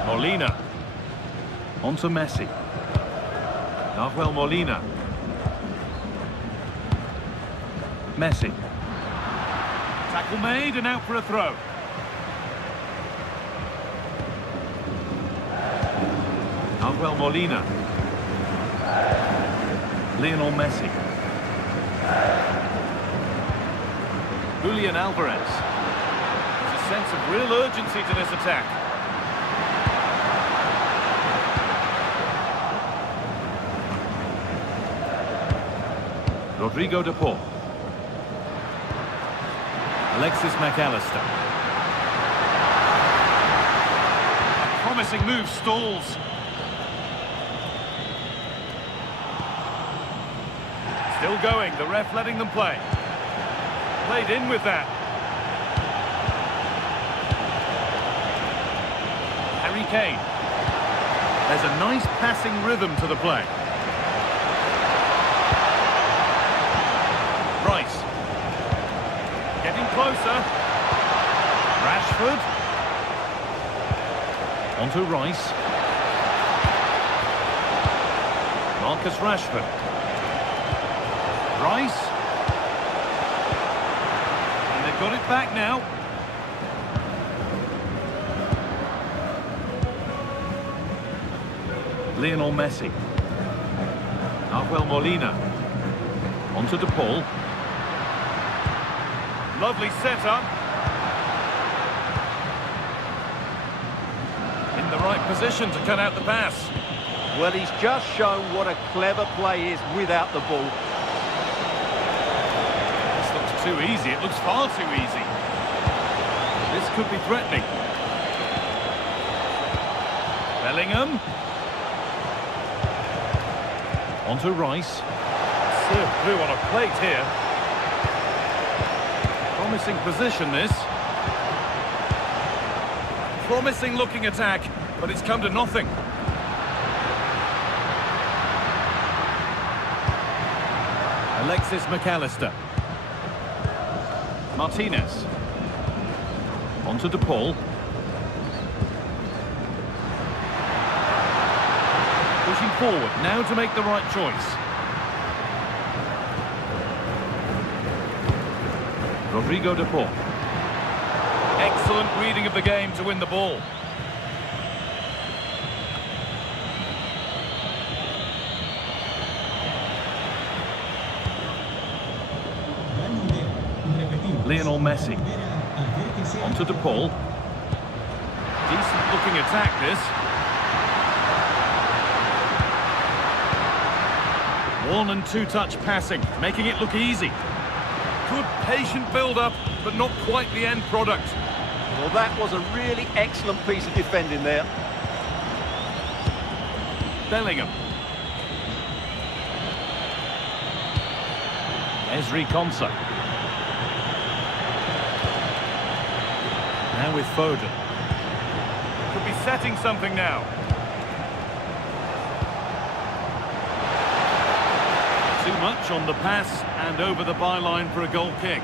Molina. On to Messi. Nahuel Molina. Messi. Tackle made and out for a throw. Nahuel Molina. Lionel Messi. Julian Alvarez. There's a sense of real urgency to this attack. Rodrigo de Paul. Alexis McAllister. A promising move stalls. Still going, the ref letting them play. Played in with that. Harry Kane. There's a nice passing rhythm to the play. Rice. Getting closer. Rashford. On to Rice. Marcus Rashford. Rice. And they've got it back now. Lionel Messi. Nahuel Molina. On to De Paul. Lovely setup. In the right position to cut out the pass. Well, he's just shown what a clever play is without the ball. This looks too easy. It looks far too easy. This could be threatening. Bellingham. On to Rice. Served through on a plate here. Promising position, this. Promising looking attack, but it's come to nothing. Alexis McAllister. Martinez. On to De Paul. Pushing forward, now to make the right choice. Rodrigo de Paul. Excellent reading of the game to win the ball. Lionel Messi. On to De Paul. Decent looking attack, this. One and two touch passing, making it look easy. Good patient build-up, but not quite the end product. Well, that was a really excellent piece of defending there. Bellingham. Ezri Konsa. Now with Foden. Could be setting something now. Too much on the pass and over the byline for a goal kick.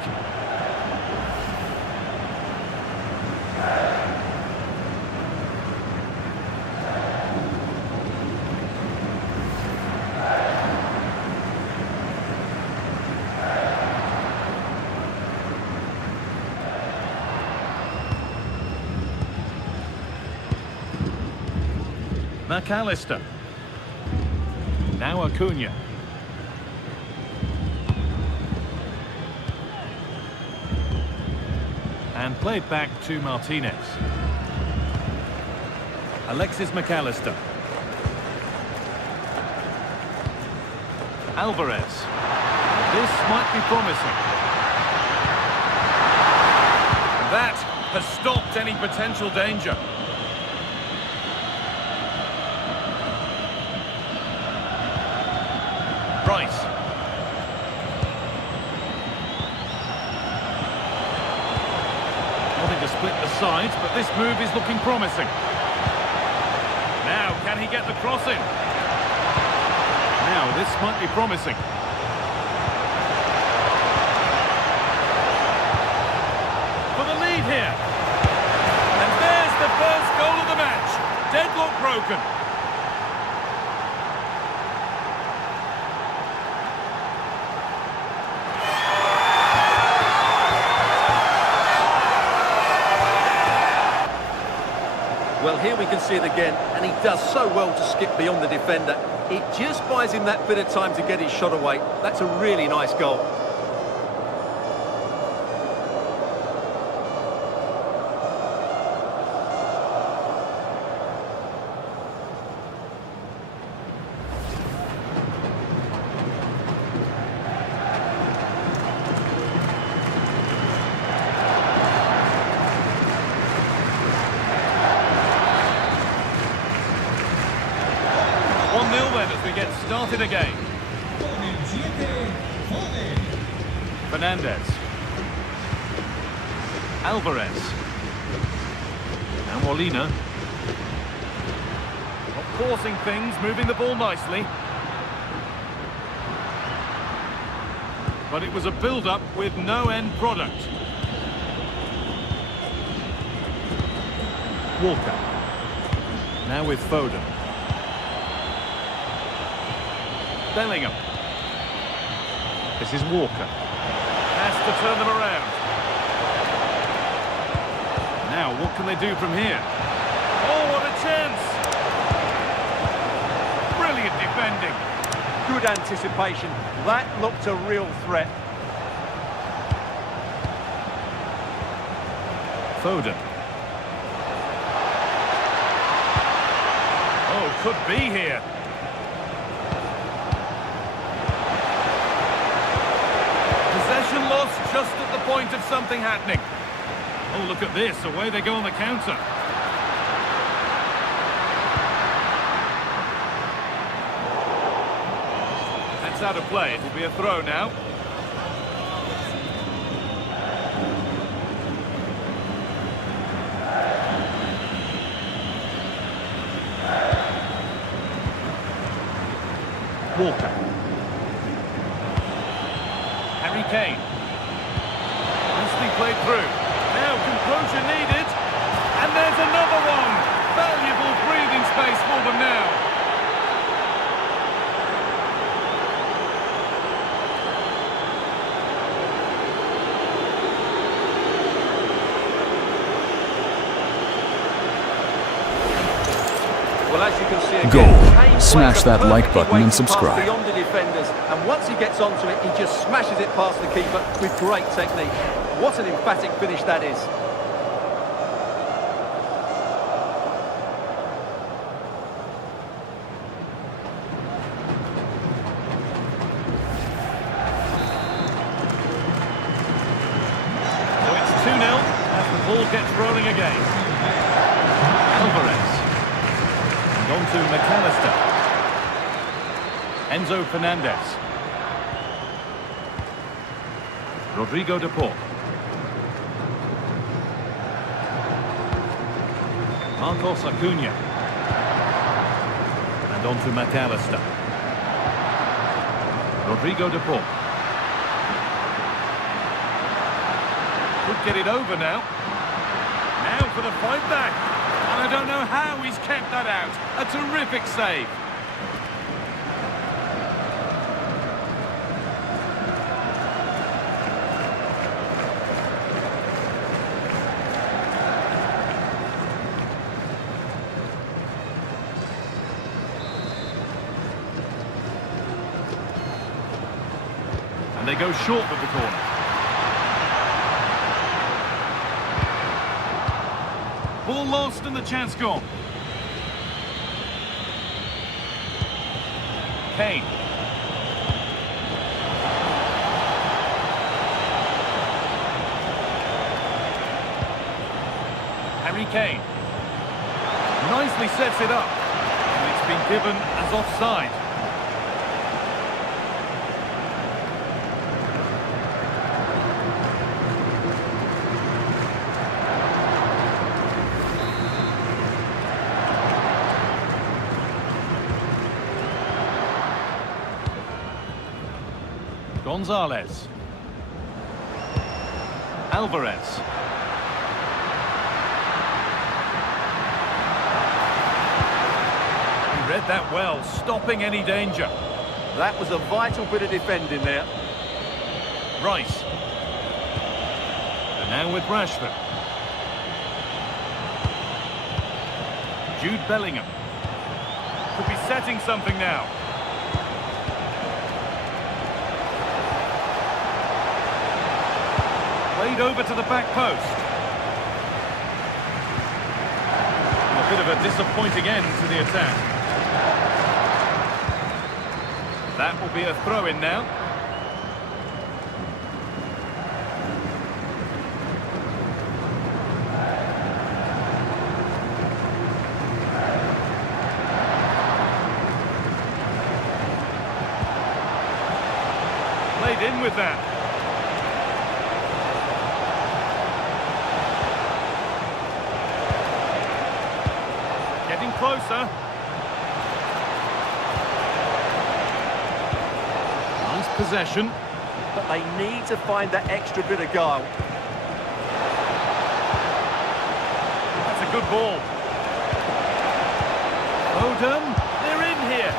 McAllister. Now Acuna. And played back to Martinez. Alexis McAllister. Alvarez. This might be promising. That has stopped any potential danger. Rice. Wanting to split the sides, but this move is looking promising. Now, can he get the cross in? Now, this might be promising. For the lead here. And there's the first goal of the match. Deadlock broken. Well, here we can see it again, and he does so well to skip beyond the defender. It just buys him that bit of time to get his shot away. That's a really nice goal. As we get started again. Fernandez. Alvarez. And Molina. Not forcing things, moving the ball nicely. But it was a build-up with no end product. Walker. Now with Foden. Bellingham. This is Walker. Has to turn them around. Now, what can they do from here? Oh, what a chance! Brilliant defending. Good anticipation. That looked a real threat. Foden. Oh, could be here. Possession lost just at the point of something happening. Oh, look at this. Away they go on the counter. That's out of play. It will be a throw now. Walker. Harry Kane. Nicely played through. Now composure needed. And there's another one. Valuable breathing space for them now. Well, as you can see again, Goal. Kane Smash plays a that like perfectly button and weighted pass subscribe. beyond the defenders, and once he gets onto it, he just smashes it past the keeper with great technique. What an emphatic finish that is. So it's 2-0 as the ball gets rolling again. Alvarez. And on to McAllister. Enzo Fernandez. Rodrigo de Paul. Marcos Acuna. And on to McAllister. Rodrigo de Paul. Could get it over now. Now for the fight back. And I don't know how he's kept that out. A terrific save. And they go short with the corner. Ball lost and the chance gone. Kane. Harry Kane. Nicely sets it up. And it's been given as offside. Gonzalez. Alvarez. He read that well, stopping any danger. That was a vital bit of defending there. Rice. And now with Rashford. Jude Bellingham. Could be setting something now. Played over to the back post. And a bit of a disappointing end to the attack. That will be a throw-in now. Played in with that. Getting closer. Nice possession. But they need to find that extra bit of guile. That's a good ball. Foden, they're in here.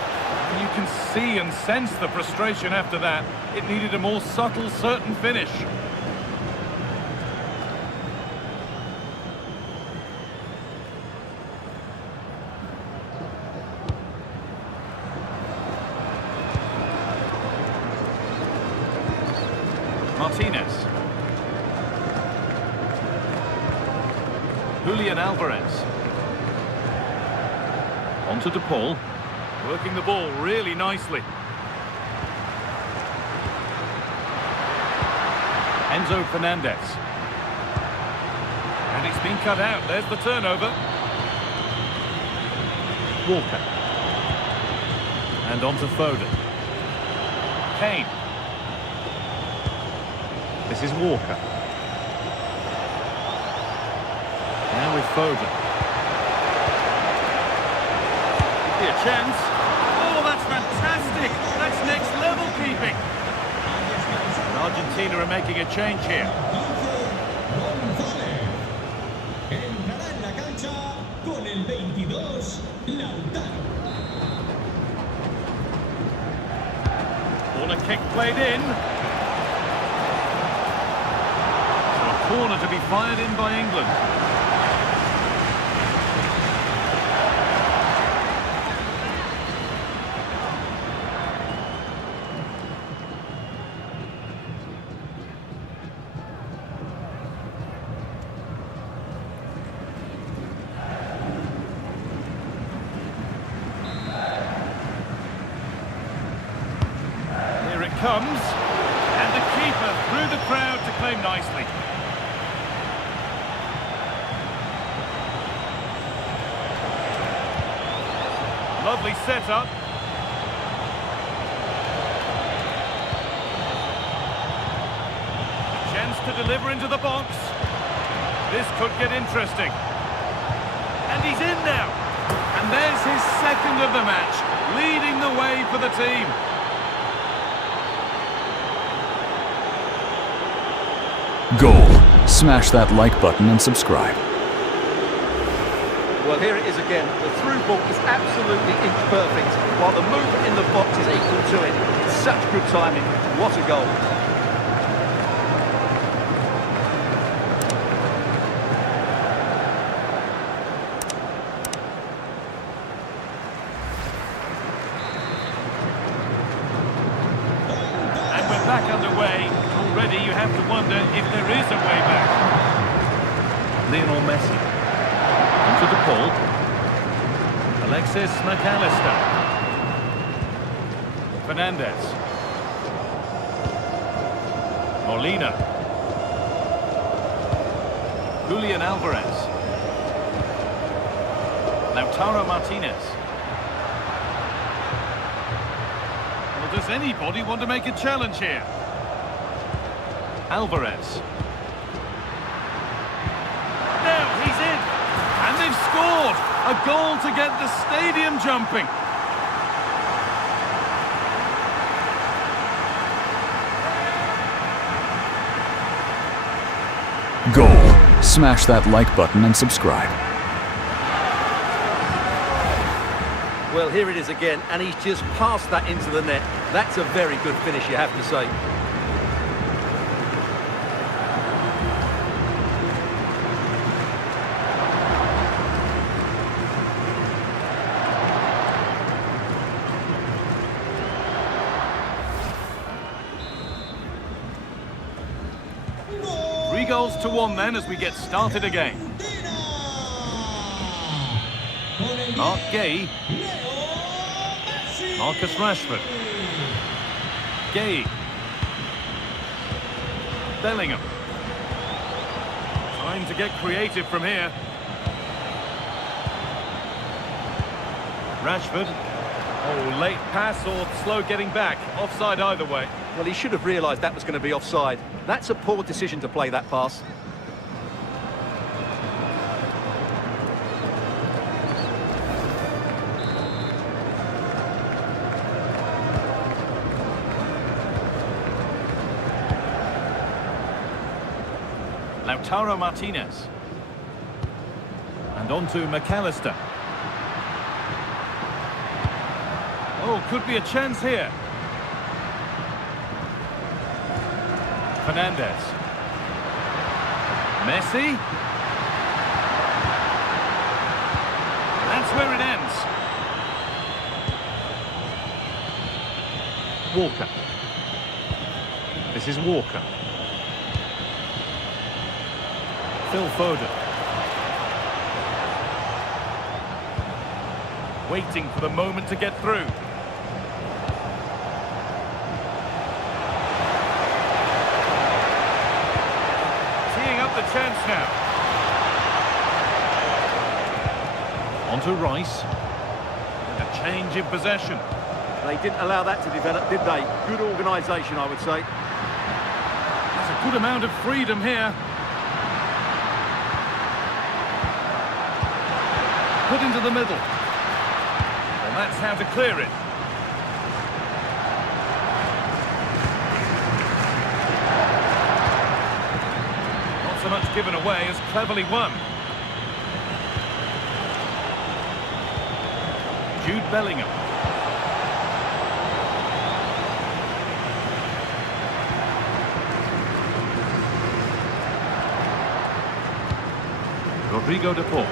And you can see and sense the frustration after that. It needed a more subtle, certain finish. Martinez. Julian Alvarez. Onto DePaul. Working the ball really nicely. Enzo Fernandez. And it's been cut out. There's the turnover. Walker. And onto Foden. Kane. This is Walker. Now with Foden. Be a chance. Oh, that's fantastic. That's next level keeping. And Argentina are making a change here. González. Entrará en la cancha con el 22, Lautaro. Corner kick played in. Corner to be fired in by England. Here it comes. And the keeper through the crowd to claim nicely. Lovely setup. Chance to deliver into the box. This could get interesting. And he's in now. And there's his second of the match, leading the way for the team. Goal. Smash that like button and subscribe. Well, here it is again. The through ball is absolutely inch perfect, while the movement in the box is equal to it. Such good timing. What a goal. And we're back underway. Already you have to wonder if there is a way back. Lionel Messi. On to DePaul. Alexis McAllister. Fernandez. Molina. Julian Alvarez. Lautaro Martinez. Well, does anybody want to make a challenge here? Alvarez. Now he's in. And they've scored. A goal to get the stadium jumping. Goal. Smash that like button and subscribe. Well, here it is again, and he's just passed that into the net. That's a very good finish, you have to say. Gol. 3-1 then as we get started again. Con el Mark 10, Gay. Leo Messi. Marcus Rashford. Gay. Bellingham. Trying to get creative from here. Rashford. Oh, late pass or slow getting back. Offside either way. Well, he should have realised that was going to be offside. That's a poor decision to play that pass. Lautaro Martinez. And on to McAllister. Oh, could be a chance here. Fernandez. Messi. That's where it ends. Walker. This is Walker. Phil Foden. Waiting for the moment to get through. Teeing up the chance now. On to Rice. And a change in possession. They didn't allow that to develop, did they? Good organisation, I would say. There's a good amount of freedom here. Put into the middle. Well, that's how to clear it. Not so much given away as cleverly won. Jude Bellingham. Rodrigo de Paul.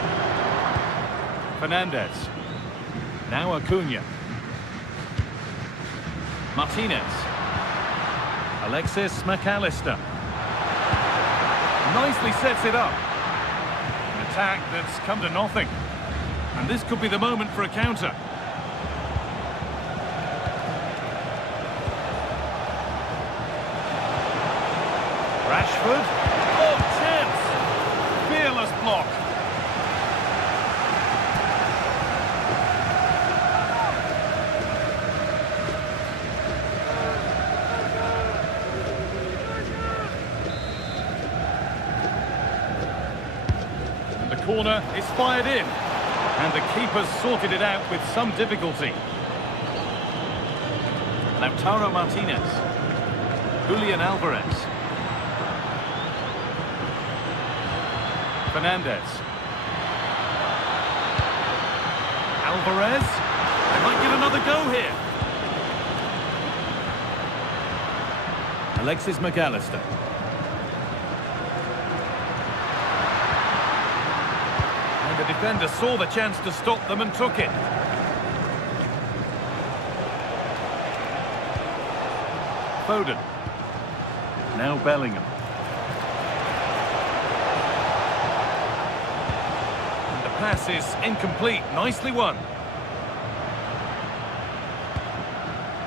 Fernandez. Now Acuna. Martinez. Alexis McAllister. Nicely sets it up. An attack that's come to nothing. And this could be the moment for a counter. Rashford. Oh, chance! Fearless block. Corner is fired in, and the keeper's sorted it out with some difficulty. Lautaro Martinez. Julian Alvarez. Fernandez. Alvarez. They might get another go here. Alexis McAllister. The defender saw the chance to stop them and took it. Foden. Now Bellingham. And the pass is incomplete. Nicely won.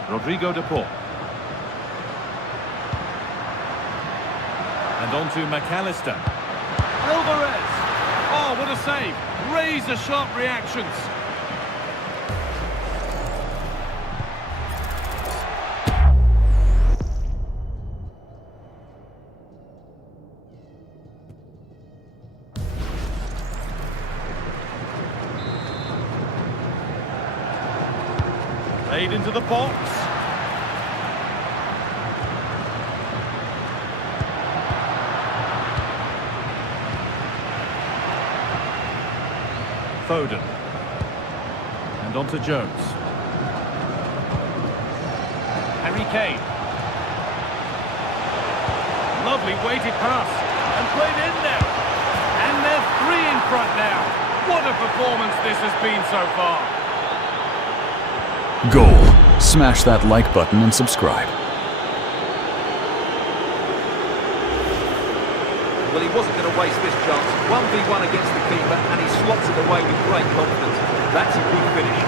Rodrigo de Paul. And on to McAllister. Alvarez! Oh, what a save! Razor-sharp reactions. Played into the box. Foden. And on to Jones. Harry Kane. Lovely weighted pass. And played in there. And they're 3 in front now. What a performance this has been so far. Goal. Smash that like button and subscribe. Well, he wasn't going to waste this chance. 1v1 against the keeper, and he slots it away with great confidence. That's a good finish.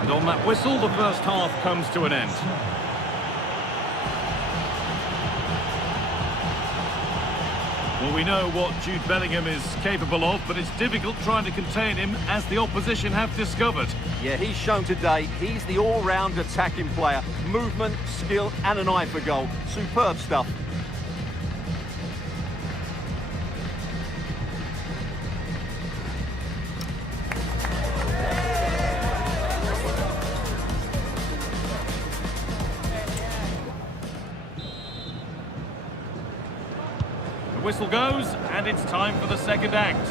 And on that whistle, the first half comes to an end. Well, we know what Jude Bellingham is capable of, but it's difficult trying to contain him, as the opposition have discovered. Yeah, he's shown today he's the all-round attacking player. Movement, skill, and an eye for goal. Superb stuff. Whistle goes, and it's time for the second act.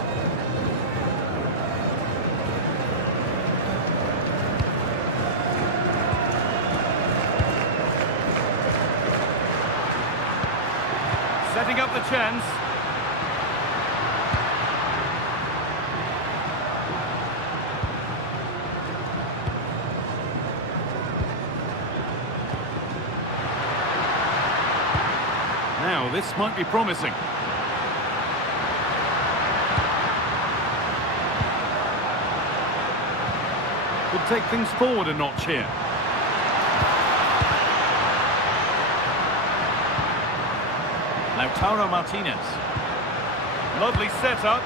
Setting up the chance. Now, this might be promising. Could take things forward a notch here. Lautaro Martinez. Lovely setup.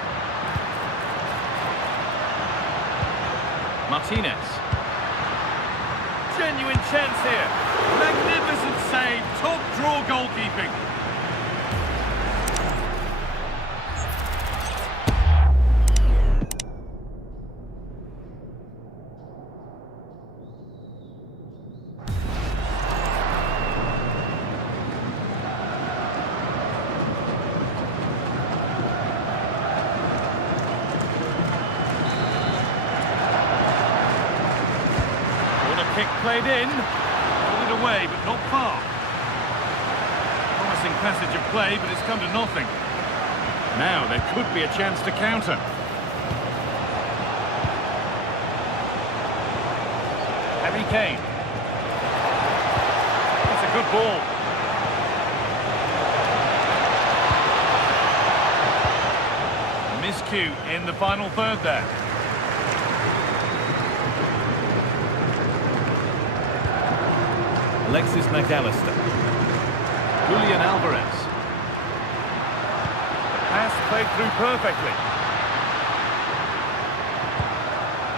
Martinez. Genuine chance here. Magnificent save. Top draw goalkeeping. Kick played in, pulled it away, but not far. Promising passage of play, but it's come to nothing. Now there could be a chance to counter. Harry Kane. It's a good ball. Miscue in the final third there. Alexis McAllister. Julian Alvarez. Pass played through perfectly.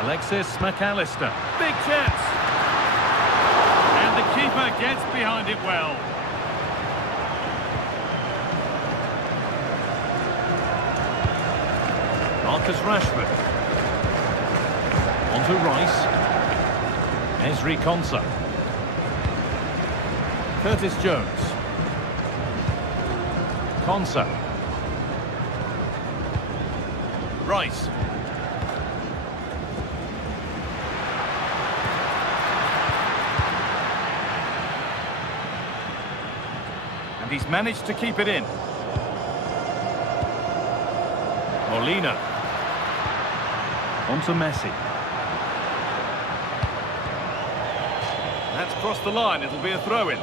Alexis McAllister. Big chance. And the keeper gets behind it well. Marcus Rashford. On to Rice. Ezri Konsa. Curtis Jones. Konsa. Rice. And he's managed to keep it in. Molina. On to Messi. That's crossed the line. It'll be a throw-in.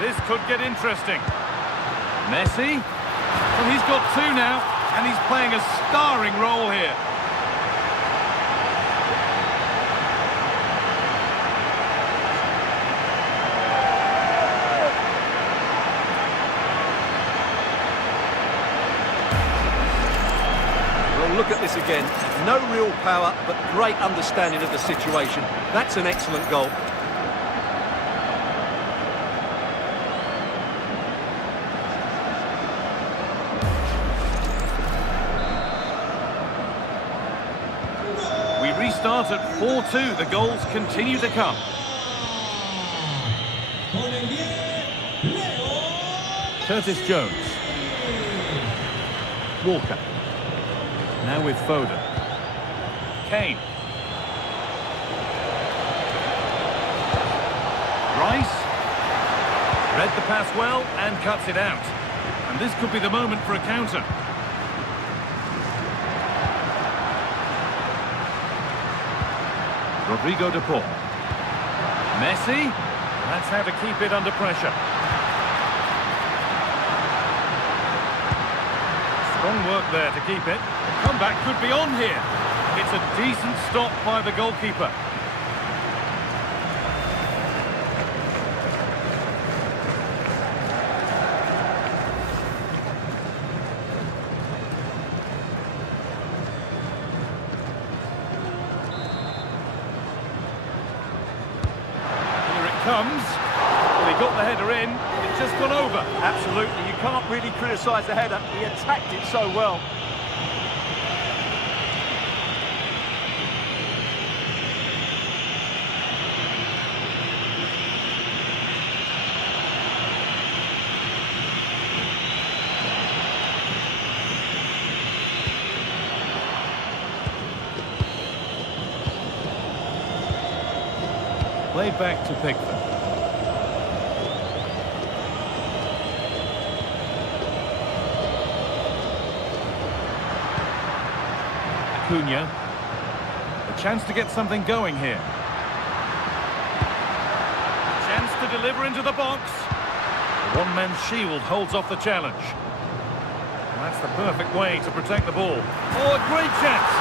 This could get interesting. Messi. Well, he's got two now, and he's playing a starring role here. Well, look at this again. No real power, but great understanding of the situation. That's an excellent goal. We restart at 4-2. The goals continue to come. Con el 10, Leo. Curtis Jones. Walker. Now with Foden. Kane. Rice. Read the pass well and cuts it out. And this could be the moment for a counter. Rodrigo de Paul. Messi. That's how to keep it under pressure. Strong work there to keep it. Comeback could be on here. It's a decent stop by the goalkeeper. Comes. Well, he got the header in. It's just gone over. Absolutely, you can't really criticise the header. He attacked it so well. Played back to Pickford. Acuna. A chance to get something going here. Chance to deliver into the box. The one-man shield holds off the challenge. And that's the perfect way to protect the ball. Oh, a great chance.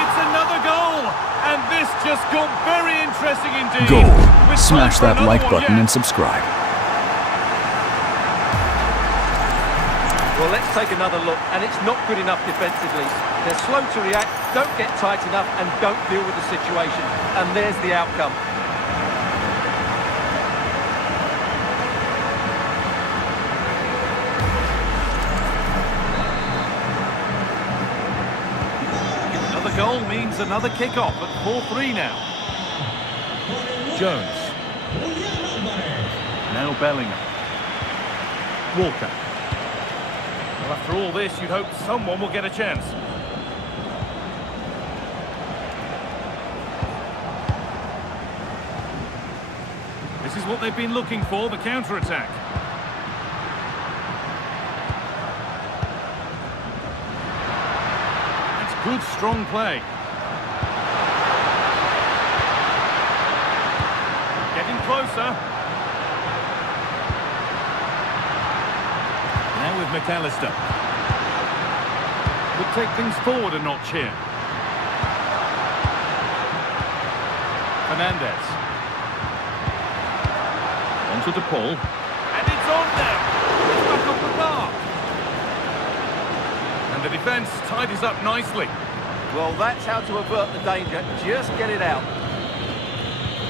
It's another goal. And this just got very interesting indeed. Goal. With Smash time for that like another one button yet. and subscribe. Well, let's take another look, and it's not good enough defensively. They're slow to react, don't get tight enough, and don't deal with the situation. And there's the outcome. Another goal means another kick-off at 4-3 now. Jones. Now Bellingham. Walker. Well, after all this, you'd hope someone will get a chance. This is what they've been looking for, the counter-attack. That's good, strong play. Getting closer. Now with McAllister. Could take things forward a notch here. Fernandez. On to De Paul. And it's on now. It's back off the bar. And the defence tidies up nicely. Well, that's how to avert the danger. Just get it out.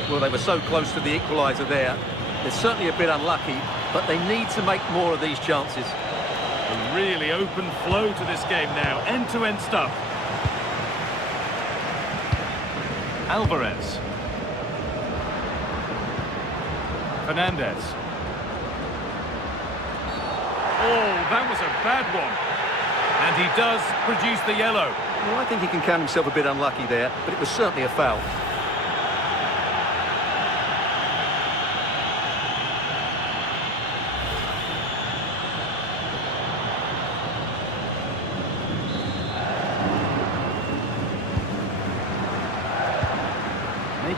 Well, they were so close to the equaliser there. They're certainly a bit unlucky, but they need to make more of these chances. A really open flow to this game now. End-to-end stuff. Alvarez. Fernandez. Oh, that was a bad one. And he does produce the yellow. Well, I think he can count himself a bit unlucky there, but it was certainly a foul.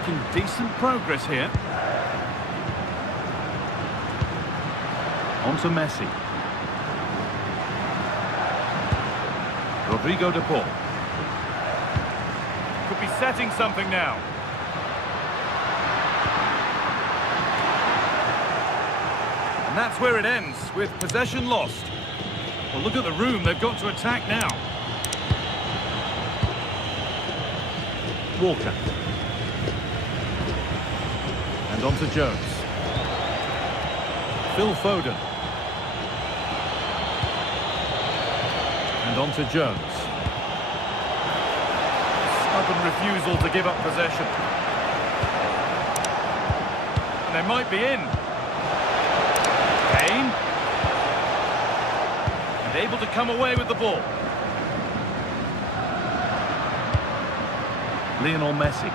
making decent progress here. On to Messi. Rodrigo de Paul. Could be setting something now. And that's where it ends, with possession lost. Well, look at the room they've got to attack now. Walker. And on to Jones. Phil Foden. And on to Jones. Stubborn refusal to give up possession. And they might be in. Kane. And able to come away with the ball. Lionel Messi.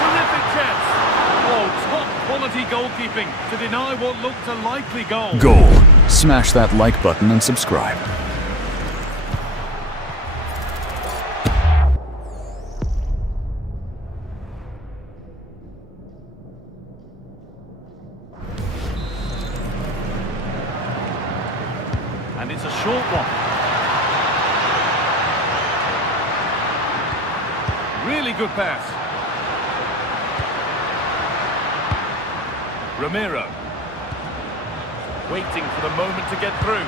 Terrific chance. Oh, top quality goalkeeping to deny what looked a likely goal. Goal. Smash that like button and subscribe. And it's a short one. Really good pass. Romero. Waiting for the moment to get through.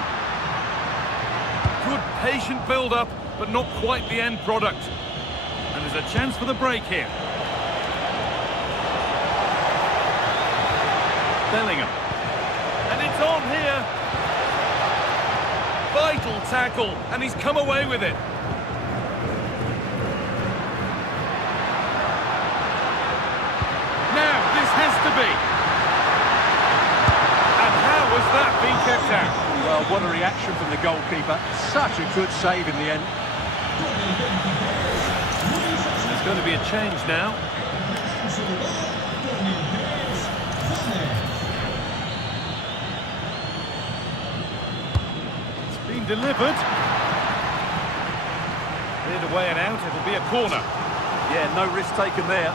Good patient build-up, but not quite the end product. And there's a chance for the break here. Bellingham. And it's on here. Vital tackle, and he's come away with it. Now, this has to be. And how has that been kept out? Well, what a reaction from the goalkeeper. Such a good save in the end. There's going to be a change now. Delivered. Cleared away and out, it'll be a corner. Yeah, no risk taken there.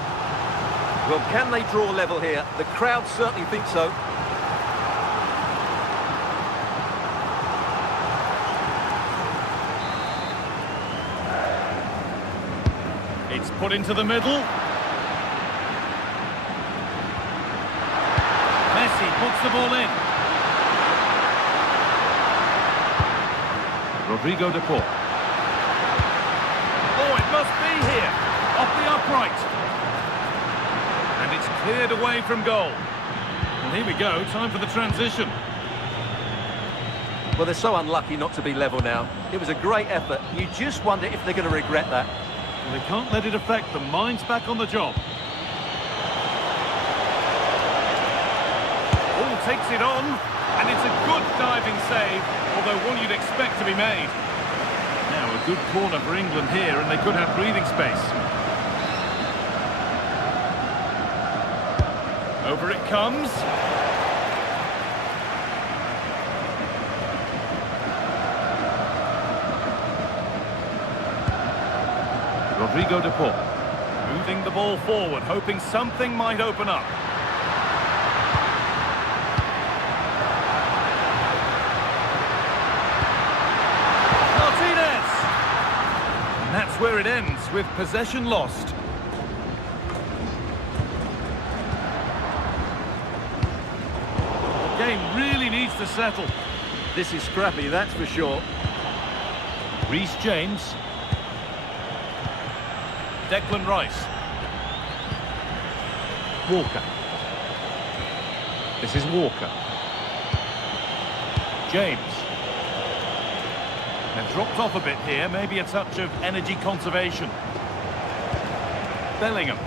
Well, can they draw level here? The crowd certainly think so. It's put into the middle. Messi puts the ball in. Rodrigo de Paul. Oh, it must be here. Off the upright. And it's cleared away from goal. And here we go, time for the transition. Well, they're so unlucky not to be level now. It was a great effort. You just wonder if they're going to regret that. Well, they can't let it affect them. Mind's back on the job. Ball takes it on. And it's a good diving save, although one you'd expect to be made. Now a good corner for England here, and they could have breathing space. Over it comes. Rodrigo de Paul. Moving the ball forward, hoping something might open up. That's where it ends, with possession lost. The game really needs to settle. This is scrappy, that's for sure. Reece James. Declan Rice. Walker. This is Walker. James. They've dropped off a bit here, maybe a touch of energy conservation. Bellingham.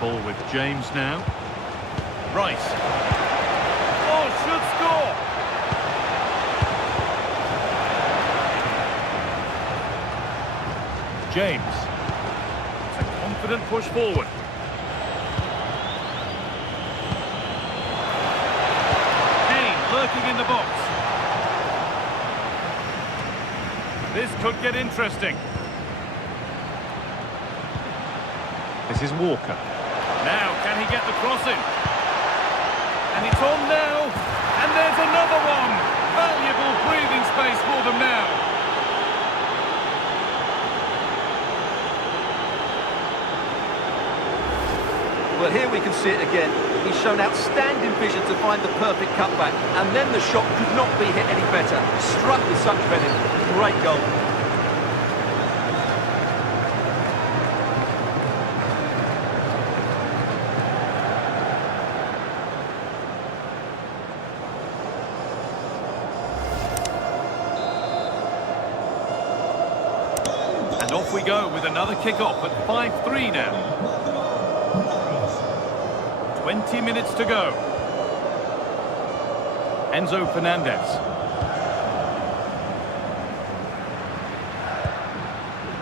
Ball with James now. Rice. Oh, should score! James. It's a confident push forward. Kane lurking in the box. This could get interesting. This is Walker. Now, can he get the cross in? And it's on now. And there's another one. Valuable breathing space for them now. Well, here we can see it again. He's shown outstanding vision to find the perfect cutback, and then the shot could not be hit any better. Struck with such venom. Great goal. And off we go with another kick-off at 5-3 now. 20 minutes to go. Enzo Fernandez.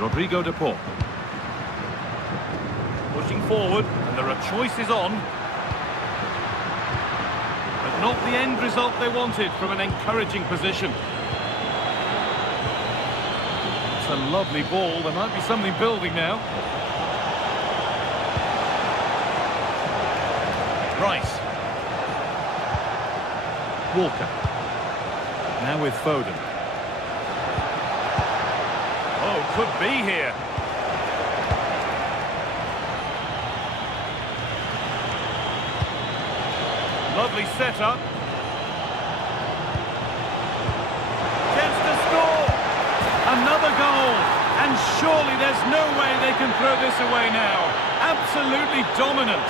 Rodrigo de Paul. Pushing forward, and there are choices on. But not the end result they wanted from an encouraging position. It's a lovely ball. There might be something building now. Rice. Walker. Now with Foden. Oh, could be here. Lovely setup. Chance to score. Another goal. And surely there's no way they can throw this away now. Absolutely dominant.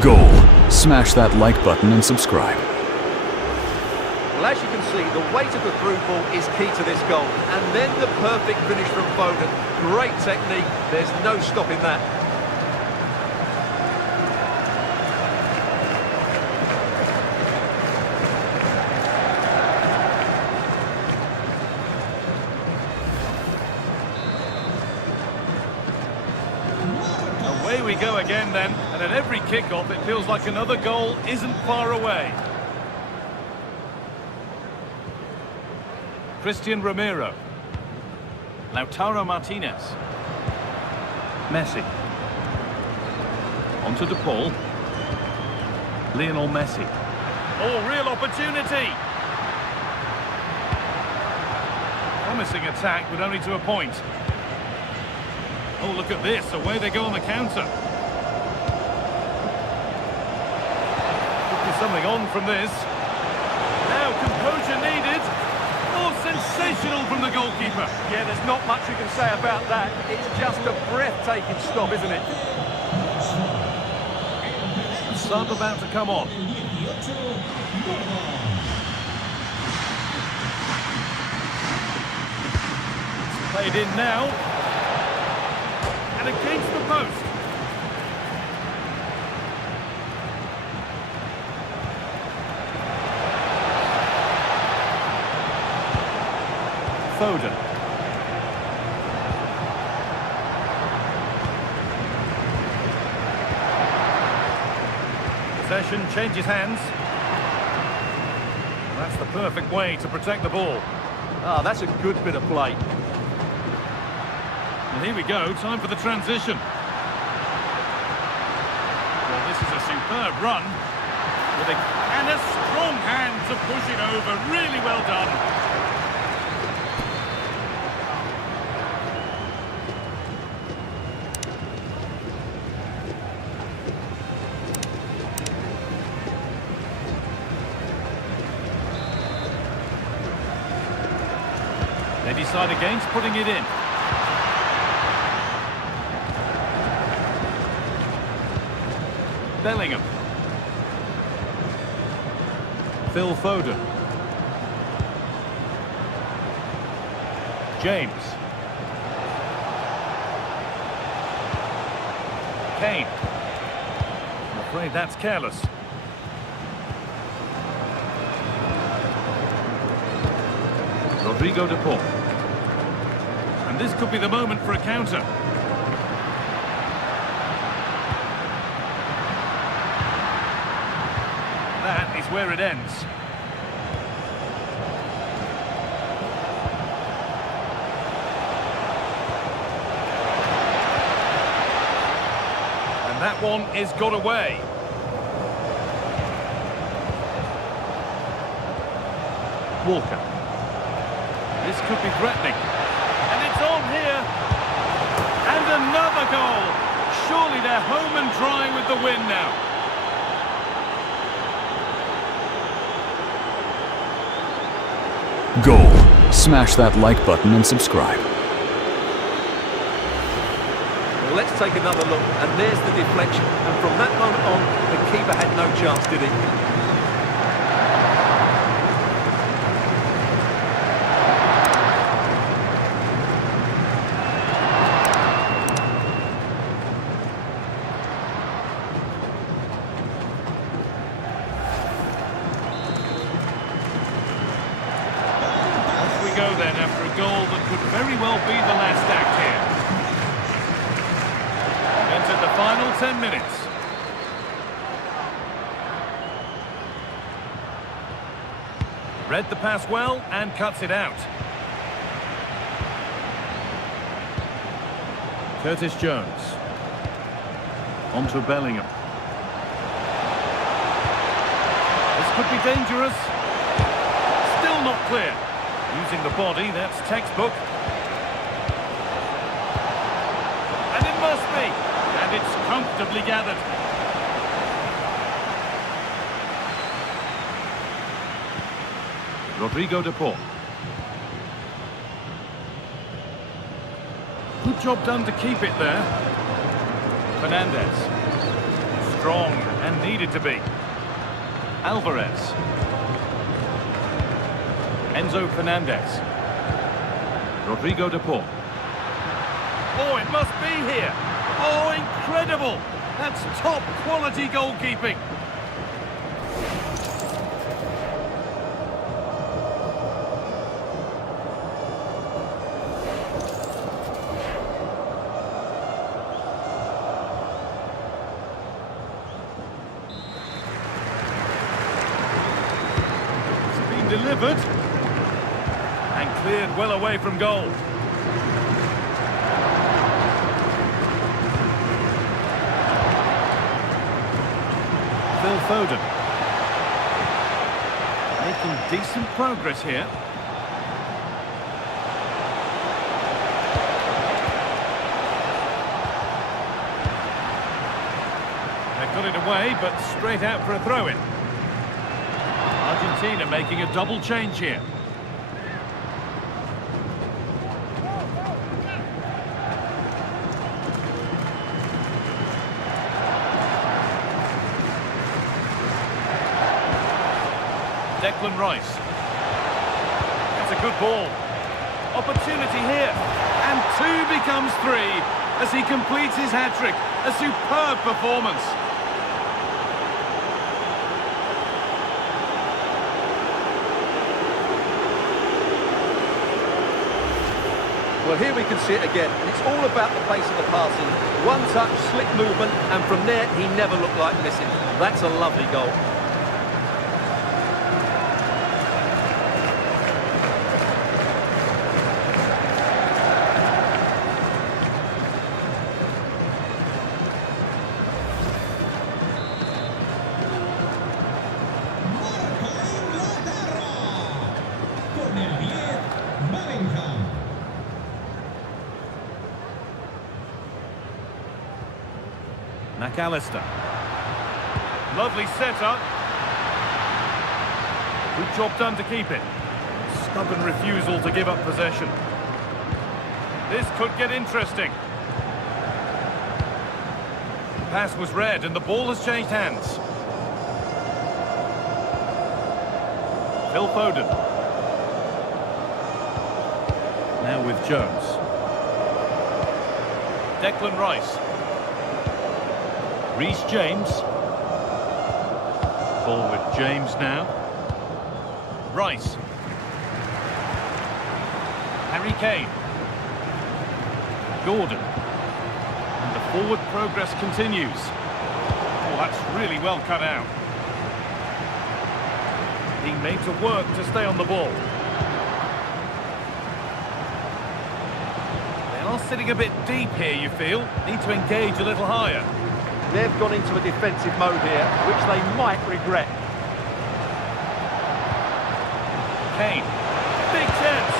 Goal. Smash that like button and subscribe. Well, as you can see, the weight of the through ball is key to this goal. And then the perfect finish from Foden. Great technique. There's no stopping that. Away we go again then, and at every kick-off it feels like another goal isn't far away. Christian Romero. Lautaro Martinez. Messi. Onto De Paul. Lionel Messi. Oh, real opportunity! Promising attack, but only to a point. Oh, look at this. Away they go on the counter. Could be something on from this. Now, composure needed. Oh, sensational from the goalkeeper. Yeah, there's not much you can say about that. It's just a breathtaking stop, isn't it? Sub about to come on. It's played in now. And against the post. Foden. Possession changes hands. That's the perfect way to protect the ball. Ah, that's a good bit of play. And here we go, time for the transition. Well, this is a superb run. And a strong hand to push it over. Really well done. They decide against putting it in. Bellingham. Phil Foden. James. Kane. I'm afraid that's careless. Rodrigo de Paul. And this could be the moment for a counter. That is where it ends. one is got away. Walker. This could be threatening. And it's on here. And another goal. Surely they're home and dry with the win now. Goal. Smash that like button and subscribe. Well, let's take another look, and there's the deflection. And from that moment on, the keeper had no chance, did he? Go then after a goal that could very well be the last act here. Entered the final 10 minutes. Read the pass well and cuts it out. Curtis Jones. On to Bellingham. This could be dangerous. Still not clear. Using the body, that's textbook. And it must be. And it's comfortably gathered. Rodrigo de Paul. Good job done to keep it there. Fernandez. Strong and needed to be. Alvarez. Enzo Fernandez. Rodrigo de Paul. Oh, it must be here. Oh, incredible. That's top quality goalkeeping. It's been delivered. And cleared well away from goal. Phil Foden. Making decent progress here. They've got it away, but straight out for a throw-in. Argentina making a double change here. Declan Rice. That's a good ball. Opportunity here. And 2 becomes 3 as he completes his hat-trick. A superb performance. Well, here we can see it again, and it's all about the pace of the passing. One touch, slick movement, and from there, he never looked like missing. That's a lovely goal. McAllister. Lovely setup. Good job done to keep it. Stubborn refusal to give up possession. This could get interesting. The pass was read and the ball has changed hands. Phil Foden. Now with Jones. Declan Rice. Reece James. Ball with James now. Rice. Harry Kane. Gordon. And the forward progress continues. Oh, that's really well cut out. Being made to work to stay on the ball. They are sitting a bit deep here, you feel. Need to engage a little higher. They've gone into a defensive mode here, which they might regret. Kane. Big chance.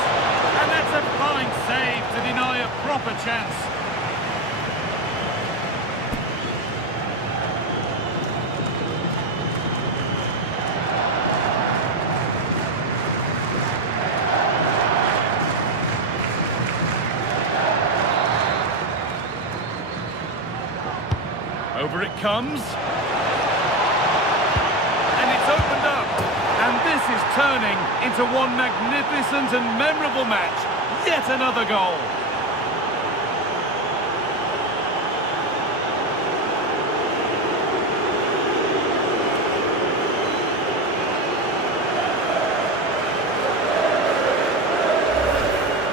And that's a fine save to deny a proper chance. Over it comes. And it's opened up. And this is turning into one magnificent and memorable match. Yet another goal.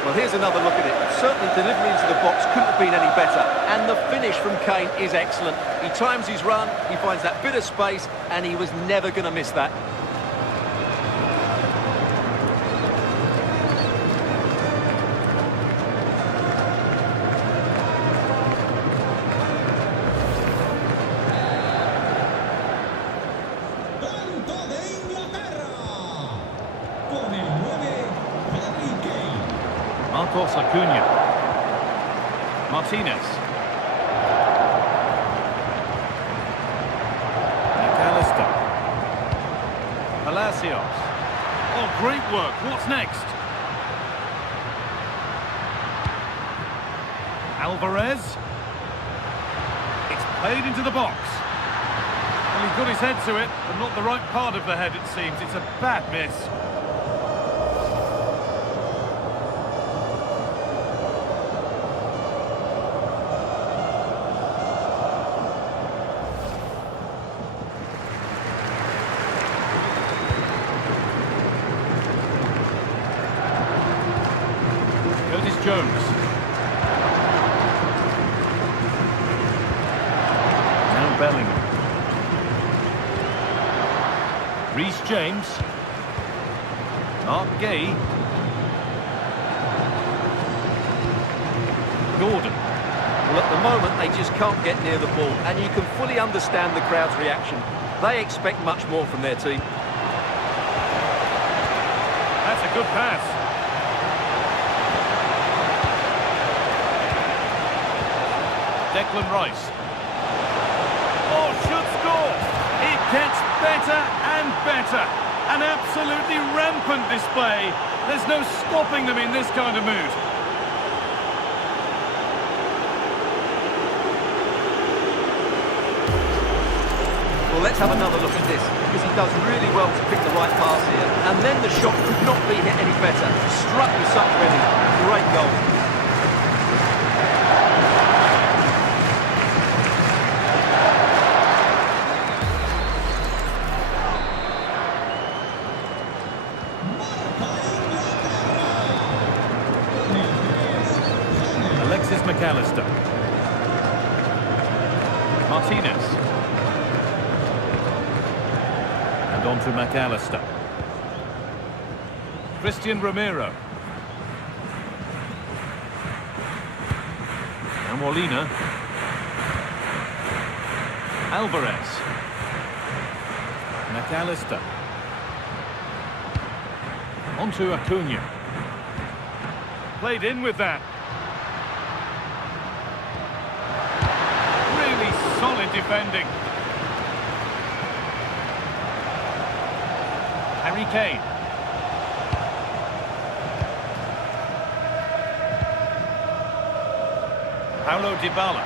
Well, here's another look at it. Certainly delivery into the box couldn't have been any better. And the finish from Kane is excellent. He times his run, he finds that bit of space, and he was never going to miss that. Tanto de Inglaterra. Con el 9, Harry Kane. Marcos Acuna. Martinez. McAllister. Palacios. Oh, great work. What's next? Alvarez. It's played into the box. Well, he's got his head to it, but not the right part of the head, it seems. It's a bad miss. Jones. Now Bellingham. Reece James. Mark Gay. Gordon. Well, at the moment, they just can't get near the ball, and you can fully understand the crowd's reaction. They expect much more from their team. That's a good pass. Declan Rice. Oh, should score. It gets better and better. An absolutely rampant display. There's no stopping them in this kind of mood. Well, let's have another look at this, because he does really well to pick the right pass here. And then the shot could not be hit any better. Struck with such ready. Great goal. McAllister. Martinez. And on to McAllister. Christian Romero. And Molina. Alvarez. McAllister. On to Acuna. Played in with that. Solid defending. Harry Kane. Paulo Dybala.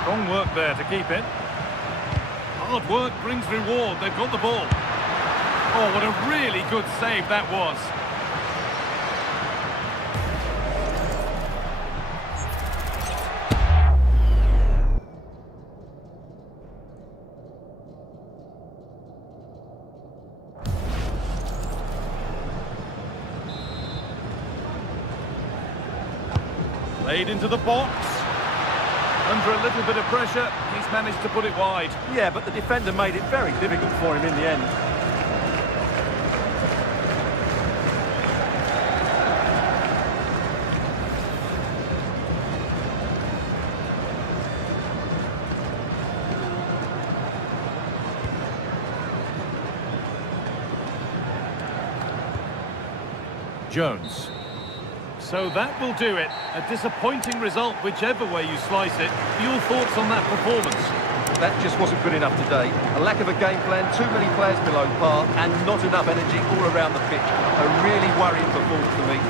Strong work there to keep it. Hard work brings reward. They've got the ball. Oh, what a really good save that was. Played into the box. Under a little bit of pressure, he's managed to put it wide. Yeah, but the defender made it very difficult for him in the end. Jones. So that will do it. A disappointing result, whichever way you slice it. Your thoughts on that performance? That just wasn't good enough today. A lack of a game plan, too many players below par, and not enough energy all around the pitch. A really worrying performance for me.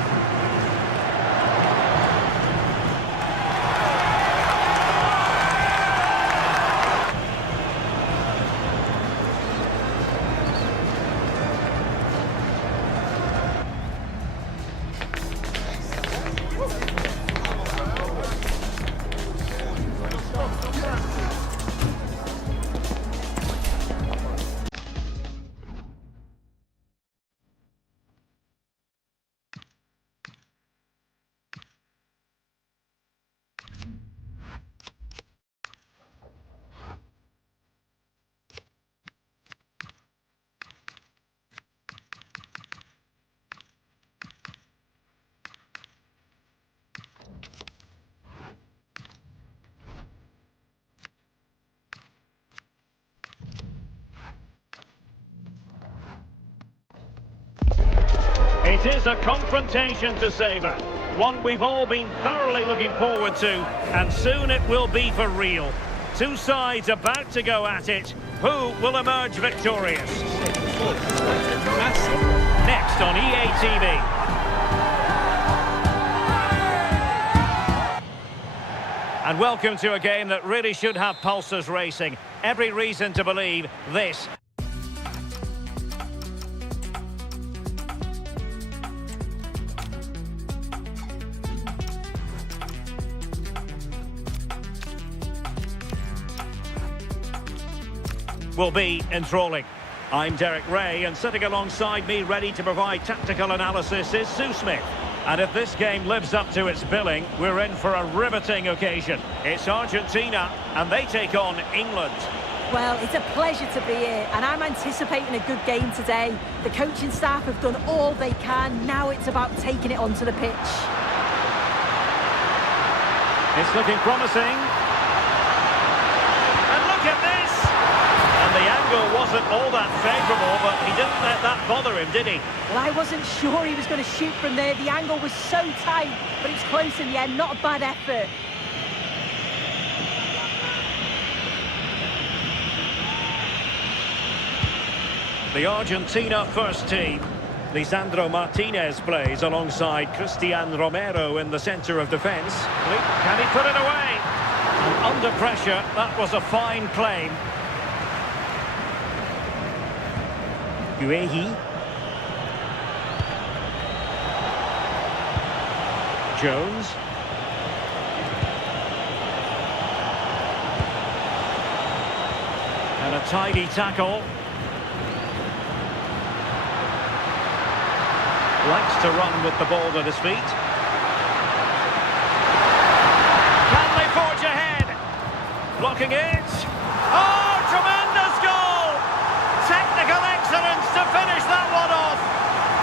It is a confrontation to savour, one we've all been thoroughly looking forward to, and soon it will be for real. Two sides about to go at it. Who will emerge victorious? Next on EA TV. And welcome to a game that really should have pulses racing. Every reason to believe this will be enthralling. I'm Derek Ray, and sitting alongside me ready to provide tactical analysis is Sue Smith. And if this game lives up to its billing, we're in for a riveting occasion. It's Argentina, and they take on England. Well, it's a pleasure to be here, and I'm anticipating a good game today. The coaching staff have done all they can. Now it's about taking it onto the pitch. It's looking promising. And look at this! And the angle wasn't all that favourable, but he didn't let that bother him, did he? Well, I wasn't sure he was going to shoot from there. The angle was so tight, but it's close in the end. Not a bad effort. The Argentina first team. Lisandro Martinez plays alongside Cristian Romero in the centre of defence. Can he put it away? And under pressure, that was a fine claim. Guehi. Jones. And a tidy tackle. Likes to run with the ball at his feet. Can they forge ahead? Blocking it. Oh, tremendous goal! Technical excellence to finish that one off.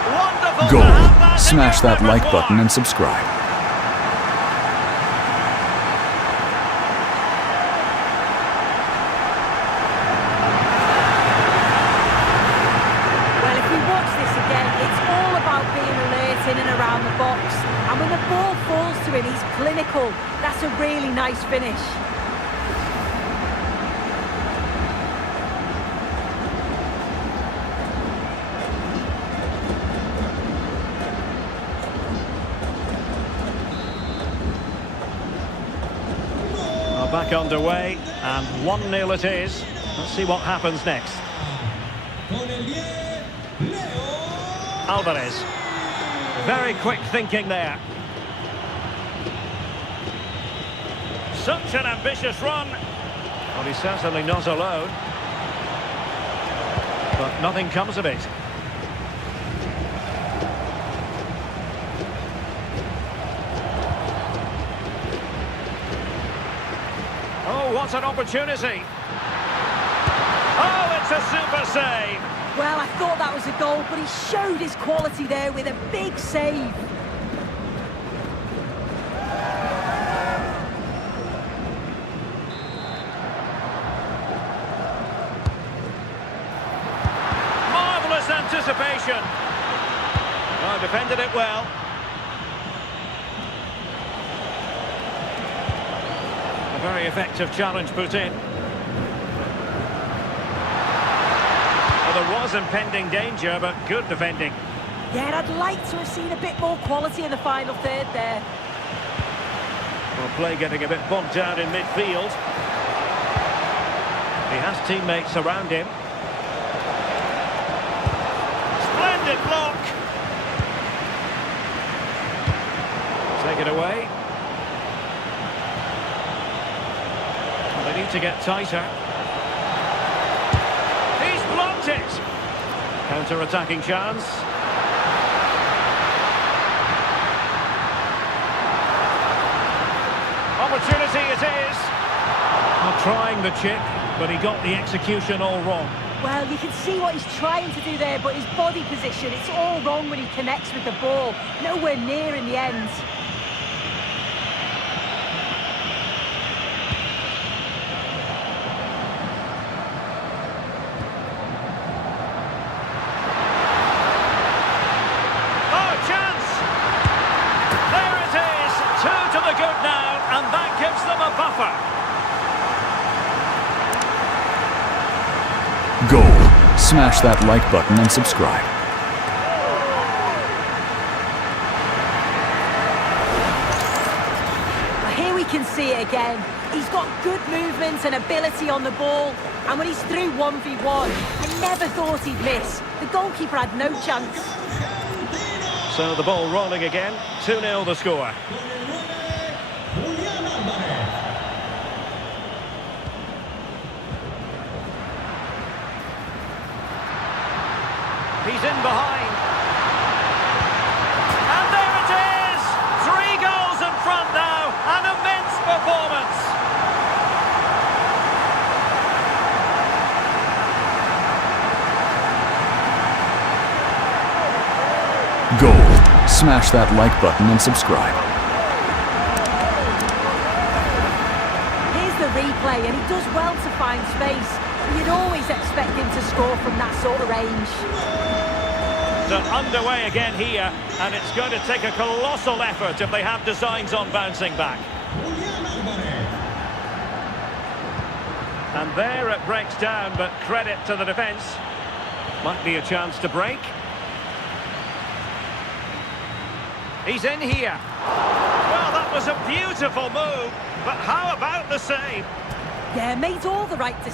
Wonderful to have that. Smash that like button and subscribe. Well, if we watch this again, it's all about being alert in and around the box. And when the ball falls to him, he's clinical. That's a really nice finish. Back underway, and 1-0 it is. Let's see what happens next. Alvarez. Very quick thinking there. Such an ambitious run. Well, he's certainly not alone. But nothing comes of it. Oh, what an opportunity. Oh, it's a super save. Well, I thought that was a goal, but he showed his quality there with a big save. Marvellous anticipation. Well, defended it well. A very effective challenge put in. Well, there was impending danger, but good defending. Yeah, I'd like to have seen a bit more quality in the final third there. Well, play getting a bit bogged down in midfield. He has teammates around him. Splendid block. Take it away. Well, they need to get tighter. He's blocked it. Counter-attacking chance. Opportunity it is. Not trying the chip, but he got the execution all wrong. Well, you can see what he's trying to do there, but his body position, it's all wrong when he connects with the ball. Nowhere near in the end. Oh, chance! There it is! 2 to the good now, and that gives them a buffer. Goal. Smash that like button and subscribe. Here we can see it again. He's got good movement and ability on the ball. And when he's through 1v1, I never thought he'd miss. The goalkeeper had no chance. So the ball rolling again. 2-0 the score. He's in behind. And there it is! 3 goals in front now. An immense performance. Goal. Smash that like button and subscribe. Here's the replay, and he does well to find space. You'd always expect him to score from that sort of range. So underway again here, and it's going to take a colossal effort if they have designs on bouncing back. And there it breaks down, but credit to the defence. Might be a chance to break. He's in here. Well, that was a beautiful move, but how about the save? Yeah, made all the right decisions.